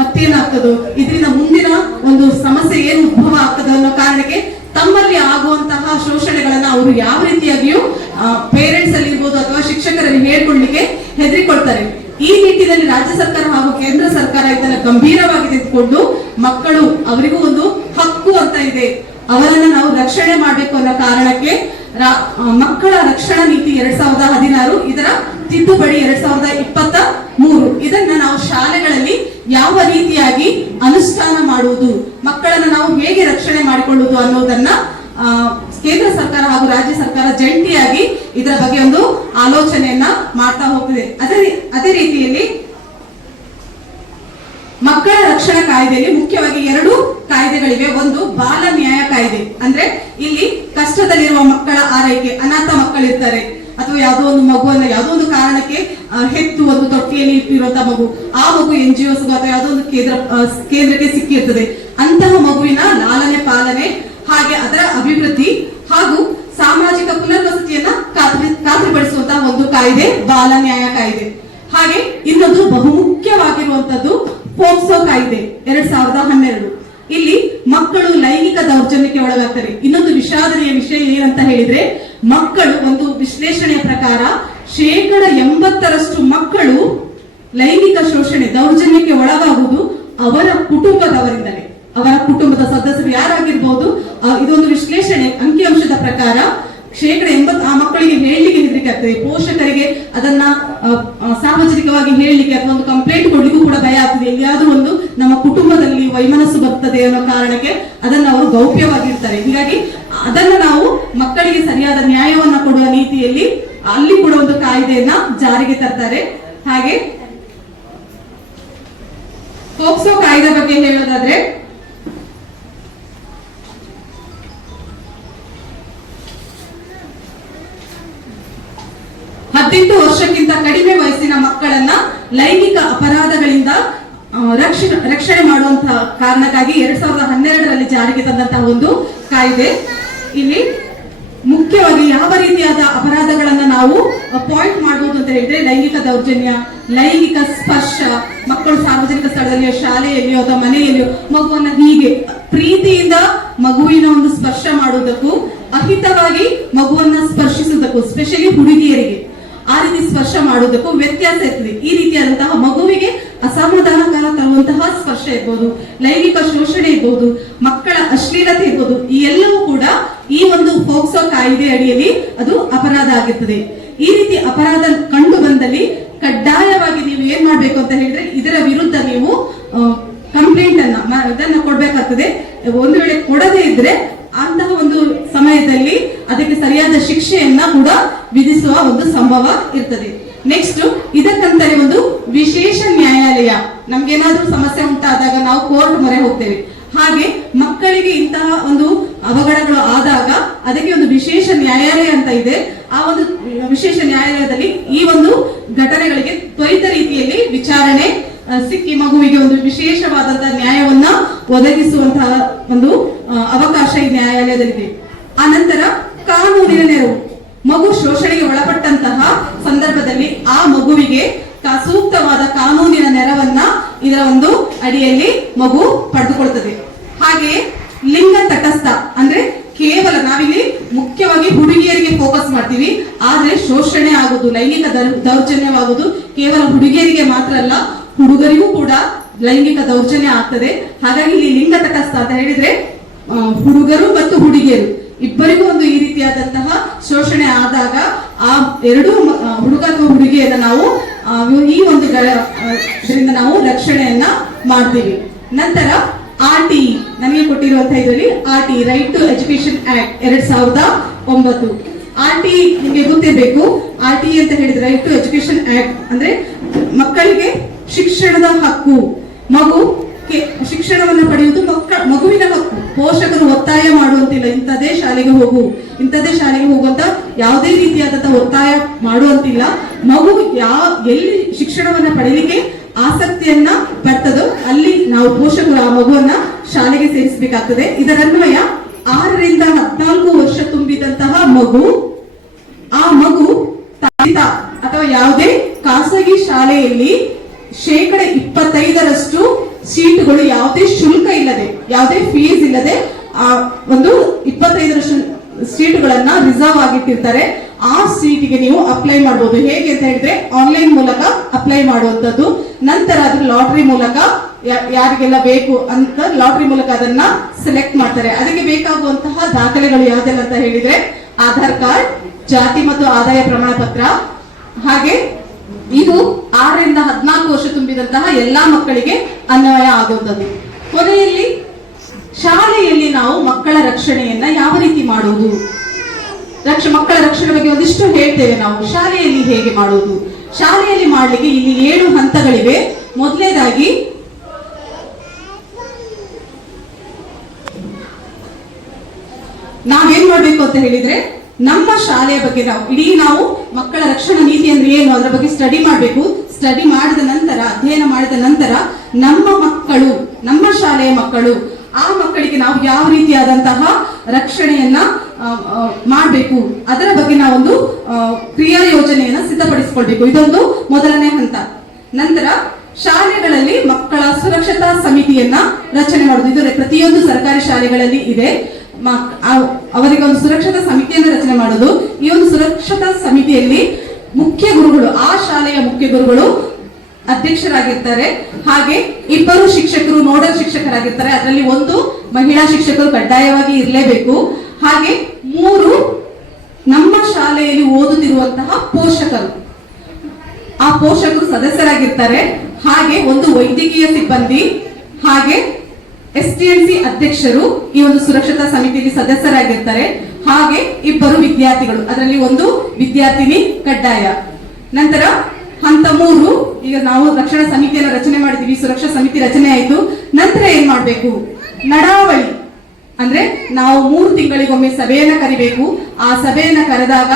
ಮತ್ತೇನಾಗ್ತದೋ, ಇದರಿಂದ ಮುಂದಿನ ಒಂದು ಸಮಸ್ಯೆ ಏನು ಉದ್ಭವ ಆಗ್ತದೋ ಅನ್ನೋ ಕಾರಣಕ್ಕೆ ತಮ್ಮಲ್ಲಿ ಆಗುವಂತಹ ಶೋಷಣೆಗಳನ್ನ ಅವರು ಯಾವ ರೀತಿಯಾಗಿಯೂ ಪೇರೆಂಟ್ಸ್ ಅಲ್ಲಿ ಇರ್ಬೋದು ಅಥವಾ ಶಿಕ್ಷಕರಲ್ಲಿ ಹೇಳ್ಕೊಳ್ಳಿಕ್ಕೆ ಹೆದರಿಕೊಳ್ತಾರೆ. ಈ ನಿಟ್ಟಿನಲ್ಲಿ ರಾಜ್ಯ ಸರ್ಕಾರ ಹಾಗೂ ಕೇಂದ್ರ ಸರ್ಕಾರ ಇದನ್ನ ಗಂಭೀರವಾಗಿ ತೆಗೆದುಕೊಂಡು ಮಕ್ಕಳು ಅವರಿಗೂ ಒಂದು ಹಕ್ಕು ಅಂತ ಇದೆ, ಅವರನ್ನ ನಾವು ರಕ್ಷಣೆ ಮಾಡಬೇಕು ಅನ್ನೋ ಕಾರಣಕ್ಕೆ ಮಕ್ಕಳ ರಕ್ಷಣಾ ನೀತಿ 2016 ಇದರ ತಿದ್ದುಪಡಿ 2023 ಇದನ್ನ ನಾವು ಶಾಲೆಗಳಲ್ಲಿ ಯಾವ ರೀತಿಯಾಗಿ ಅನುಷ್ಠಾನ ಮಾಡುವುದು, ಮಕ್ಕಳನ್ನ ನಾವು ಹೇಗೆ ರಕ್ಷಣೆ ಮಾಡಿಕೊಳ್ಳುವುದು ಅನ್ನೋದನ್ನ ಕೇಂದ್ರ ಸರ್ಕಾರ ಹಾಗೂ ರಾಜ್ಯ ಸರ್ಕಾರ ಜಂಟಿಯಾಗಿ ಇದರ ಬಗ್ಗೆ ಒಂದು ಆಲೋಚನೆಯನ್ನ ಮಾಡ್ತಾ ಹೋಗ್ತಿದೆ. ಅದೇ ರೀತಿಯಲ್ಲಿ ಮಕ್ಕಳ ರಕ್ಷಣಾ ಕಾಯ್ದೆಯಲ್ಲಿ ಮುಖ್ಯವಾಗಿ 2 ಕಾಯ್ದೆಗಳಿವೆ. ಒಂದು ಬಾಲ ನ್ಯಾಯ ಕಾಯ್ದೆ, ಅಂದ್ರೆ ಇಲ್ಲಿ ಕಷ್ಟದಲ್ಲಿರುವ ಮಕ್ಕಳ ಆರೈಕೆ, ಅನಾಥ ಮಕ್ಕಳಿರ್ತಾರೆ ಅಥವಾ ಯಾವುದೋ ಒಂದು ಮಗುವನ್ನ ಯಾವುದೋ ಒಂದು ಕಾರಣಕ್ಕೆ ಹೆತ್ತು ಒಂದು ತೊಟ್ಟಿಯಲ್ಲಿ ಇಟ್ಟಿರುವಂತಹ ಮಗು, ಆ ಮಗು NGOs ಅಥವಾ ಯಾವುದೋ ಒಂದು ಕೇಂದ್ರಕ್ಕೆ ಸಿಕ್ಕಿರ್ತದೆ. ಅಂತಹ ಮಗುವಿನ ಲಾಲನೆ ಪಾಲನೆ ಹಾಗೆ ಅದರ ಅಭಿವೃದ್ಧಿ ಹಾಗೂ ಸಾಮಾಜಿಕ ಪುನರ್ವಸತಿಯನ್ನ ಖಾತ್ರಿಪಡಿಸುವಂತಹ ಒಂದು ಕಾಯ್ದೆ ಬಾಲ ನ್ಯಾಯ ಕಾಯ್ದೆ. ಹಾಗೆ ಇನ್ನೊಂದು ಬಹುಮುಖ್ಯವಾಗಿರುವಂತದ್ದು ಪೋಕ್ಸೋ ಕಾಯ್ದೆ 2012. ಇಲ್ಲಿ ಮಕ್ಕಳು ಲೈಂಗಿಕ ದೌರ್ಜನ್ಯಕ್ಕೆ ಒಳಗಾಗ್ತಾರೆ. ಇನ್ನೊಂದು ವಿಷಾದನೀಯ ವಿಷಯ ಏನಂತ ಹೇಳಿದ್ರೆ, ಮಕ್ಕಳು ಒಂದು ವಿಶ್ಲೇಷಣೆಯ ಪ್ರಕಾರ 80% ಮಕ್ಕಳು ಲೈಂಗಿಕ ಶೋಷಣೆ ದೌರ್ಜನ್ಯಕ್ಕೆ ಒಳಗಾಗುವುದು ಅವರ ಕುಟುಂಬದವರಿಂದಲೇ, ಅವರ ಕುಟುಂಬದ ಸದಸ್ಯರು ಯಾರಾಗಿರ್ಬೋದು. ಇದೊಂದು ವಿಶ್ಲೇಷಣೆ ಅಂಕಿಅಂಶದ ಪ್ರಕಾರ 80% ಆ ಮಕ್ಕಳಿಗೆ ಹೇಳಲಿಕ್ಕೆ ಹೆದರಿಕೆ ಆಗ್ತದೆ. ಪೋಷಕರಿಗೆ ಅದನ್ನ ಸಾರ್ವಜನಿಕವಾಗಿ ಹೇಳಲಿಕ್ಕೆ ಅಥವಾ ಒಂದು ಕಂಪ್ಲೇಂಟ್ ಕೊಡ್ಲಿಕ್ಕೂ ಕೂಡ ಭಯ ಆಗ್ತದೆ. ಎಲ್ಲಿಯಾದ್ರೂ ಒಂದು ನಮ್ಮ ಕುಟುಂಬದಲ್ಲಿ ವೈಮನಸ್ಸು ಬರ್ತದೆ ಅನ್ನೋ ಕಾರಣಕ್ಕೆ ಅದನ್ನ ಅವರು ಗೌಪ್ಯವಾಗಿರ್ತಾರೆ. ಹೀಗಾಗಿ ಅದನ್ನ ನಾವು ಮಕ್ಕಳಿಗೆ ಸರಿಯಾದ ನ್ಯಾಯವನ್ನ ಕೊಡುವ ನೀತಿಯಲ್ಲಿ ಅಲ್ಲಿ ಕೂಡ ಒಂದು ಕಾಯ್ದೆಯನ್ನ ಜಾರಿಗೆ ತರ್ತಾರೆ. ಹಾಗೆ ಪೋಕ್ಸೋ ಕಾಯ್ದೆ ಬಗ್ಗೆ ಹೇಳೋದಾದ್ರೆ, ವರ್ಷಕ್ಕಿಂತ ಕಡಿಮೆ ವಯಸ್ಸಿನ ಮಕ್ಕಳನ್ನ ಲೈಂಗಿಕ ಅಪರಾಧಗಳಿಂದ ರಕ್ಷಣೆ ಮಾಡುವಂತಹ ಕಾರಣಕ್ಕಾಗಿ 2012ರಲ್ಲಿ ಜಾರಿಗೆ ತಂದಂತಹ ಒಂದು ಕಾಯ್ದೆ. ಇಲ್ಲಿ ಮುಖ್ಯವಾಗಿ ಯಾವ ರೀತಿಯಾದ ಅಪರಾಧಗಳನ್ನ ನಾವು ಪಾಯಿಂಟ್ ಮಾಡಬಹುದು ಅಂತ ಹೇಳಿದ್ರೆ, ಲೈಂಗಿಕ ದೌರ್ಜನ್ಯ, ಲೈಂಗಿಕ ಸ್ಪರ್ಶ, ಮಕ್ಕಳು ಸಾರ್ವಜನಿಕ ಸ್ಥಳದಲ್ಲಿಯೋ ಶಾಲೆಯಲ್ಲಿಯೋ ಅಥವಾ ಮನೆಯಲ್ಲಿಯೋ ಮಗುವನ್ನ ಹೀಗೆ ಪ್ರೀತಿಯಿಂದ ಮಗುವಿನ ಒಂದು ಸ್ಪರ್ಶ ಮಾಡುವುದಕ್ಕೂ, ಅಹಿತವಾಗಿ ಮಗುವನ್ನ ಸ್ಪರ್ಶಿಸುವುದಕ್ಕೂ, ಸ್ಪೆಷಲಿ ಹುಡುಗಿಯರಿಗೆ ಆ ರೀತಿ ಸ್ಪರ್ಶ ಮಾಡುವುದಕ್ಕೂ ವ್ಯತ್ಯಾಸ ಇರ್ತದೆ. ಈ ರೀತಿಯಾದಂತಹ ಮಗುವಿಗೆ ಅಸಮಾಧಾನಕರ ತರುವಂತಹ ಸ್ಪರ್ಶ ಇರ್ಬೋದು, ಲೈಂಗಿಕ ಶೋಷಣೆ ಇರ್ಬೋದು, ಮಕ್ಕಳ ಅಶ್ಲೀಲತೆ ಇರ್ಬೋದು, ಈ ಎಲ್ಲವೂ ಕೂಡ ಈ ಒಂದು ಪೋಕ್ಸೋ ಕಾಯ್ದೆ ಅಡಿಯಲ್ಲಿ ಅದು ಅಪರಾಧ ಆಗಿರ್ತದೆ. ಈ ರೀತಿ ಅಪರಾಧ ಕಂಡು ಬಂದಲ್ಲಿ ಕಡ್ಡಾಯವಾಗಿ ನೀವು ಏನ್ ಮಾಡ್ಬೇಕು ಅಂತ ಹೇಳಿದ್ರೆ, ಇದರ ವಿರುದ್ಧ ನೀವು ಕಂಪ್ಲೇಂಟ್ ಇದನ್ನ ಕೊಡ್ಬೇಕಾಗ್ತದೆ. ಒಂದು ವೇಳೆ ಕೊಡದೇ ಇದ್ರೆ ಅಂತಹ ಒಂದು ಸಮಯದಲ್ಲಿ ಅದಕ್ಕೆ ಸರಿಯಾದ ಶಿಕ್ಷೆಯನ್ನ ಕೂಡ ವಿಧಿಸುವ ಒಂದು ಸಂಭವ ಇರ್ತದೆ. ನೆಕ್ಸ್ಟ್, ಇದಕ್ಕಂತಲೇ ಒಂದು ವಿಶೇಷ ನ್ಯಾಯಾಲಯ, ನಮ್ಗೇನಾದ್ರೂ ಸಮಸ್ಯೆ ಉಂಟಾದಾಗ ನಾವು ಕೋರ್ಟ್ ಮೊರೆ ಹೋಗ್ತೇವೆ. ಹಾಗೆ ಮಕ್ಕಳಿಗೆ ಇಂತಹ ಒಂದು ಅವಘಡಗಳು ಆದಾಗ ಅದಕ್ಕೆ ಒಂದು ವಿಶೇಷ ನ್ಯಾಯಾಲಯ ಅಂತ ಇದೆ. ಆ ಒಂದು ವಿಶೇಷ ನ್ಯಾಯಾಲಯದಲ್ಲಿ ಈ ಒಂದು ಘಟನೆಗಳಿಗೆ ತ್ವರಿತ ರೀತಿಯಲ್ಲಿ ವಿಚಾರಣೆ ಸಿಕ್ಕಿ ಮಗುವಿಗೆ ಒಂದು ವಿಶೇಷವಾದಂತಹ ನ್ಯಾಯವನ್ನ ಒದಗಿಸುವಂತಹ ಒಂದು ಅವಕಾಶ ಈ ನ್ಯಾಯಾಲಯದಲ್ಲಿದೆ. ಆ ನಂತರ ಕಾನೂನಿನ ನೆರವು, ಮಗು ಶೋಷಣೆಗೆ ಒಳಪಟ್ಟಂತಹ ಸಂದರ್ಭದಲ್ಲಿ ಆ ಮಗುವಿಗೆ ಸೂಕ್ತವಾದ ಕಾನೂನಿನ ನೆರವನ್ನ ಇದರ ಒಂದು ಅಡಿಯಲ್ಲಿ ಮಗು ಪಡೆದುಕೊಳ್ತದೆ. ಹಾಗೆಯೇ ಲಿಂಗ ತಟಸ್ಥ, ಅಂದ್ರೆ ಕೇವಲ ನಾವಿಲ್ಲಿ ಮುಖ್ಯವಾಗಿ ಹುಡುಗಿಯರಿಗೆ ಫೋಕಸ್ ಮಾಡ್ತೀವಿ, ಆದ್ರೆ ಶೋಷಣೆ ಆಗುದು, ಲೈಂಗಿಕ ದೌರ್ಜನ್ಯವಾಗುವುದು ಕೇವಲ ಹುಡುಗಿಯರಿಗೆ ಮಾತ್ರ ಅಲ್ಲ, ಹುಡುಗರಿಗೂ ಕೂಡ ಲೈಂಗಿಕ ದೌರ್ಜನ್ಯ ಆಗ್ತದೆ. ಹಾಗಾಗಿ ಇಲ್ಲಿ ಲಿಂಗ ತಟಸ್ಥ ಅಂತ ಹೇಳಿದ್ರೆ ಹುಡುಗರು ಮತ್ತು ಹುಡುಗಿಯರು ಇಬ್ಬರಿಗೂ ಒಂದು ಈ ರೀತಿಯಾದಂತಹ ಶೋಷಣೆ ಆದಾಗ ಆ ಎರಡೂ ಹುಡುಗ ಅಥವಾ ಹುಡುಗಿಯನ್ನ ನಾವು ಈ ಒಂದು ಇದರಿಂದ ನಾವು ರಕ್ಷಣೆಯನ್ನ ಮಾಡ್ತೀವಿ. ನಂತರ RTE ನನಗೆ ಕೊಟ್ಟಿರುವಂತಹ ಇದರಲ್ಲಿ RTE right to education act 2009. RTE ನಿಮಗೆ ಗೊತ್ತಿರಬೇಕು. RTE ಅಂತ ಹೇಳಿದ್ರೆ ರೈಟ್ ಟು ಎಜುಕೇಶನ್ ಆಕ್ಟ್ ಅಂದ್ರೆ ಮಕ್ಕಳಿಗೆ ಶಿಕ್ಷಣದ ಹಕ್ಕು, ಮಗು ಶಿಕ್ಷಣವನ್ನು ಪಡೆಯುವುದು ಮಗುವಿನ ಹಕ್ಕು. ಪೋಷಕರು ಒತ್ತಾಯ ಮಾಡುವಂತಿಲ್ಲ, ಇಂಥದೇ ಶಾಲೆಗೆ ಹೋಗು, ಇಂಥದೇ ಶಾಲೆಗೆ ಹೋಗುವಂತ ಯಾವುದೇ ರೀತಿಯಾದಂತಹ ಒತ್ತಾಯ ಮಾಡುವಂತಿಲ್ಲ. ಮಗು ಎಲ್ಲಿ ಶಿಕ್ಷಣವನ್ನ ಪಡೆಯಲಿಕ್ಕೆ ಆಸಕ್ತಿಯನ್ನ ಪಡ್ತದೋ ಅಲ್ಲಿ ನಾವು ಪೋಷಕರು ಆ ಮಗುವನ್ನ ಶಾಲೆಗೆ ಸೇರಿಸಬೇಕಾಗ್ತದೆ. ಇದರನ್ವಯ 6 ರಿಂದ 14 ವರ್ಷ ತುಂಬಿದಂತಹ ಮಗು, ಆ ಮಗು ಅಥವಾ ಯಾವುದೇ ಖಾಸಗಿ ಶಾಲೆಯಲ್ಲಿ 25% ಸೀಟುಗಳು ಯಾವುದೇ ಶುಲ್ಕ ಇಲ್ಲದೆ, ಯಾವುದೇ ಫೀಸ್ ಇಲ್ಲದೆ ಒಂದು 25% ಸೀಟುಗಳನ್ನ ರಿಸರ್ವ್ ಆಗಿಟ್ಟಿರ್ತಾರೆ. ಆ ಸೀಟಿಗೆ ನೀವು ಅಪ್ಲೈ ಮಾಡಬಹುದು. ಹೇಗೆ ಅಂತ ಹೇಳಿದ್ರೆ ಆನ್ಲೈನ್ ಮೂಲಕ ಅಪ್ಲೈ ಮಾಡುವಂತದ್ದು. ನಂತರ ಅದು ಲಾಟರಿ ಮೂಲಕ ಯಾರಿಗೆಲ್ಲ ಬೇಕು ಅಂತ ಲಾಟರಿ ಮೂಲಕ ಅದನ್ನ ಸೆಲೆಕ್ಟ್ ಮಾಡ್ತಾರೆ. ಅದಕ್ಕೆ ಬೇಕಾಗುವಂತಹ ದಾಖಲೆಗಳು ಯಾವುದೆಲ್ಲ ಅಂತ ಹೇಳಿದ್ರೆ ಆಧಾರ್ ಕಾರ್ಡ್, ಜಾತಿ ಮತ್ತು ಆದಾಯ ಪ್ರಮಾಣ ಪತ್ರ. ಹಾಗೆ ಇದು 6 ರಿಂದ 14 ವರ್ಷ ತುಂಬಿದಂತಹ ಎಲ್ಲಾ ಮಕ್ಕಳಿಗೆ ಅನ್ವಯ ಆಗುವಂಥದ್ದು. ಕೊನೆಯಲ್ಲಿ ಶಾಲೆಯಲ್ಲಿ ನಾವು ಮಕ್ಕಳ ರಕ್ಷಣೆಯನ್ನ ಯಾವ ರೀತಿ ಮಾಡುವುದು ಮಕ್ಕಳ ರಕ್ಷಣೆ ಬಗ್ಗೆ ಒಂದಿಷ್ಟು ಹೇಳ್ತೇವೆ ನಾವು. ಶಾಲೆಯಲ್ಲಿ ಹೇಗೆ ಮಾಡುವುದು? ಶಾಲೆಯಲ್ಲಿ ಮಾಡ್ಲಿಕ್ಕೆ ಇಲ್ಲಿ 7 ಹಂತಗಳಿವೆ. ಮೊದಲನೇದಾಗಿ ನಾವೇನ್ ಮಾಡ್ಬೇಕು ಅಂತ ಹೇಳಿದ್ರೆ, ನಮ್ಮ ಶಾಲೆಯ ಬಗ್ಗೆ ನಾವು ಮಕ್ಕಳ ರಕ್ಷಣಾ ನೀತಿ ಅಂದ್ರೆ ಏನು ಅದರ ಬಗ್ಗೆ ಸ್ಟಡಿ ಮಾಡಬೇಕು. ಸ್ಟಡಿ ಮಾಡಿದ ನಂತರ, ಅಧ್ಯಯನ ಮಾಡಿದ ನಂತರ ನಮ್ಮ ಶಾಲೆಯ ಮಕ್ಕಳು, ಆ ಮಕ್ಕಳಿಗೆ ನಾವು ಯಾವ ರೀತಿಯಾದಂತಹ ರಕ್ಷಣೆಯನ್ನ ಮಾಡಬೇಕು ಅದರ ಬಗ್ಗೆ ನಾವೊಂದು ಕ್ರಿಯಾ ಯೋಜನೆಯನ್ನ ಸಿದ್ಧಪಡಿಸಿಕೊಳ್ಬೇಕು. ಇದೊಂದು ಮೊದಲನೇ ಹಂತ. ನಂತರ ಶಾಲೆಗಳಲ್ಲಿ ಮಕ್ಕಳ ಸುರಕ್ಷತಾ ಸಮಿತಿಯನ್ನ ರಚನೆ ಮಾಡುವುದು. ಇದು ಪ್ರತಿಯೊಂದು ಸರ್ಕಾರಿ ಶಾಲೆಗಳಲ್ಲಿ ಇದೆ. ಅವರಿಗೆ ಒಂದು ಸುರಕ್ಷತಾ ಸಮಿತಿಯನ್ನು ರಚನೆ ಮಾಡೋದು. ಈ ಒಂದು ಸುರಕ್ಷತಾ ಸಮಿತಿಯಲ್ಲಿ ಮುಖ್ಯ ಗುರುಗಳು, ಆ ಶಾಲೆಯ ಮುಖ್ಯ ಗುರುಗಳು ಅಧ್ಯಕ್ಷರಾಗಿರ್ತಾರೆ. ಹಾಗೆ 2 ಶಿಕ್ಷಕರು ನೋಡಲ್ ಶಿಕ್ಷಕರಾಗಿರ್ತಾರೆ. ಅದರಲ್ಲಿ 1 ಮಹಿಳಾ ಶಿಕ್ಷಕರು ಕಡ್ಡಾಯವಾಗಿ ಇರಲೇಬೇಕು. ಹಾಗೆ 3 ನಮ್ಮ ಶಾಲೆಯಲ್ಲಿ ಓದುತ್ತಿರುವಂತಹ ಪೋಷಕರು, ಆ ಪೋಷಕರು ಸದಸ್ಯರಾಗಿರ್ತಾರೆ. ಹಾಗೆ 1 ವೈದ್ಯಕೀಯ ಸಿಬ್ಬಂದಿ, ಹಾಗೆ STMC ಅಧ್ಯಕ್ಷರು ಈ ಒಂದು ಸುರಕ್ಷತಾ ಸಮಿತಿಯಲ್ಲಿ ಸದಸ್ಯರಾಗಿರ್ತಾರೆ. ಹಾಗೆ 2 ವಿದ್ಯಾರ್ಥಿಗಳು, ಅದರಲ್ಲಿ 1 ವಿದ್ಯಾರ್ಥಿನಿ ಕಡ್ಡಾಯ. ನಂತರ ಹಂತ 3, ಈಗ ನಾವು ರಕ್ಷಣಾ ಸಮಿತಿಯನ್ನು ರಚನೆ ಮಾಡಿದ್ವಿ, ಸುರಕ್ಷಾ ಸಮಿತಿ ರಚನೆ ಆಯಿತು. ನಂತರ ಏನ್ ಮಾಡ್ಬೇಕು? ನಡಾವಳಿ ಅಂದ್ರೆ ನಾವು 3 ತಿಂಗಳಿಗೊಮ್ಮೆ ಸಭೆಯನ್ನ ಕರಿಬೇಕು. ಆ ಸಭೆಯನ್ನ ಕರೆದಾಗ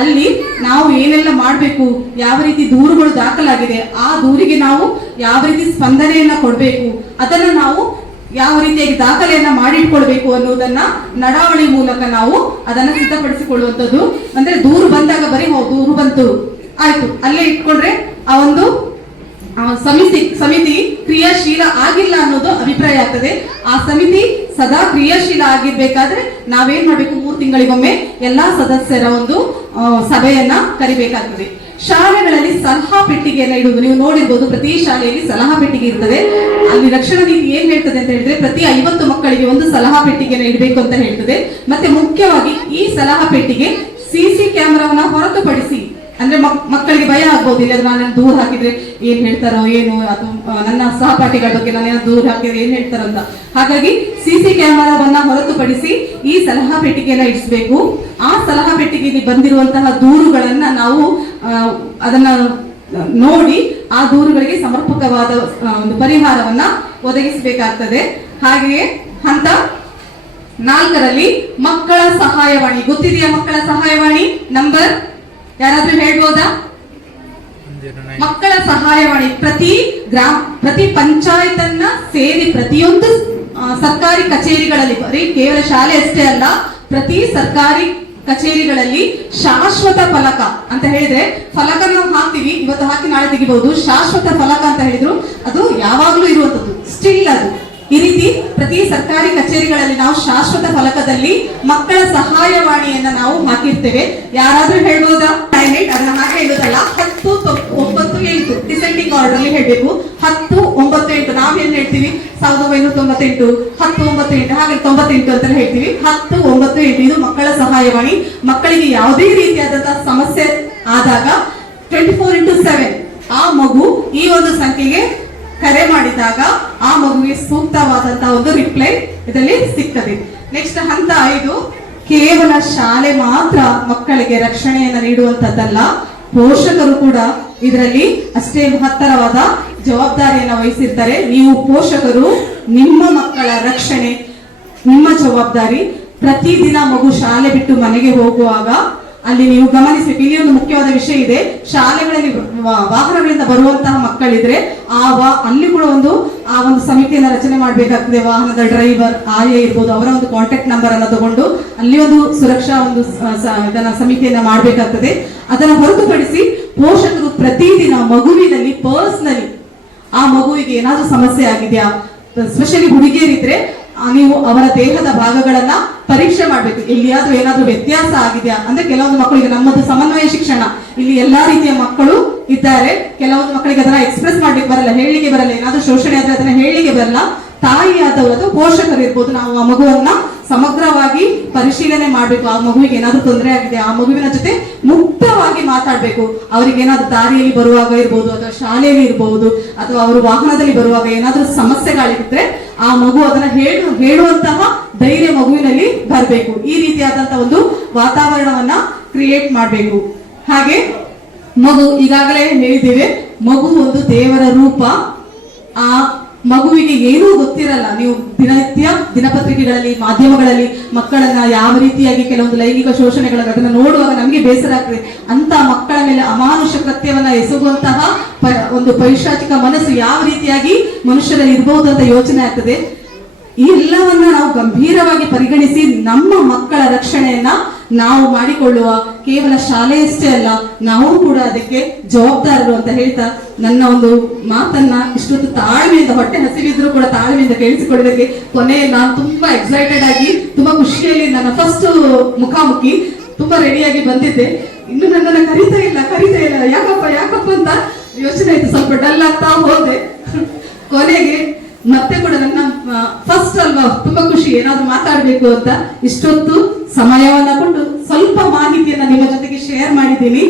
ಅಲ್ಲಿ ನಾವು ಏನೆಲ್ಲ ಮಾಡಬೇಕು, ಯಾವ ರೀತಿ ದೂರುಗಳು ದಾಖಲಾಗಿದೆ, ಆ ದೂರಿಗೆ ನಾವು ಯಾವ ರೀತಿ ಸ್ಪಂದನೆಯನ್ನ ಕೊಡಬೇಕು, ಅದನ್ನ ನಾವು ಯಾವ ರೀತಿಯಾಗಿ ದಾಖಲೆಯನ್ನ ಮಾಡಿಟ್ಕೊಳ್ಬೇಕು ಅನ್ನೋದನ್ನ ನಡಾವಳಿ ಮೂಲಕ ನಾವು ಅದನ್ನ ಸಿದ್ಧಪಡಿಸಿಕೊಳ್ಳುವಂಥದ್ದು. ಅಂದ್ರೆ ದೂರು ಬಂದಾಗ ಬರೀ ದೂರು ಬಂತು ಆಯ್ತು ಅಲ್ಲೇ ಇಟ್ಕೊಂಡ್ರೆ ಆ ಒಂದು ಸಮಿತಿ ಕ್ರಿಯಾಶೀಲ ಆಗಿಲ್ಲ ಅನ್ನೋದು ಅಭಿಪ್ರಾಯ ಆಗ್ತದೆ. ಆ ಸಮಿತಿ ಸದಾ ಕ್ರಿಯಾಶೀಲ ಆಗಿರ್ಬೇಕಾದ್ರೆ ನಾವೇನ್ ಮಾಡ್ಬೇಕು? 3 ತಿಂಗಳಿಗೊಮ್ಮೆ ಎಲ್ಲಾ ಸದಸ್ಯರ ಒಂದು ಸಭೆಯನ್ನ ಕರಿಬೇಕಾಗ್ತದೆ. ಶಾಲೆಗಳಲ್ಲಿ ಸಲಹಾ ಪೆಟ್ಟಿಗೆಯನ್ನ ಇಡುವುದು. ನೀವು ನೋಡಿರ್ಬೋದು, ಪ್ರತಿ ಶಾಲೆಯಲ್ಲಿ ಸಲಹಾ ಪೆಟ್ಟಿಗೆ ಇರ್ತದೆ. ಅಲ್ಲಿ ರಕ್ಷಣಾ ನೀತಿ ಏನ್ ಹೇಳ್ತದೆ ಅಂತ ಹೇಳಿದ್ರೆ, ಪ್ರತಿ 50 ಮಕ್ಕಳಿಗೆ 1 ಸಲಹಾ ಪೆಟ್ಟಿಗೆನ ಇಡಬೇಕು ಅಂತ ಹೇಳ್ತದೆ. ಮತ್ತೆ ಮುಖ್ಯವಾಗಿ ಈ ಸಲಹಾ ಪೆಟ್ಟಿಗೆ CC ಕ್ಯಾಮೆರಾವನ್ನ ಹೊರತುಪಡಿಸಿ, ಅಂದ್ರೆ ಮಕ್ಕಳಿಗೆ ಭಯ ಆಗ್ಬಹುದು, ಇಲ್ಲ ನಾನು ದೂರ ಹಾಕಿದ್ರೆ ಏನ್ ಹೇಳ್ತಾರೋ ಏನು, ಅದು ನನ್ನ ಸಹಪಾಠಿಗಳ ಬಗ್ಗೆ ನಾನು ದೂರ ಹಾಕಿದ್ರೆ ಏನ್ ಹೇಳ್ತಾರೋ ಅಂತ. ಹಾಗಾಗಿ CC ಕ್ಯಾಮೆರಾವನ್ನ ಹೊರತುಪಡಿಸಿ ಈ ಸಲಹಾ ಪೆಟ್ಟಿಗೆಯನ್ನ ಇಡಿಸಬೇಕು. ಆ ಸಲಹಾ ಪೆಟ್ಟಿಗೆಯಲ್ಲಿ ಬಂದಿರುವಂತಹ ದೂರುಗಳನ್ನ ನಾವು ಅದನ್ನ ನೋಡಿ ಆ ದೂರುಗಳಿಗೆ ಸಮರ್ಪಕವಾದ ಒಂದು ಪರಿಹಾರವನ್ನ ಒದಗಿಸಬೇಕಾಗ್ತದೆ. ಹಾಗೆಯೇ ಹಂತ 4ರಲ್ಲಿ ಮಕ್ಕಳ ಸಹಾಯವಾಣಿ. ಗೊತ್ತಿದೆಯಾ ಮಕ್ಕಳ ಸಹಾಯವಾಣಿ ನಂಬರ್? ಯಾರಾದ್ರೂ ಹೇಳ್ಬೋದಾ? ಮಕ್ಕಳ ಸಹಾಯವಾಣಿ ಪ್ರತಿ ಪಂಚಾಯತ್ ಅನ್ನ ಸೇರಿ ಪ್ರತಿಯೊಂದು ಸರ್ಕಾರಿ ಕಚೇರಿಗಳಲ್ಲಿ, ಬರೀ ಕೇವಲ ಶಾಲೆ ಅಷ್ಟೇ ಅಲ್ಲ, ಪ್ರತಿ ಸರ್ಕಾರಿ ಕಚೇರಿಗಳಲ್ಲಿ ಶಾಶ್ವತ ಫಲಕ ಅಂತ ಹೇಳಿದ್ರೆ, ಫಲಕ ನಾವು ಹಾಕ್ತಿವಿ, ಇವತ್ತು ಹಾಕಿ ನಾಳೆ ತೆಗಿಬಹುದು. ಶಾಶ್ವತ ಫಲಕ ಅಂತ ಹೇಳಿದ್ರು ಅದು ಯಾವಾಗ್ಲೂ ಇರುವಂತದ್ದು, ಸ್ಟಿಲ್ ಅದು. ಈ ರೀತಿ ಪ್ರತಿ ಸರ್ಕಾರಿ ಕಚೇರಿಗಳಲ್ಲಿ ನಾವು ಶಾಶ್ವತ ಫಲಕದಲ್ಲಿ ಮಕ್ಕಳ ಸಹಾಯವಾಣಿಯನ್ನ ನಾವು ಹಾಕಿರ್ತೇವೆ. ಯಾರಾದ್ರೂ ಹೇಳ್ಬೋದಾ? ಅದನ್ನ ಹಾಗೆ ಹೇಳೋದಲ್ಲ, 10, 9, 8 ಡಿಸೆಂಡಿಂಗ್ ಆರ್ಡರ್ ಅಲ್ಲಿ ಹೇಳ್ಬೇಕು. 10, 9, 8 ನಾವೇನ್ ಹೇಳ್ತೀವಿ? 1998, 10, 9, 8 ಹಾಗೆ 98 ಅಂತ ಹೇಳ್ತೀವಿ. 10, 9, 8 ಇದು ಮಕ್ಕಳ ಸಹಾಯವಾಣಿ. ಮಕ್ಕಳಿಗೆ ಯಾವುದೇ ರೀತಿಯಾದಂತಹ ಸಮಸ್ಯೆ ಆದಾಗ 24x7 ಆ ಮಗು ಈ ಒಂದು ಸಂಖ್ಯೆಗೆ ಕರೆ ಮಾಡಿದಾಗ ಆ ಮಗುವಿಗೆ ಸೂಕ್ತವಾದಂತಹ ಒಂದು ರಿಪ್ಲೈ ಇದರಲ್ಲಿ ಸಿಗ್ತದೆ. ನೆಕ್ಸ್ಟ್ ಹಂತ 5, ಕೇವಲ ಶಾಲೆ ಮಾತ್ರ ಮಕ್ಕಳಿಗೆ ರಕ್ಷಣೆಯನ್ನು ನೀಡುವಂತದ್ದಲ್ಲ, ಪೋಷಕರು ಕೂಡ ಇದರಲ್ಲಿ ಅಷ್ಟೇ ಮಹತ್ತರವಾದ ಜವಾಬ್ದಾರಿಯನ್ನು ವಹಿಸಿರ್ತಾರೆ. ನೀವು ಪೋಷಕರು ನಿಮ್ಮ ಮಕ್ಕಳ ರಕ್ಷಣೆ ನಿಮ್ಮ ಜವಾಬ್ದಾರಿ. ಪ್ರತಿದಿನ ಮಗು ಶಾಲೆ ಬಿಟ್ಟು ಮನೆಗೆ ಹೋಗುವಾಗ ಅಲ್ಲಿ ನೀವು ಗಮನಿಸಬೇಕು. ಇಲ್ಲಿ ಒಂದು ಮುಖ್ಯವಾದ ವಿಷಯ ಇದೆ. ಶಾಲೆಗಳಲ್ಲಿ ವಾಹನಗಳಿಂದ ಬರುವಂತಹ ಮಕ್ಕಳಿದ್ರೆ ಅಲ್ಲಿ ಕೂಡ ಆ ಒಂದು ಸಮಿತಿಯನ್ನ ರಚನೆ ಮಾಡಬೇಕಾಗ್ತದೆ. ವಾಹನದ ಡ್ರೈವರ್, ಆಯಾ ಇರ್ಬೋದು, ಅವರ ಒಂದು ಕಾಂಟ್ಯಾಕ್ಟ್ ನಂಬರ್ ಅನ್ನು ತಗೊಂಡು ಅಲ್ಲಿ ಒಂದು ಸುರಕ್ಷಾ ಒಂದು ಇದನ್ನ ಸಮಿತಿಯನ್ನ ಮಾಡಬೇಕಾಗ್ತದೆ. ಅದನ್ನ ಹೊರತುಪಡಿಸಿ ಪೋಷಕರು ಪ್ರತಿದಿನ ಮಗುವಿನಲ್ಲಿ ಪರ್ಸನಲಿ ಆ ಮಗುವಿಗೆ ಏನಾದ್ರೂ ಸಮಸ್ಯೆ ಆಗಿದೆಯಾ, ಸ್ಪೆಷಲಿ ಹುಡುಗಿಯರಿದ್ರೆ ನೀವು ಅವರ ದೇಹದ ಭಾಗಗಳನ್ನ ಪರೀಕ್ಷೆ ಮಾಡ್ಬೇಕು. ಎಲ್ಲಿಯಾದ್ರೂ ಏನಾದ್ರೂ ವ್ಯತ್ಯಾಸ ಆಗಿದೆಯಾ ಅಂದ್ರೆ, ಕೆಲವೊಂದು ಮಕ್ಕಳಿಗೆ ನಮ್ಮದು ಸಮನ್ವಯ ಶಿಕ್ಷಣ, ಇಲ್ಲಿ ಎಲ್ಲಾ ರೀತಿಯ ಮಕ್ಕಳು ಇದ್ದಾರೆ. ಕೆಲವೊಂದು ಮಕ್ಕಳಿಗೆ ಅದನ್ನ ಎಕ್ಸ್ಪ್ರೆಸ್ ಮಾಡ್ಲಿಕ್ಕೆ ಬರಲ್ಲ, ಹೇಳಲಿಕ್ಕೆ ಬರಲ್ಲ. ಏನಾದ್ರೂ ಶೋಷಣೆ ಆದ್ರೆ ಅದನ್ನ ಹೇಳಲಿಕ್ಕೆ ಬರಲ್ಲ. ತಾಯಿಯಾದವರು ಅಥವಾ ಪೋಷಕರು ಇರ್ಬೋದು, ನಾವು ಆ ಮಗುವನ್ನ ಸಮಗ್ರವಾಗಿ ಪರಿಶೀಲನೆ ಮಾಡ್ಬೇಕು. ಆ ಮಗುವಿಗೆ ಏನಾದ್ರೂ ತೊಂದರೆ ಆಗಿದೆ, ಆ ಮಗುವಿನ ಜೊತೆ ಮುಕ್ತವಾಗಿ ಮಾತಾಡ್ಬೇಕು. ಅವರಿಗೆ ಏನಾದ್ರೂ ದಾರಿಯಲ್ಲಿ ಬರುವಾಗ ಇರ್ಬೋದು, ಅಥವಾ ಶಾಲೆಯಲ್ಲಿ ಇರಬಹುದು, ಅಥವಾ ಅವರು ವಾಹನದಲ್ಲಿ ಬರುವಾಗ ಏನಾದ್ರೂ ಸಮಸ್ಯೆಗಳಿದ್ರೆ ಆ ಮಗು ಅದನ್ನ ಹೇಳುವಂತಹ ಧೈರ್ಯ ಮಗುವಿನಲ್ಲಿ ಬರಬೇಕು. ಈ ರೀತಿಯಾದಂತಹ ಒಂದು ವಾತಾವರಣವನ್ನ ಕ್ರಿಯೇಟ್ ಮಾಡಬೇಕು. ಹಾಗೆ ಮಗು, ಈಗಾಗಲೇ ಹೇಳಿದ್ದೇವೆ, ಮಗು ಒಂದು ದೇವರ ರೂಪ. ಆ ಮಗುವಿಗೆ ಏನೂ ಗೊತ್ತಿರಲ್ಲ. ನೀವು ದಿನನಿತ್ಯ ದಿನಪತ್ರಿಕೆಗಳಲ್ಲಿ, ಮಾಧ್ಯಮಗಳಲ್ಲಿ ಮಕ್ಕಳನ್ನ ಯಾವ ರೀತಿಯಾಗಿ ಕೆಲವೊಂದು ಲೈಂಗಿಕ ಶೋಷಣೆಗಳನ್ನು ಅದನ್ನ ನೋಡುವಾಗ ನಮಗೆ ಬೇಸರ ಆಗ್ತದೆ. ಅಂತ ಮಕ್ಕಳ ಮೇಲೆ ಅಮಾನುಷ ಕೃತ್ಯವನ್ನ ಎಸಗುವಂತಹ ಒಂದು ಪೈಶಾಚಿಕ ಮನಸ್ಸು ಯಾವ ರೀತಿಯಾಗಿ ಮನುಷ್ಯರಲ್ಲಿ ಇರಬಹುದು ಅಂತ ಯೋಚನೆ ಆಗ್ತದೆ. ಈ ಎಲ್ಲವನ್ನ ನಾವು ಗಂಭೀರವಾಗಿ ಪರಿಗಣಿಸಿ ನಮ್ಮ ಮಕ್ಕಳ ರಕ್ಷಣೆಯನ್ನ ನಾವು ಮಾಡಿಕೊಳ್ಳುವ, ಕೇವಲ ಶಾಲೆಯಷ್ಟೇ ಅಲ್ಲ, ನಾವು ಕೂಡ ಅದಕ್ಕೆ ಜವಾಬ್ದಾರರು ಅಂತ ಹೇಳ್ತಾ ನನ್ನ ಒಂದು ಮಾತನ್ನ ಇಷ್ಟೊತ್ತು ತಾಳ್ಮೆಯಿಂದ, ಹೊಟ್ಟೆ ಹಸಿವಿದ್ರು ಕೂಡ ತಾಳ್ಮೆಯಿಂದ ಕೇಳಿಸಿಕೊಳ್ಳೋದಕ್ಕೆ ಕೊನೆ ನಾನು ತುಂಬಾ ಎಕ್ಸೈಟೆಡ್ ಆಗಿ, ತುಂಬಾ ಖುಷಿಯಲ್ಲಿ ನನ್ನ ಫಸ್ಟ್ ಮುಖಾಮುಖಿ ತುಂಬಾ ರೆಡಿಯಾಗಿ ಬಂದಿದ್ದೆ. ಇನ್ನು ನನ್ನನ್ನು ಕರೀತಾ ಇಲ್ಲ ಯಾಕಪ್ಪ ಅಂತ ಯೋಚನೆ ಆಯ್ತು. ಸ್ವಲ್ಪ ಡಲ್ ಆಗ್ತಾ ಹೋದೆ. ಕೊನೆಗೆ ಮತ್ತೆ ಕೂಡ ನನ್ನ ಫಸ್ಟ್ ಅಲ್ವಾ, ತುಂಬಾ ಖುಷಿ ಏನಾದ್ರು ಮಾತಾಡ್ಬೇಕು ಅಂತ ಇಷ್ಟೊತ್ತು ಸಮಯವನ್ನ ಕೊಟ್ಟು ಸ್ವಲ್ಪ ಮಾಹಿತಿಯನ್ನ ನಿಮ್ಮ ಜೊತೆಗೆ ಶೇರ್ ಮಾಡಿದ್ದೀನಿ.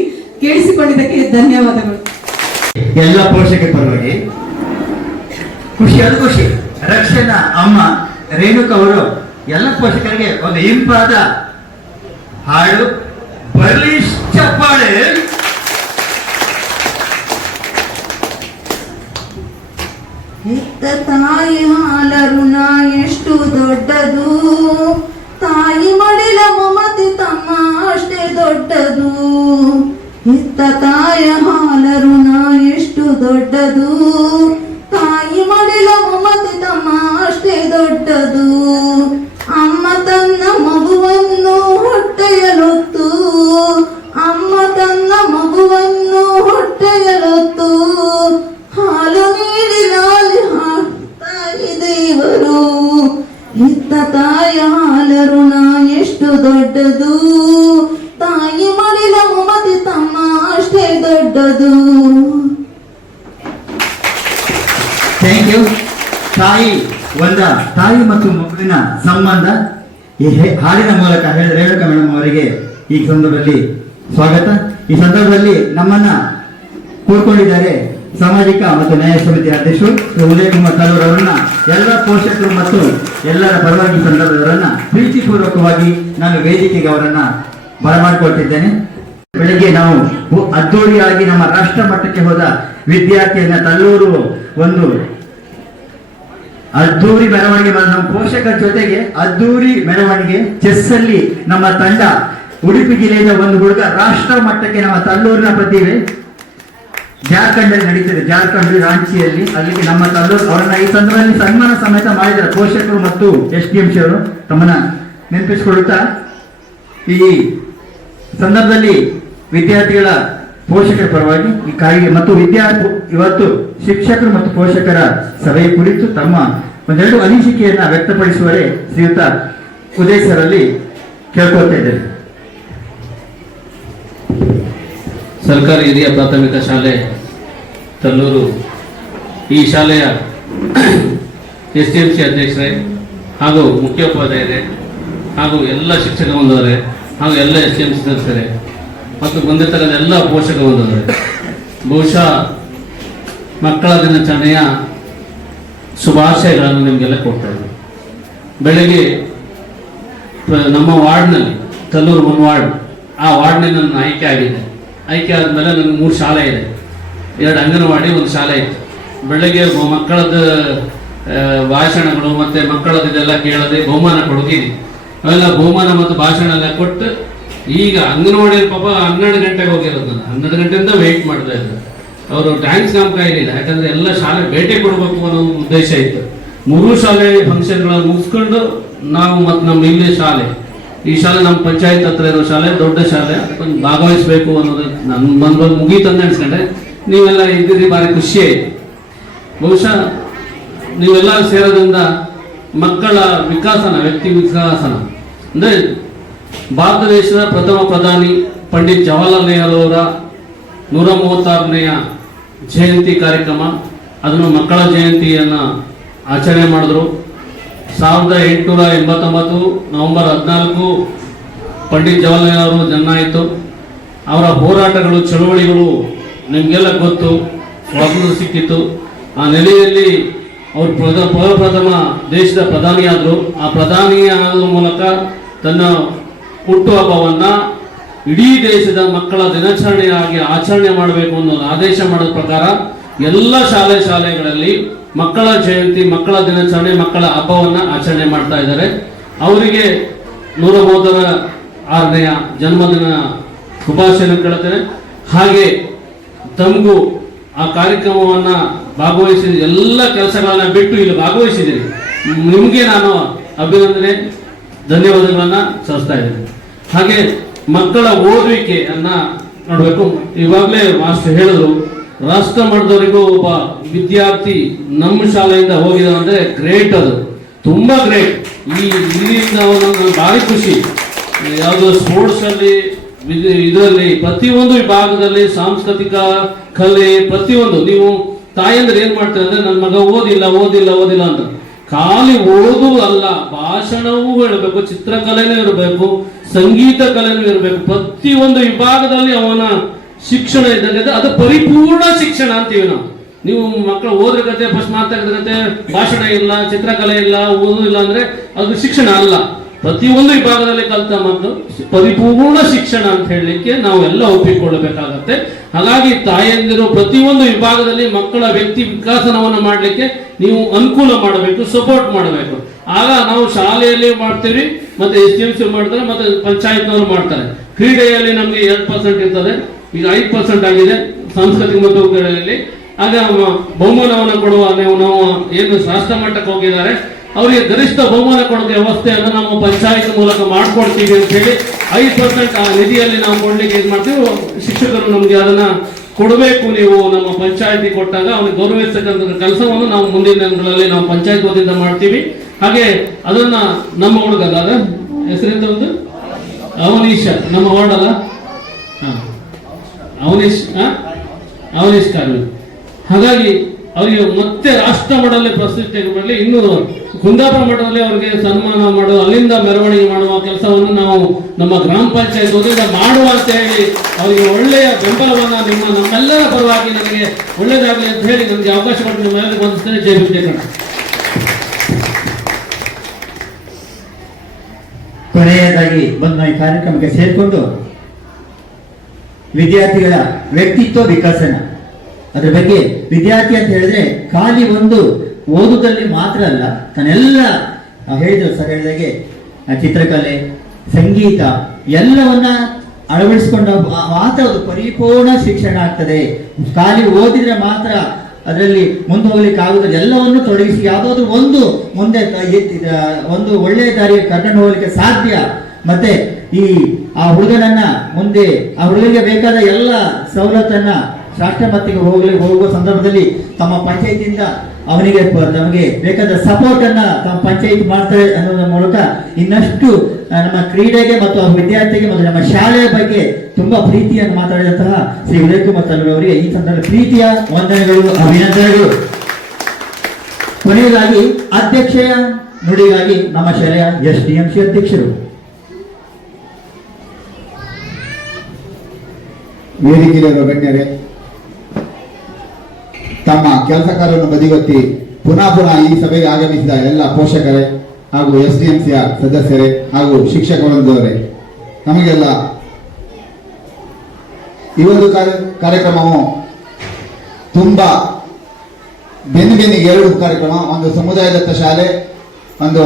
ಕೇಳಿಸಿಕೊಂಡಿದ್ದಕ್ಕೆ ಧನ್ಯವಾದಗಳು. ಎಲ್ಲ ಪೋಷಕರ ಪರವಾಗಿ ಖುಷಿ. ರಕ್ಷಣಾ ಅಮ್ಮ ರೇಣುಕಾ ಅವರು ಎಲ್ಲ ಪೋಷಕರಿಗೆ ಒಂದು ಇಂಪಾದ ಹಾಡು ಬರಲಿ ಚಪ್ಪಾಳೆ. ಹೆತ್ತ ತಾಯಿ ಹಾಲ ಋಣ ಎಷ್ಟು ದೊಡ್ಡದು, ತಾಯಿ ಮಡಿಲ ಮಮತೆ ತಮ್ಮ ಅಷ್ಟೇ ದೊಡ್ಡದು. ಹೆತ್ತ ತಾಯ ಹಾಲ ಋಣ ಎಷ್ಟು ದೊಡ್ಡದು, ತಾಯಿ ಮಡಿಲ ಮಮತೆ ತಮ್ಮ ಅಷ್ಟೇ ದೊಡ್ಡದು. ಅಮ್ಮ ತನ್ನ ಮಗುವನ್ನು ಹೊಟ್ಟೆಯಲೊತ್ತು, ಅಮ್ಮ ತನ್ನ ಮಗುವನ್ನು ಹೊಟ್ಟೆಯಲೊತ್ತು, ಹಾಲು ನೀಡಿ ಲಾಲಿ ತಾಯಿ ದೇವರು. ಹೆತ್ತ ತಾಯ ಹಾಲ ಋಣ ಎಷ್ಟು ದೊಡ್ಡದು, ತಾಯಿ ಮಡಿಲ ಮಮತೆ ತಮ್ಮ ಅಷ್ಟೇ ದೊಡ್ಡದು. Thank you. ತಾಯಿ ಮತ್ತು ಮಗುವಿನ ಸಂಬಂಧ ಈ ಹಾಡಿನ ಮೂಲಕ ರೇಣುಕಾ ಮೇಡಮ್ ಅವರಿಗೆ ಈ ಸಂದರ್ಭದಲ್ಲಿ ಸ್ವಾಗತ. ಈ ಸಂದರ್ಭದಲ್ಲಿ ನಮ್ಮನ್ನ ಕೂರ್ಕೊಂಡಿದ್ದಾರೆ ಸಾಮಾಜಿಕ ಮತ್ತು ನ್ಯಾಯ ಸಮಿತಿ ಅಧ್ಯಕ್ಷರು ಉದಯ್ ಕುಮಾರ್ ಕಲ್ಲೂರ್ ಅವರನ್ನ, ಎಲ್ಲ ಪೋಷಕರು ಮತ್ತು ಎಲ್ಲರ ಪರವಾಗಿ ಸಂದರ್ಭದವರನ್ನ ಪ್ರೀತಿಪೂರ್ವಕವಾಗಿ ನಾನು ವೇದಿಕೆಗೆ ಅವರನ್ನ ಬರಮಾಡಿಕೊಳ್ತಿದ್ದೇನೆ. ಬೆಳಗ್ಗೆ ನಾವು ಅದ್ದೂರಿಯಾಗಿ ನಮ್ಮ ರಾಷ್ಟ್ರ ಮಟ್ಟಕ್ಕೆ ಹೋದ ವಿದ್ಯಾರ್ಥಿಯನ್ನ ತಲ್ಲೂರು ಒಂದು ಅದ್ದೂರಿ ಮೆರವಣಿಗೆ ನಮ್ಮ ಪೋಷಕರ ಜೊತೆಗೆ ಅದ್ದೂರಿ ಮೆರವಣಿಗೆ. ಚೆಸ್ ಅಲ್ಲಿ ನಮ್ಮ ತಂಡ ಉಡುಪಿ ಜಿಲ್ಲೆಯಿಂದ ಒಂದು ಹುಡುಗ ರಾಷ್ಟ್ರ ಮಟ್ಟಕ್ಕೆ, ನಮ್ಮ ತಲ್ಲೂರಿನ ಪ್ರತಿಭೆ ಜಾರ್ಖಂಡ್ ಅಲ್ಲಿ ನಡೀತಿದೆ, ಜಾರ್ಖಂಡ್ ರಾಂಚಿಯಲ್ಲಿ. ಅಲ್ಲಿಗೆ ನಮ್ಮ ತಲ್ಲೂರು ಅವರನ್ನ ಈ ಸಂದರ್ಭದಲ್ಲಿ ಸನ್ಮಾನ ಸಮೇತ ಮಾಡಿದ್ದಾರೆ ಪೋಷಕರು ಮತ್ತು SDMC ಅವರು. ತಮ್ಮನ್ನ ನೆನಪಿಸಿಕೊಳ್ಳುತ್ತಾ ಈ ಸಂದರ್ಭದಲ್ಲಿ ವಿದ್ಯಾರ್ಥಿಗಳ ಪೋಷಕರ ಪರವಾಗಿ ಈ ಕಾರ್ಯ ಮತ್ತು ಇವತ್ತು ಶಿಕ್ಷಕರು ಮತ್ತು ಪೋಷಕರ ಸಭೆಯ ಕುರಿತು ತಮ್ಮ ಒಂದೆರಡು ಅನಿಸಿಕೆಯನ್ನ ವ್ಯಕ್ತಪಡಿಸುವರೆ ಶ್ರೀಯುತ ಉದಯ್ ಸರ್ ಅಲ್ಲಿ ಕೇಳ್ಕೊಳ್ತಾ ಇದ್ದಾರೆ. ಸರ್ಕಾರಿ ಹಿರಿಯ ಪ್ರಾಥಮಿಕ ಶಾಲೆ ತಲ್ಲೂರು, ಈ ಶಾಲೆಯ SDMC ಅಧ್ಯಕ್ಷರೇ ಹಾಗೂ ಮುಖ್ಯೋಪಾಧ್ಯಾಯರೇ ಹಾಗೂ ಎಲ್ಲ ಶಿಕ್ಷಕ ಬಂದವರೇ ಹಾಗೂ ಎಲ್ಲ SDMC ಸದಸ್ಯರೇ ಮತ್ತು ಬಂದಿರ್ತಕ್ಕಂಥ ಎಲ್ಲ ಪೋಷಕ ಬಂದವರೇ, ಬಹುಶಃ ಮಕ್ಕಳ ದಿನಾಚರಣೆಯ ಶುಭಾಶಯಗಳನ್ನು ನಿಮಗೆಲ್ಲ ಕೊಡ್ತಾ ಇದ್ದೀನಿ. ಬೆಳಗ್ಗೆ ನಮ್ಮ ವಾರ್ಡ್ನಲ್ಲಿ, ತಲ್ಲೂರು ಒಂದು ವಾರ್ಡ್, ಆ ವಾರ್ಡ್ನಲ್ಲಿ ನನ್ನ ಆಯ್ಕೆ ಆಗಿದೆ. ಆಯ್ಕೆ ಆದಮೇಲೆ ನನಗೆ 3 ಶಾಲೆ ಇದೆ, 2 ಅಂಗನವಾಡಿ, 1 ಶಾಲೆ ಇತ್ತು. ಬೆಳಗ್ಗೆ ಮಕ್ಕಳದ್ದು ಭಾಷಣಗಳು ಮತ್ತು ಮಕ್ಕಳದ್ದು ಇದೆಲ್ಲ ಕೇಳದೆ ಬಹುಮಾನ ಕೊಡೋದಿದೆ. ಅವೆಲ್ಲ ಬಹುಮಾನ ಮತ್ತು ಭಾಷಣ ಎಲ್ಲ ಕೊಟ್ಟು ಈಗ ಅಂಗನವಾಡಿಯಲ್ಲಿ ಪಾಪ 12 ಗಂಟೆಗೆ ಹೋಗಿರೋದು. ನಾನು 12 ಗಂಟೆಯಿಂದ ವೆಯ್ಟ್ ಮಾಡ್ತಾ ಇದ್ದೆ. ಅವರು ಟ್ಯಾಂಕ್ಸ್ ನಮ್ಗೆ ಕೈಲಿಲ್ಲ, ಯಾಕಂದರೆ ಎಲ್ಲ ಶಾಲೆ ಭೇಟಿ ಕೊಡಬೇಕು ಅನ್ನೋ ಉದ್ದೇಶ ಇತ್ತು. 3 ಶಾಲೆ ಫಂಕ್ಷನ್ಗಳನ್ನು ಮುಗಿಸ್ಕೊಂಡು ನಾವು ಮತ್ತು ನಮ್ಮ ಇಲ್ಲಿ ಶಾಲೆ, ಈ ಶಾಲೆ ನಮ್ಮ ಪಂಚಾಯತ್ ಹತ್ರ ಇರೋ ಶಾಲೆ, ದೊಡ್ಡ ಶಾಲೆ, ಅದಕ್ಕೊಂದು ಭಾಗವಹಿಸಬೇಕು ಅನ್ನೋದು ನನ್ನ ಬಂದು ಮುಗೀತಂದು ಅನ್ಸ್ಕೊಂಡೆ. ನೀವೆಲ್ಲ ಇದ್ದೀರಿ, ಭಾರಿ ಖುಷಿ ಆಯಿತು. ಬಹುಶಃ ನೀವೆಲ್ಲ ಸೇರೋದ್ರಿಂದ ಮಕ್ಕಳ ವಿಕಾಸನ, ವ್ಯಕ್ತಿ ವಿಕಾಸನ ಅಂದರೆ ಭಾರತ ದೇಶದ ಪ್ರಥಮ ಪ್ರಧಾನಿ ಪಂಡಿತ್ ಜವಾಹರ್ಲಾಲ್ ನೆಹರು ಅವರ 136ನೇ ಜಯಂತಿ ಕಾರ್ಯಕ್ರಮ, ಅದನ್ನು ಮಕ್ಕಳ ಜಯಂತಿಯನ್ನು ಆಚರಣೆ ಮಾಡಿದ್ರು. 1889 ನವೆಂಬರ್ 14 ಪಂಡಿತ್ ಜವಾಹರ್ಲಾಲ್ ನೆಹರು ಅವರು ಜನ್ಮ ಆಯಿತು. ಅವರ ಹೋರಾಟಗಳು, ಚಳುವಳಿಗಳು ನಿಮಗೆಲ್ಲ ಗೊತ್ತು. ಸ್ವಾತಂತ್ರ್ಯ ಸಿಕ್ಕಿತ್ತು. ಆ ನೆಲೆಯಲ್ಲಿ ಅವರು ಪ್ರಥಮ ದೇಶದ ಪ್ರಧಾನಿಯಾದರು. ಆ ಪ್ರಧಾನಿಯಾದ ಮೂಲಕ ತನ್ನ ಹುಟ್ಟುಹಬ್ಬವನ್ನ ಇಡೀ ದೇಶದ ಮಕ್ಕಳ ದಿನಾಚರಣೆಯಾಗಿ ಆಚರಣೆ ಮಾಡಬೇಕು ಅನ್ನೋ ಆದೇಶ ಮಾಡಿದ ಪ್ರಕಾರ ಎಲ್ಲ ಶಾಲೆಗಳಲ್ಲಿ ಮಕ್ಕಳ ಜಯಂತಿ, ಮಕ್ಕಳ ದಿನಾಚರಣೆ, ಮಕ್ಕಳ ಹಬ್ಬವನ್ನ ಆಚರಣೆ ಮಾಡ್ತಾ ಇದ್ದಾರೆ. ಅವರಿಗೆ 136ನೇ ಜನ್ಮದಿನ ಶುಭಾಶಯ ಕೇಳುತ್ತೇನೆ. ಹಾಗೆ ತಮಗೂ ಆ ಕಾರ್ಯಕ್ರಮವನ್ನ ಭಾಗವಹಿಸಿ ಎಲ್ಲ ಕೆಲಸಗಳನ್ನ ಬಿಟ್ಟು ಇಲ್ಲಿ ಭಾಗವಹಿಸಿದ್ದೀರಿ. ನಿಮಗೆ ನಾನು ಅಭಿನಂದನೆ, ಧನ್ಯವಾದಗಳನ್ನ ಸಲ್ಲಿಸ್ತಾ ಇದ್ದೇನೆ. ಹಾಗೆ ಮಕ್ಕಳ ಓದುವಿಕೆಯನ್ನ ನೋಡಬೇಕು. ಇವಾಗಲೇ ಮಾಸ್ಟರ್ ಹೇಳಿದ್ರು, ರಾಷ್ಟ್ರ ಮಟ್ಟದವರೆಗೂ ಒಬ್ಬ ವಿದ್ಯಾರ್ಥಿ ನಮ್ಮ ಶಾಲೆಯಿಂದ ಹೋಗಿದ ಅಂದ್ರೆ ಗ್ರೇಟ್, ಅದು ತುಂಬಾ ಗ್ರೇಟ್. ಇಲ್ಲಿಂದ ನನಗೆ ಭಾರಿ ಖುಷಿ. ಯಾವುದು ಸ್ಪೋರ್ಟ್ಸ್ ಅಲ್ಲಿ, ಇದರಲ್ಲಿ ಪ್ರತಿಯೊಂದು ವಿಭಾಗದಲ್ಲಿ, ಸಾಂಸ್ಕೃತಿಕ, ಕಲೆ, ಪ್ರತಿಯೊಂದು ನೀವು ತಾಯಂದ್ರೆ ಏನ್ ಮಾಡ್ತಾರೆ ಅಂದ್ರೆ ನನ್ನ ಮಗ ಓದಿಲ್ಲ ಅಂತ ಖಾಲಿ ಓದು ಅಲ್ಲ, ಭಾಷಣವೂ ಇರಬೇಕು, ಚಿತ್ರಕಲೆನೂ ಇರಬೇಕು, ಸಂಗೀತ ಕಲೆನೂ ಇರಬೇಕು. ಪ್ರತಿಯೊಂದು ವಿಭಾಗದಲ್ಲಿ ಅವನ ಶಿಕ್ಷಣ ಇದ್ದಂಗೆ ಅದು ಪರಿಪೂರ್ಣ ಶಿಕ್ಷಣ ಅಂತೀವಿ ನಾವು. ನೀವು ಮಕ್ಕಳು ಓದ್ರ ಕತೆ, ಫಸ್ಟ್ ಮಾತಾಡಿದ ಕತೆ, ಭಾಷಣ ಇಲ್ಲ, ಚಿತ್ರಕಲೆ ಇಲ್ಲ, ಓದು ಇಲ್ಲ ಅಂದ್ರೆ ಅದು ಶಿಕ್ಷಣ ಅಲ್ಲ. ಪ್ರತಿಯೊಂದು ವಿಭಾಗದಲ್ಲಿ ಕಲಿತ ಮಕ್ಕಳು ಪರಿಪೂರ್ಣ ಶಿಕ್ಷಣ ಅಂತ ಹೇಳಲಿಕ್ಕೆ ನಾವು ಎಲ್ಲ ಒಪ್ಪಿಕೊಳ್ಳಬೇಕಾಗತ್ತೆ. ಹಾಗಾಗಿ ತಾಯಂದಿರು ಪ್ರತಿಯೊಂದು ವಿಭಾಗದಲ್ಲಿ ಮಕ್ಕಳ ವ್ಯಕ್ತಿ ವಿಕಾಸನವನ್ನು ಮಾಡಲಿಕ್ಕೆ ನೀವು ಅನುಕೂಲ ಮಾಡಬೇಕು, ಸಪೋರ್ಟ್ ಮಾಡಬೇಕು. ಆಗ ನಾವು ಶಾಲೆಯಲ್ಲಿ ಮಾಡ್ತೀವಿ, ಮತ್ತೆ SDMC ಮಾಡ್ತಾರೆ, ಮತ್ತೆ ಪಂಚಾಯತ್ನವರು ಮಾಡ್ತಾರೆ. ಕ್ರೀಡೆಯಲ್ಲಿ ನಮಗೆ 2% ಇರ್ತದೆ, ಈಗ 5% ಆಗಿದೆ ಸಾಂಸ್ಕೃತಿಕ ಮತ್ತು ಕ್ರೀಡೆಯಲ್ಲಿ. ಆಗ ಬಹುಮಾನವನ್ನು ಕೊಡುವ ನಾವು ಏನು ರಾಷ್ಟ್ರ ಮಟ್ಟಕ್ಕೆ ಹೋಗಿದ್ದಾರೆ ಅವರಿಗೆ ಗರಿಷ್ಠ ಬಹುಮಾನ ಕೊಡುವ ವ್ಯವಸ್ಥೆಯನ್ನು ನಾವು ಪಂಚಾಯತ್ ಮೂಲಕ ಮಾಡ್ಕೊಡ್ತೀವಿ ಅಂತ ಹೇಳಿ 5% ಆ ನಿಧಿಯಲ್ಲಿ ನಾವು ಕೊಡ್ಲಿಕ್ಕೆ ಇದು ಮಾಡ್ತೀವಿ. ಶಿಕ್ಷಕರು ನಮ್ಗೆ ಅದನ್ನ ಕೊಡಬೇಕು, ನೀವು ನಮ್ಮ ಪಂಚಾಯತಿ ಕೊಟ್ಟಾಗ ಅವ್ರಿಗೆ ಗೌರವಿಸ್ತಕ್ಕಂಥ ಕೆಲಸವನ್ನು ನಾವು ಮುಂದಿನ ದಿನಗಳಲ್ಲಿ ನಾವು ಪಂಚಾಯತ್ ವತಿಯಿಂದ ಮಾಡ್ತೀವಿ. ಹಾಗೆ ಅದನ್ನ ನಮ್ಮ ಹುಡುಗ ಅದ ಹೆಸರಿಂದ ಒಂದು ಅವನೀಶ, ನಮ್ಮ ವಾರ್ಡ್ ಅಲ್ಲ, ಅವನೀಶ್ ಕಾರ್ಮಿಕ. ಹಾಗಾಗಿ ಅವರಿಗೆ ಮತ್ತೆ ರಾಷ್ಟ್ರ ಮಟ್ಟದಲ್ಲಿ ಪ್ರಸ್ತುತಿ ತೆಗೆದುಕೊಳ್ಳಿ. ಇನ್ನು ಕುಂದಾಪುರ ಮಟ್ಟದಲ್ಲಿ ಅವರಿಗೆ ಸನ್ಮಾನ ಮಾಡುವ, ಅಲ್ಲಿಂದ ಮೆರವಣಿಗೆ ಮಾಡುವ ಕೆಲಸವನ್ನು ನಾವು ನಮ್ಮ ಗ್ರಾಮ ಪಂಚಾಯತ್ ವತಿಯಿಂದ ಮಾಡುವ ಅಂತ ಹೇಳಿ ಅವರಿಗೆ ಒಳ್ಳೆಯ ಬೆಂಬಲವನ್ನು ನಮ್ಮೆಲ್ಲರ ಪರವಾಗಿ ನನಗೆ ಒಳ್ಳೆಯದಾಗಲಿ ಅಂತ ಹೇಳಿ ನನಗೆ ಅವಕಾಶ ಕೊಟ್ಟು ನಿಮ್ಮೆಲ್ಲರಿಗೂ ವಂದಿಸ್ತೇನೆ. ಜೈ ವಿಜಯಕರಣ. ಕೊನೆಯದಾಗಿ ಬಂದ ಈ ಕಾರ್ಯಕ್ರಮಕ್ಕೆ ಸೇರಿಕೊಂಡು ವಿದ್ಯಾರ್ಥಿಗಳ ವ್ಯಕ್ತಿತ್ವ ವಿಕಸನ, ಅದ್ರ ಬಗ್ಗೆ ವಿದ್ಯಾರ್ಥಿ ಅಂತ ಹೇಳಿದ್ರೆ ಖಾಲಿ ಒಂದು ಓದುದಲ್ಲಿ ಮಾತ್ರ ಅಲ್ಲ, ತನ್ನೆಲ್ಲ ಹೇಳಿದ್ರು ಸರ್ ಹೇಳಿದಾಗೆ ಚಿತ್ರಕಲೆ, ಸಂಗೀತ ಎಲ್ಲವನ್ನ ಅಳವಡಿಸಿಕೊಂಡ ಮಾತ್ರ ಅದು ಪರಿಪೂರ್ಣ ಶಿಕ್ಷಣ ಆಗ್ತದೆ. ಖಾಲಿ ಓದಿದ್ರೆ ಮಾತ್ರ ಅದರಲ್ಲಿ ಮುಂದೆ ಹೋಗ್ಲಿಕ್ಕೆ ಆಗುದಿಲ್ಲ. ಎಲ್ಲವನ್ನು ತೊಡಗಿಸಿ ಯಾವುದಾದ್ರೂ ಒಂದು ಮುಂದೆ ಒಂದು ಒಳ್ಳೆಯ ದಾರಿಗೆ ಕರ್ಕೊಂಡು ಹೋಗ್ಲಿಕ್ಕೆ ಸಾಧ್ಯ. ಮತ್ತೆ ಆ ಹುಡುಗನನ್ನ ಮುಂದೆ ಆ ಹುಡುಗನಿಗೆ ಬೇಕಾದ ಎಲ್ಲ ಸವಲತ್ತನ್ನ ರಾಷ್ಟ್ರ ಮಟ್ಟಿಗೆ ಹೋಗುವ ಸಂದರ್ಭದಲ್ಲಿ ತಮ್ಮ ಪಂಚಾಯತಿಯಿಂದ ಅವನಿಗೆ ನಮಗೆ ಬೇಕಾದ ಸಪೋರ್ಟ್ ಅನ್ನ ತಮ್ಮ ಪಂಚಾಯತ್ ಮಾಡ್ತಾರೆ ಅನ್ನೋದ್ರ ಮೂಲಕ ಇನ್ನಷ್ಟು ನಮ್ಮ ಕ್ರೀಡೆಗೆ ಮತ್ತು ವಿದ್ಯಾರ್ಥಿಗೆ ಮತ್ತು ನಮ್ಮ ಶಾಲೆಯ ಬಗ್ಗೆ ತುಂಬಾ ಪ್ರೀತಿಯನ್ನು ಮಾತಾಡಿದಂತಹ ಶ್ರೀ ಉದಯಕುಮಾರ್ ತಲ್ಲೂರು ಅವರಿಗೆ ಈ ಸಂದರ್ಭ ಪ್ರೀತಿಯ ವಂದನೆಗಳು, ಅಭಿನಂದನೆಗಳು. ಕೊನೆಯದಾಗಿ ಅಧ್ಯಕ್ಷೆಯ ನುಡಿಗಾಗಿ ನಮ್ಮ ಶಾಲೆಯ SDMC ಅಧ್ಯಕ್ಷರು. ವೇದಿಕೆಯಲ್ಲಿರುವ ಗಣ್ಯರೇ, ತಮ್ಮ ಕೆಲಸ ಕಾರ್ಯವನ್ನು ಬದಿಗೊತ್ತಿ ಪುನಃ ಈ ಸಭೆಗೆ ಆಗಮಿಸಿದ ಎಲ್ಲ ಪೋಷಕರೇ ಹಾಗೂ SDMCಯ ಸದಸ್ಯರೇ ಹಾಗೂ ಶಿಕ್ಷಕರೊಂದವರೇ, ನಮಗೆಲ್ಲ ಈ ಒಂದು ಕಾರ್ಯಕ್ರಮವು ತುಂಬಾ ಬೆನ್ನಿಗೆ 2 ಕಾರ್ಯಕ್ರಮ, ಒಂದು ಸಮುದಾಯದತ್ತ ಶಾಲೆ, ಒಂದು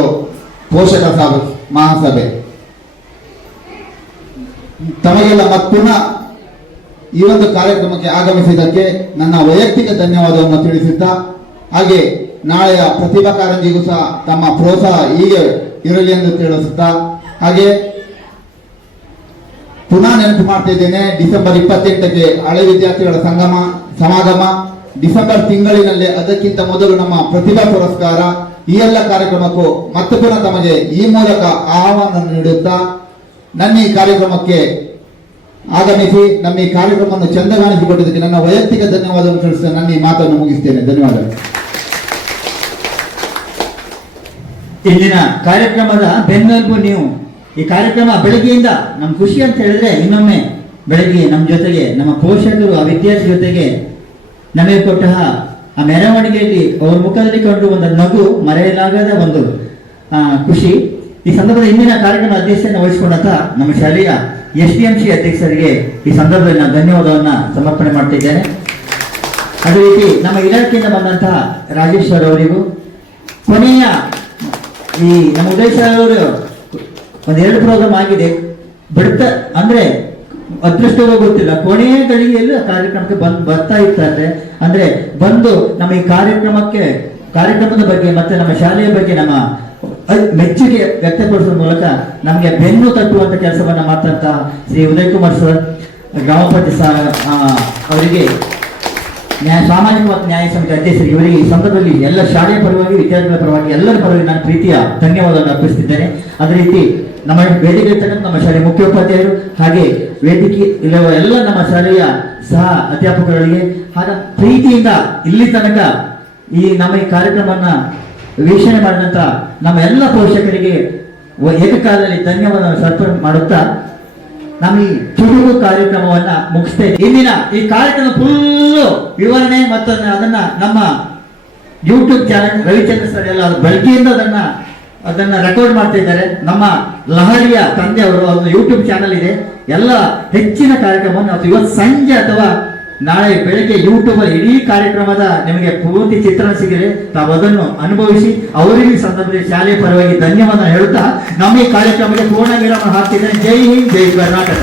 ಪೋಷಕರ ಮಹಾಸಭೆ. ತಮಗೆಲ್ಲ ಪುನಃ ಈ ಒಂದು ಕಾರ್ಯಕ್ರಮಕ್ಕೆ ಆಗಮಿಸಿದ್ದಕ್ಕೆ ನನ್ನ ವೈಯಕ್ತಿಕ ಧನ್ಯವಾದವನ್ನು ತಿಳಿಸುತ್ತಾ, ಹಾಗೆ ನಾಳೆಯ ಪ್ರತಿಭಾ ಕಾರಂಜಿಗೂ ಸಹ ತಮ್ಮ ಪ್ರೋತ್ಸಾಹ ಹೀಗೆ ಇರಲಿ ಎಂದು ತಿಳಿಸುತ್ತಾ, ಹಾಗೆ ಪುನಃ ನೆನಪು ಮಾಡ್ತಾ ಇದ್ದೇನೆ, ಡಿಸೆಂಬರ್ 28ಕ್ಕೆ ಹಳೆ ವಿದ್ಯಾರ್ಥಿಗಳ ಸಮಾಗಮ, ಡಿಸೆಂಬರ್ ತಿಂಗಳಿನಲ್ಲಿ ಅದಕ್ಕಿಂತ ಮೊದಲು ನಮ್ಮ ಪ್ರತಿಭಾ ಪುರಸ್ಕಾರ. ಈ ಎಲ್ಲ ಕಾರ್ಯಕ್ರಮಕ್ಕೂ ಮತ್ತೆ ಪುನಃ ತಮಗೆ ಈ ಮೂಲಕ ಆಹ್ವಾನ ನೀಡುತ್ತಾ, ನನ್ನ ಈ ಕಾರ್ಯಕ್ರಮಕ್ಕೆ ಆಗಮಿಸಿ ನಮ್ಮ ಈ ಕಾರ್ಯಕ್ರಮವನ್ನು ಚಂದಗಾಣಿಸಿಕೊಟ್ಟಿದ್ದಕ್ಕೆ ನನ್ನ ವೈಯಕ್ತಿಕ ಧನ್ಯವಾದವನ್ನು ತಿಳಿಸಿ ನನ್ನ ಈ ಮಾತನ್ನು ಮುಗಿಸ್ತೇನೆ. ಧನ್ಯವಾದಗಳು. ಇಂದಿನ ಕಾರ್ಯಕ್ರಮದ ಬೆನ್ನೆಲುಬು ನೀವು. ಈ ಕಾರ್ಯಕ್ರಮ ಬೆಳಗ್ಗೆಯಿಂದ ನಮ್ ಖುಷಿ ಅಂತ ಹೇಳಿದ್ರೆ, ಇನ್ನೊಮ್ಮೆ ಬೆಳಗ್ಗೆ ನಮ್ಮ ಜೊತೆಗೆ ನಮ್ಮ ಪೋಷಕರು ಆ ವಿದ್ಯಾರ್ಥಿ ಜೊತೆಗೆ ನಮಗೆ ಕೊಟ್ಟ ಆ ಮೆರವಣಿಗೆಯಲ್ಲಿ ಅವ್ರ ಮುಖದಲ್ಲಿ ಕಂಡು ಒಂದು ನಗು, ಮರೆಯಲಾಗದ ಒಂದು ಖುಷಿ. ಈ ಸಂದರ್ಭದಲ್ಲಿ ಇಂದಿನ ಕಾರ್ಯಕ್ರಮ ಅಧ್ಯಕ್ಷತೆಯನ್ನು ವಹಿಸಿಕೊಂಡಂತ ನಮ್ಮ ಶಾಲೆಯ SDMC ಅಧ್ಯಕ್ಷರಿಗೆ ಈ ಸಂದರ್ಭದಲ್ಲಿ ನಾನು ಧನ್ಯವಾದವನ್ನ ಸಮರ್ಪಣೆ ಮಾಡ್ತಿದ್ದೇನೆ. ಅದೇ ರೀತಿ ನಮ್ಮ ಇಲಾಖೆಯಿಂದ ಬಂದಂತಹ ರಾಜೇಶ್ವರ್ ಅವರಿಗೂ, ಕೊನೆಯ ಈ ನಮ್ಮ ಉದಯ್ ಸರ್ ಅವರು ಒಂದೆರಡು ಪ್ರೋಗ್ರಾಮ್ ಆಗಿದೆ, ಅಂದ್ರೆ ಅದೃಷ್ಟವೋ ಗೊತ್ತಿಲ್ಲ, ಕೊನೆಯ ಗಳಿಗೆಯಲ್ಲಿ ಆ ಕಾರ್ಯಕ್ರಮಕ್ಕೆ ಬರ್ತಾ ಇರ್ತಾರೆ. ಅಂದ್ರೆ ಬಂದು ನಮ್ಮ ಈ ಕಾರ್ಯಕ್ರಮದ ಬಗ್ಗೆ ಮತ್ತೆ ನಮ್ಮ ಶಾಲೆಯ ಬಗ್ಗೆ ನಮ್ಮ ಮೆಚ್ಚುಗೆ ವ್ಯಕ್ತಪಡಿಸುವ ಮೂಲಕ ನಮಗೆ ಬೆನ್ನು ತಟ್ಟುವಂತ ಕೆಲಸವನ್ನ ಮಾಡ್ತಂತ ಶ್ರೀ ಉದಯ್ ಕುಮಾರ್ ಸರ್, ಗ್ರಾಮ ಪಂಚಾಯತ್ ಅವರಿಗೆ ಸಾಮಾಜಿಕ ಮತ್ತು ನ್ಯಾಯ ಸಮಿತಿ ಅಧ್ಯಕ್ಷರಿಗೆ, ಇವರಿಗೆ ಈ ಸಂದರ್ಭದಲ್ಲಿ ಎಲ್ಲ ಶಾಲೆಯ ಪರವಾಗಿ, ವಿದ್ಯಾರ್ಥಿಗಳ ಪರವಾಗಿ, ಎಲ್ಲರ ಪರವಾಗಿ ನಾನು ಪ್ರೀತಿಯ ಧನ್ಯವಾದವನ್ನು ಅರ್ಪಿಸುತ್ತಿದ್ದೇನೆ. ಅದೇ ರೀತಿ ನಮ್ಮ ವೇದಿಕೆ ಇರ್ತಕ್ಕಂಥ ನಮ್ಮ ಶಾಲೆಯ ಮುಖ್ಯೋಪಾಧ್ಯಾಯರು, ಹಾಗೆ ವೇದಿಕೆ ಇರುವ ಎಲ್ಲ ನಮ್ಮ ಶಾಲೆಯ ಸಹ ಅಧ್ಯಾಪಕರಿಗೆ, ಹಾಗೆ ಪ್ರೀತಿಯಿಂದ ಇಲ್ಲಿ ತನಕ ಈ ನಮ್ಮ ಈ ಕಾರ್ಯಕ್ರಮವನ್ನ ವೀಕ್ಷಣೆ ಮಾಡಿದಂತ ನಮ್ಮ ಎಲ್ಲ ಪೋಷಕರಿಗೆ ಏಕಕಾಲದಲ್ಲಿ ಧನ್ಯವಾದವನ್ನು ಸಮರ್ಪಣೆ ಮಾಡುತ್ತಾ ನಮ್ಮ ಈ ಚುಟುಕು ಕಾರ್ಯಕ್ರಮವನ್ನ ಮುಗಿಸ್ತೇವೆ. ಇಂದಿನ ಈ ಕಾರ್ಯಕ್ರಮ ಫುಲ್ಲು ವಿವರಣೆ ಮತ್ತು ಅದನ್ನ ನಮ್ಮ ಯೂಟ್ಯೂಬ್ ಚಾನೆಲ್ ರವಿಚಂದ್ರ ಸರ್ ಎಲ್ಲ ಬೆಳಗ್ಗೆಯಿಂದ ಅದನ್ನ ರೆಕಾರ್ಡ್ ಮಾಡ್ತಾ ಇದ್ದಾರೆ. ನಮ್ಮ ಲಹರಿಯ ತಂದೆ ಅವರು ಒಂದು ಯೂಟ್ಯೂಬ್ ಚಾನೆಲ್ ಇದೆ. ಎಲ್ಲ ಹೆಚ್ಚಿನ ಕಾರ್ಯಕ್ರಮವನ್ನು ಇವತ್ತು ಸಂಜೆ ಅಥವಾ ನಾಳೆ ಬೆಳಗ್ಗೆ ಯೂಟ್ಯೂಬ್ ಅಲ್ಲಿ ಇಡೀ ಕಾರ್ಯಕ್ರಮದ ನಿಮಗೆ ಪೂರ್ತಿ ಚಿತ್ರಣ ಸಿಗಲಿ, ತಾವು ಅದನ್ನು ಅನುಭವಿಸಿ ಅವರಿಗೆ ಈ ಸಂದರ್ಭದಲ್ಲಿ ಶಾಲೆಯ ಪರವಾಗಿ ಧನ್ಯವಾದ ಹೇಳುತ್ತಾ ನಮ್ಮ ಈ ಕಾರ್ಯಕ್ರಮಕ್ಕೆ ಪೂರ್ಣ ವಿರಾಮ ಹಾಕ್ತಿದ್ದೇನೆ. ಜೈ ಹಿಂದ್, ಜೈ ಕರ್ನಾಟಕ.